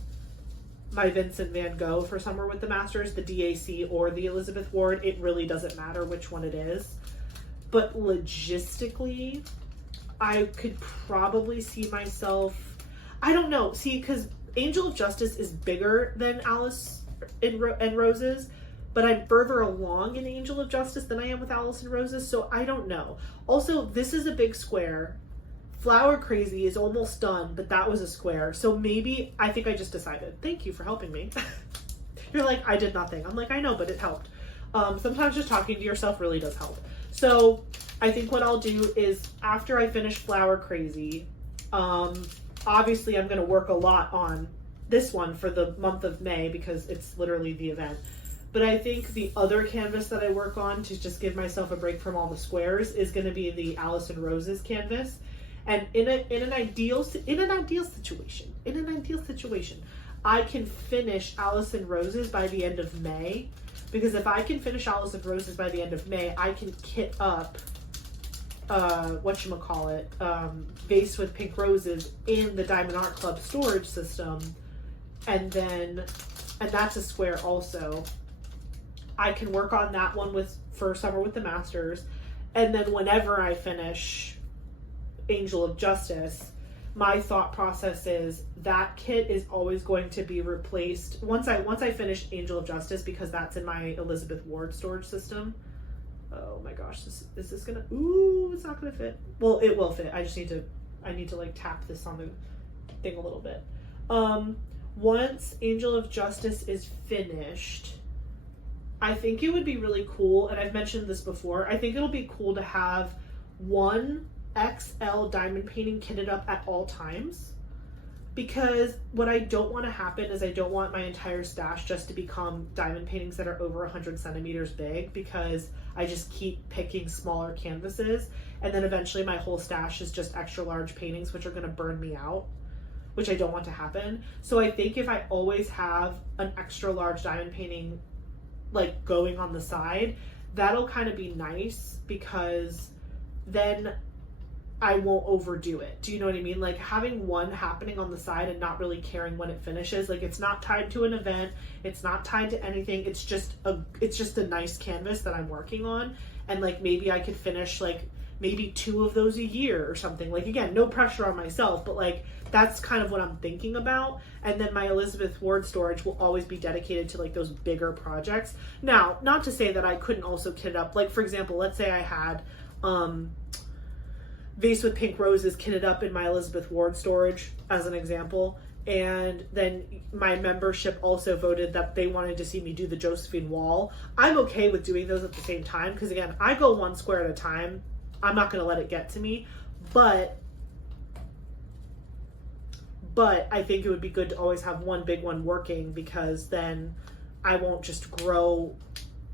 my Vincent van Gogh for Summer with the Masters, the DAC or the Elizabeth Ward. It really doesn't matter which one it is. But logistically, I could probably see myself, I don't know, see, because Angel of Justice is bigger than Alice and Roses, but I'm further along in Angel of Justice than I am with Alice and Roses, so I don't know. Also, this is a big square. Flower Crazy is almost done, but that was a square. So maybe, I think I just decided. Thank you for helping me. You're like, I did nothing. I'm like, I know, but it helped. Sometimes just talking to yourself really does help. So I think what I'll do is after I finish Flower Crazy, obviously I'm going to work a lot on this one for the month of May because it's literally the event. But I think the other canvas that I work on to just give myself a break from all the squares is going to be the Alice and Roses canvas. And in an ideal situation, I can finish Alice and Roses by the end of May, because if I can finish Alice and Roses by the end of May, I can kit up Vase with Pink Roses in the Diamond Art Club storage system, and that's a square also. I can work on that one for Summer with the Masters, and then whenever I finish Angel of Justice, my thought process is that kit is always going to be replaced once I finish Angel of Justice, because that's in my Elizabeth Ward storage system. Oh my gosh, is this gonna, ooh, it's not gonna fit. Well, it will fit. I need to like tap this on the thing a little bit. Once Angel of Justice is finished, I think it would be really cool, and I've mentioned this before, I think it'll be cool to have one XL diamond painting kitted up at all times, because what I don't want to happen is I don't want my entire stash just to become diamond paintings that are over 100 centimeters big, because I just keep picking smaller canvases, and then eventually my whole stash is just extra large paintings, which are going to burn me out, which I don't want to happen. So I think if I always have an extra large diamond painting like going on the side, that'll kind of be nice, because then I won't overdo it. Do you know what I mean? Like having one happening on the side and not really caring when it finishes. Like it's not tied to an event. It's not tied to anything. It's just a nice canvas that I'm working on. And like maybe I could finish like maybe 2 of those a year or something. Like again, no pressure on myself, but like that's kind of what I'm thinking about. And then my Elizabeth Ward storage will always be dedicated to like those bigger projects. Now, not to say that I couldn't also kit up. Like for example, let's say I had Vase with Pink Roses kitted up in my Elizabeth Ward storage as an example, and then my membership also voted that they wanted to see me do the Josephine Wall. I'm okay with doing those at the same time, because again, I go one square at a time. I'm not going to let it get to me, but I think it would be good to always have one big one working, because then I won't just grow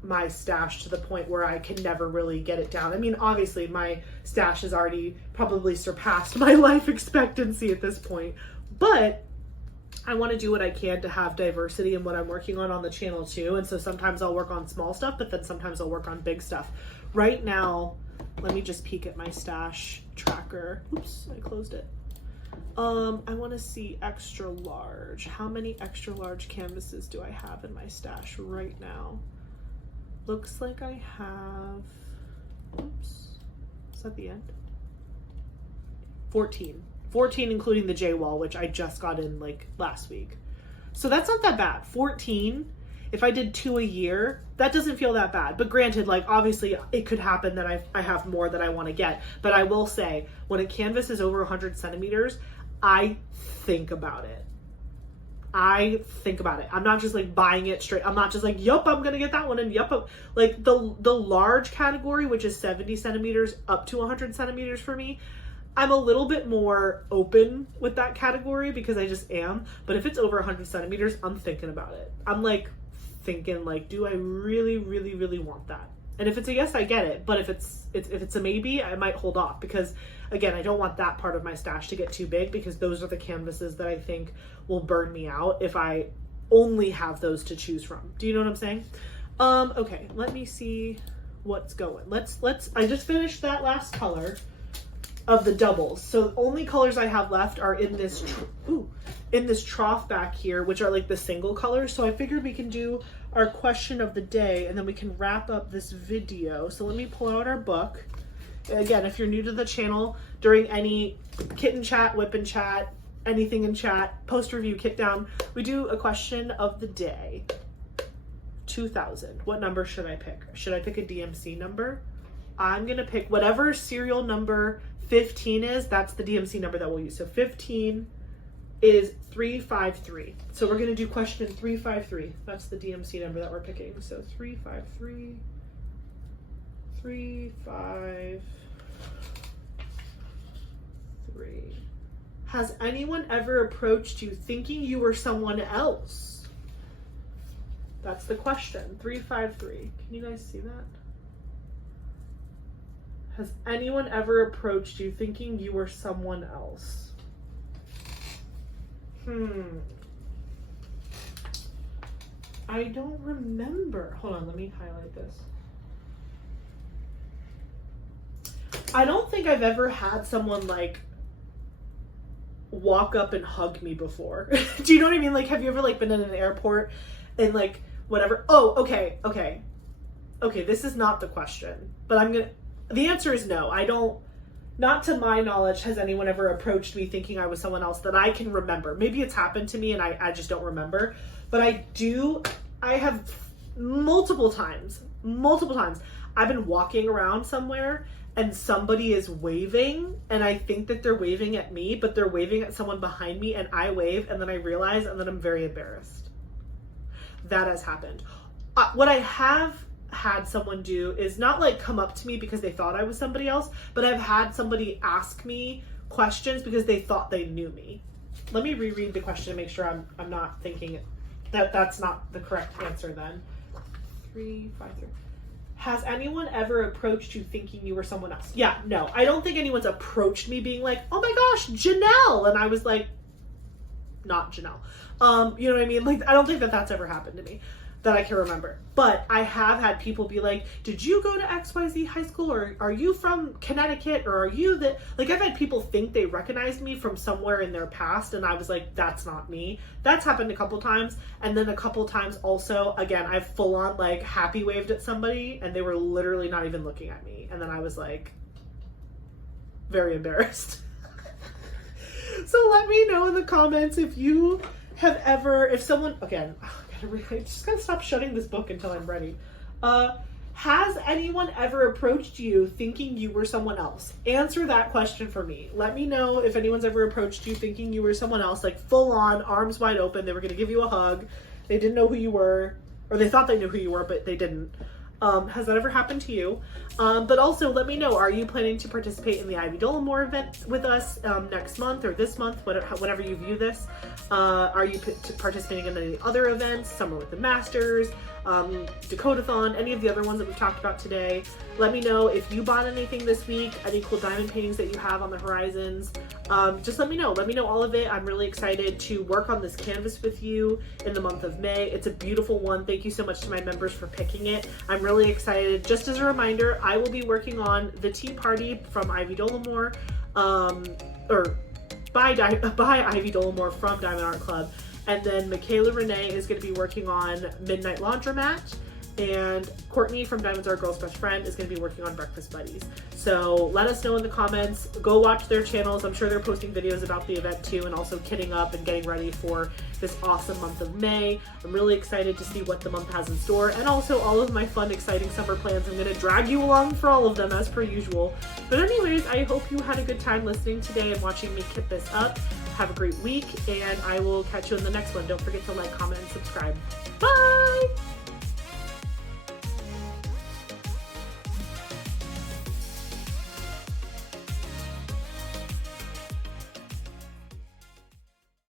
my stash to the point where I can never really get it down. I mean, obviously my stash has already probably surpassed my life expectancy at this point, but I want to do what I can to have diversity in what I'm working on the channel too. And so sometimes I'll work on small stuff, but then sometimes I'll work on big stuff. Right now, let me just peek at my stash tracker. Oops, I closed it. I want to see extra large. How many extra large canvases do I have in my stash right now? Looks like I have, oops, is that the end? 14 including the J wall, which I just got in like last week. So that's not that bad. 14, if I did 2 a year, that doesn't feel that bad. But granted, like obviously it could happen that I have more that I want to get. But I will say, when a canvas is over 100 centimeters, I think about it. I'm not just like buying it straight. I'm not just like, yup, I'm gonna get that one, and yup, like the large category, which is 70 centimeters up to 100 centimeters for me, I'm a little bit more open with that category because I just am. But if it's over 100 centimeters, I'm thinking about it. I'm like thinking like, do I really, really, really want that? And if it's a yes, I get it. But if it's a maybe, I might hold off, because again, I don't want that part of my stash to get too big, because those are the canvases that I think will burn me out if I only have those to choose from. Do you know what I'm saying? Okay, let me see what's going. Let's I just finished that last color of the doubles. So the only colors I have left are in this in this trough back here, which are like the single colors. So I figured we can do our question of the day and then we can wrap up this video. So let me pull out our book. Again, if you're new to the channel, during any kitten chat, whippin' chat, anything in chat, post review, kit down, we do a question of the day. 2000. What number should I pick? Should I pick a DMC number? I'm gonna pick whatever serial number 15 is, that's the DMC number that we'll use. So 15 is 353. So we're gonna do question 353. That's the DMC number that we're picking. So 353, 353. Has anyone ever approached you thinking you were someone else? That's the question. 353. Can you guys see that? Has anyone ever approached you thinking you were someone else? I don't remember. Hold on, let me highlight this. I don't think I've ever had someone like walk up and hug me before. Do you know what I mean? Like, have you ever like been in an airport and like whatever? Oh, okay. This is not the question, but the answer is no. I don't, not to my knowledge, has anyone ever approached me thinking I was someone else that I can remember. Maybe it's happened to me and I just don't remember, but I have multiple times, I've been walking around somewhere and somebody is waving and I think that they're waving at me, but they're waving at someone behind me and I wave and then I realize and then I'm very embarrassed. That has happened. What I have had someone do is not like come up to me because they thought I was somebody else, but I've had somebody ask me questions because they thought they knew me. Let me reread the question to make sure I'm not thinking that's not the correct answer then. 353. Has anyone ever approached you thinking you were someone else? Yeah, no. I don't think anyone's approached me being like, oh my gosh, Janelle. And I was like, not Janelle. You know what I mean? Like, I don't think that's ever happened to me that I can remember. But I have had people be like, did you go to XYZ high school? Or are you from Connecticut? Or are you that? Like, I've had people think they recognized me from somewhere in their past. And I was like, that's not me. That's happened a couple times. And then a couple times also, again, I've full on like happy waved at somebody and they were literally not even looking at me. And then I was like, very embarrassed. So let me know in the comments if you have ever, if someone, again, I just gotta stop shutting this book until I'm ready. Has anyone ever approached you thinking you were someone else? Answer that question for me. Let me know if anyone's ever approached you thinking you were someone else, like full on, arms wide open. They were gonna give you a hug. They didn't know who you were, or they thought they knew who you were, but they didn't. Has that ever happened to you? But also let me know, are you planning to participate in the Ivy Dolamore event with us next month or this month, whenever you view this? Are you participating in any other events, Summer with the Masters, Dakotathon, any of the other ones that we've talked about today? Let me know if you bought anything this week, any cool diamond paintings that you have on the horizons. Just let me know all of it. I'm really excited to work on this canvas with you in the month of May. It's a beautiful one. Thank you so much to my members for picking it. I'm really excited. Just as a reminder, I will be working on the Tea Party from Ivy Dolamore, or by Ivy Dolamore from Diamond Art Club. And then Michaela Renee is going to be working on Midnight Laundromat. And Courtney from Diamonds Are a Girl's Best Friend is going to be working on Breakfast Buddies. So let us know in the comments. Go watch their channels. I'm sure they're posting videos about the event too, and also kitting up and getting ready for this awesome month of May. I'm really excited to see what the month has in store, and also all of my fun, exciting summer plans. I'm going to drag you along for all of them as per usual. But anyways, I hope you had a good time listening today and watching me kit this up. Have a great week, and I will catch you in the next one. Don't forget to like, comment, and subscribe. Bye!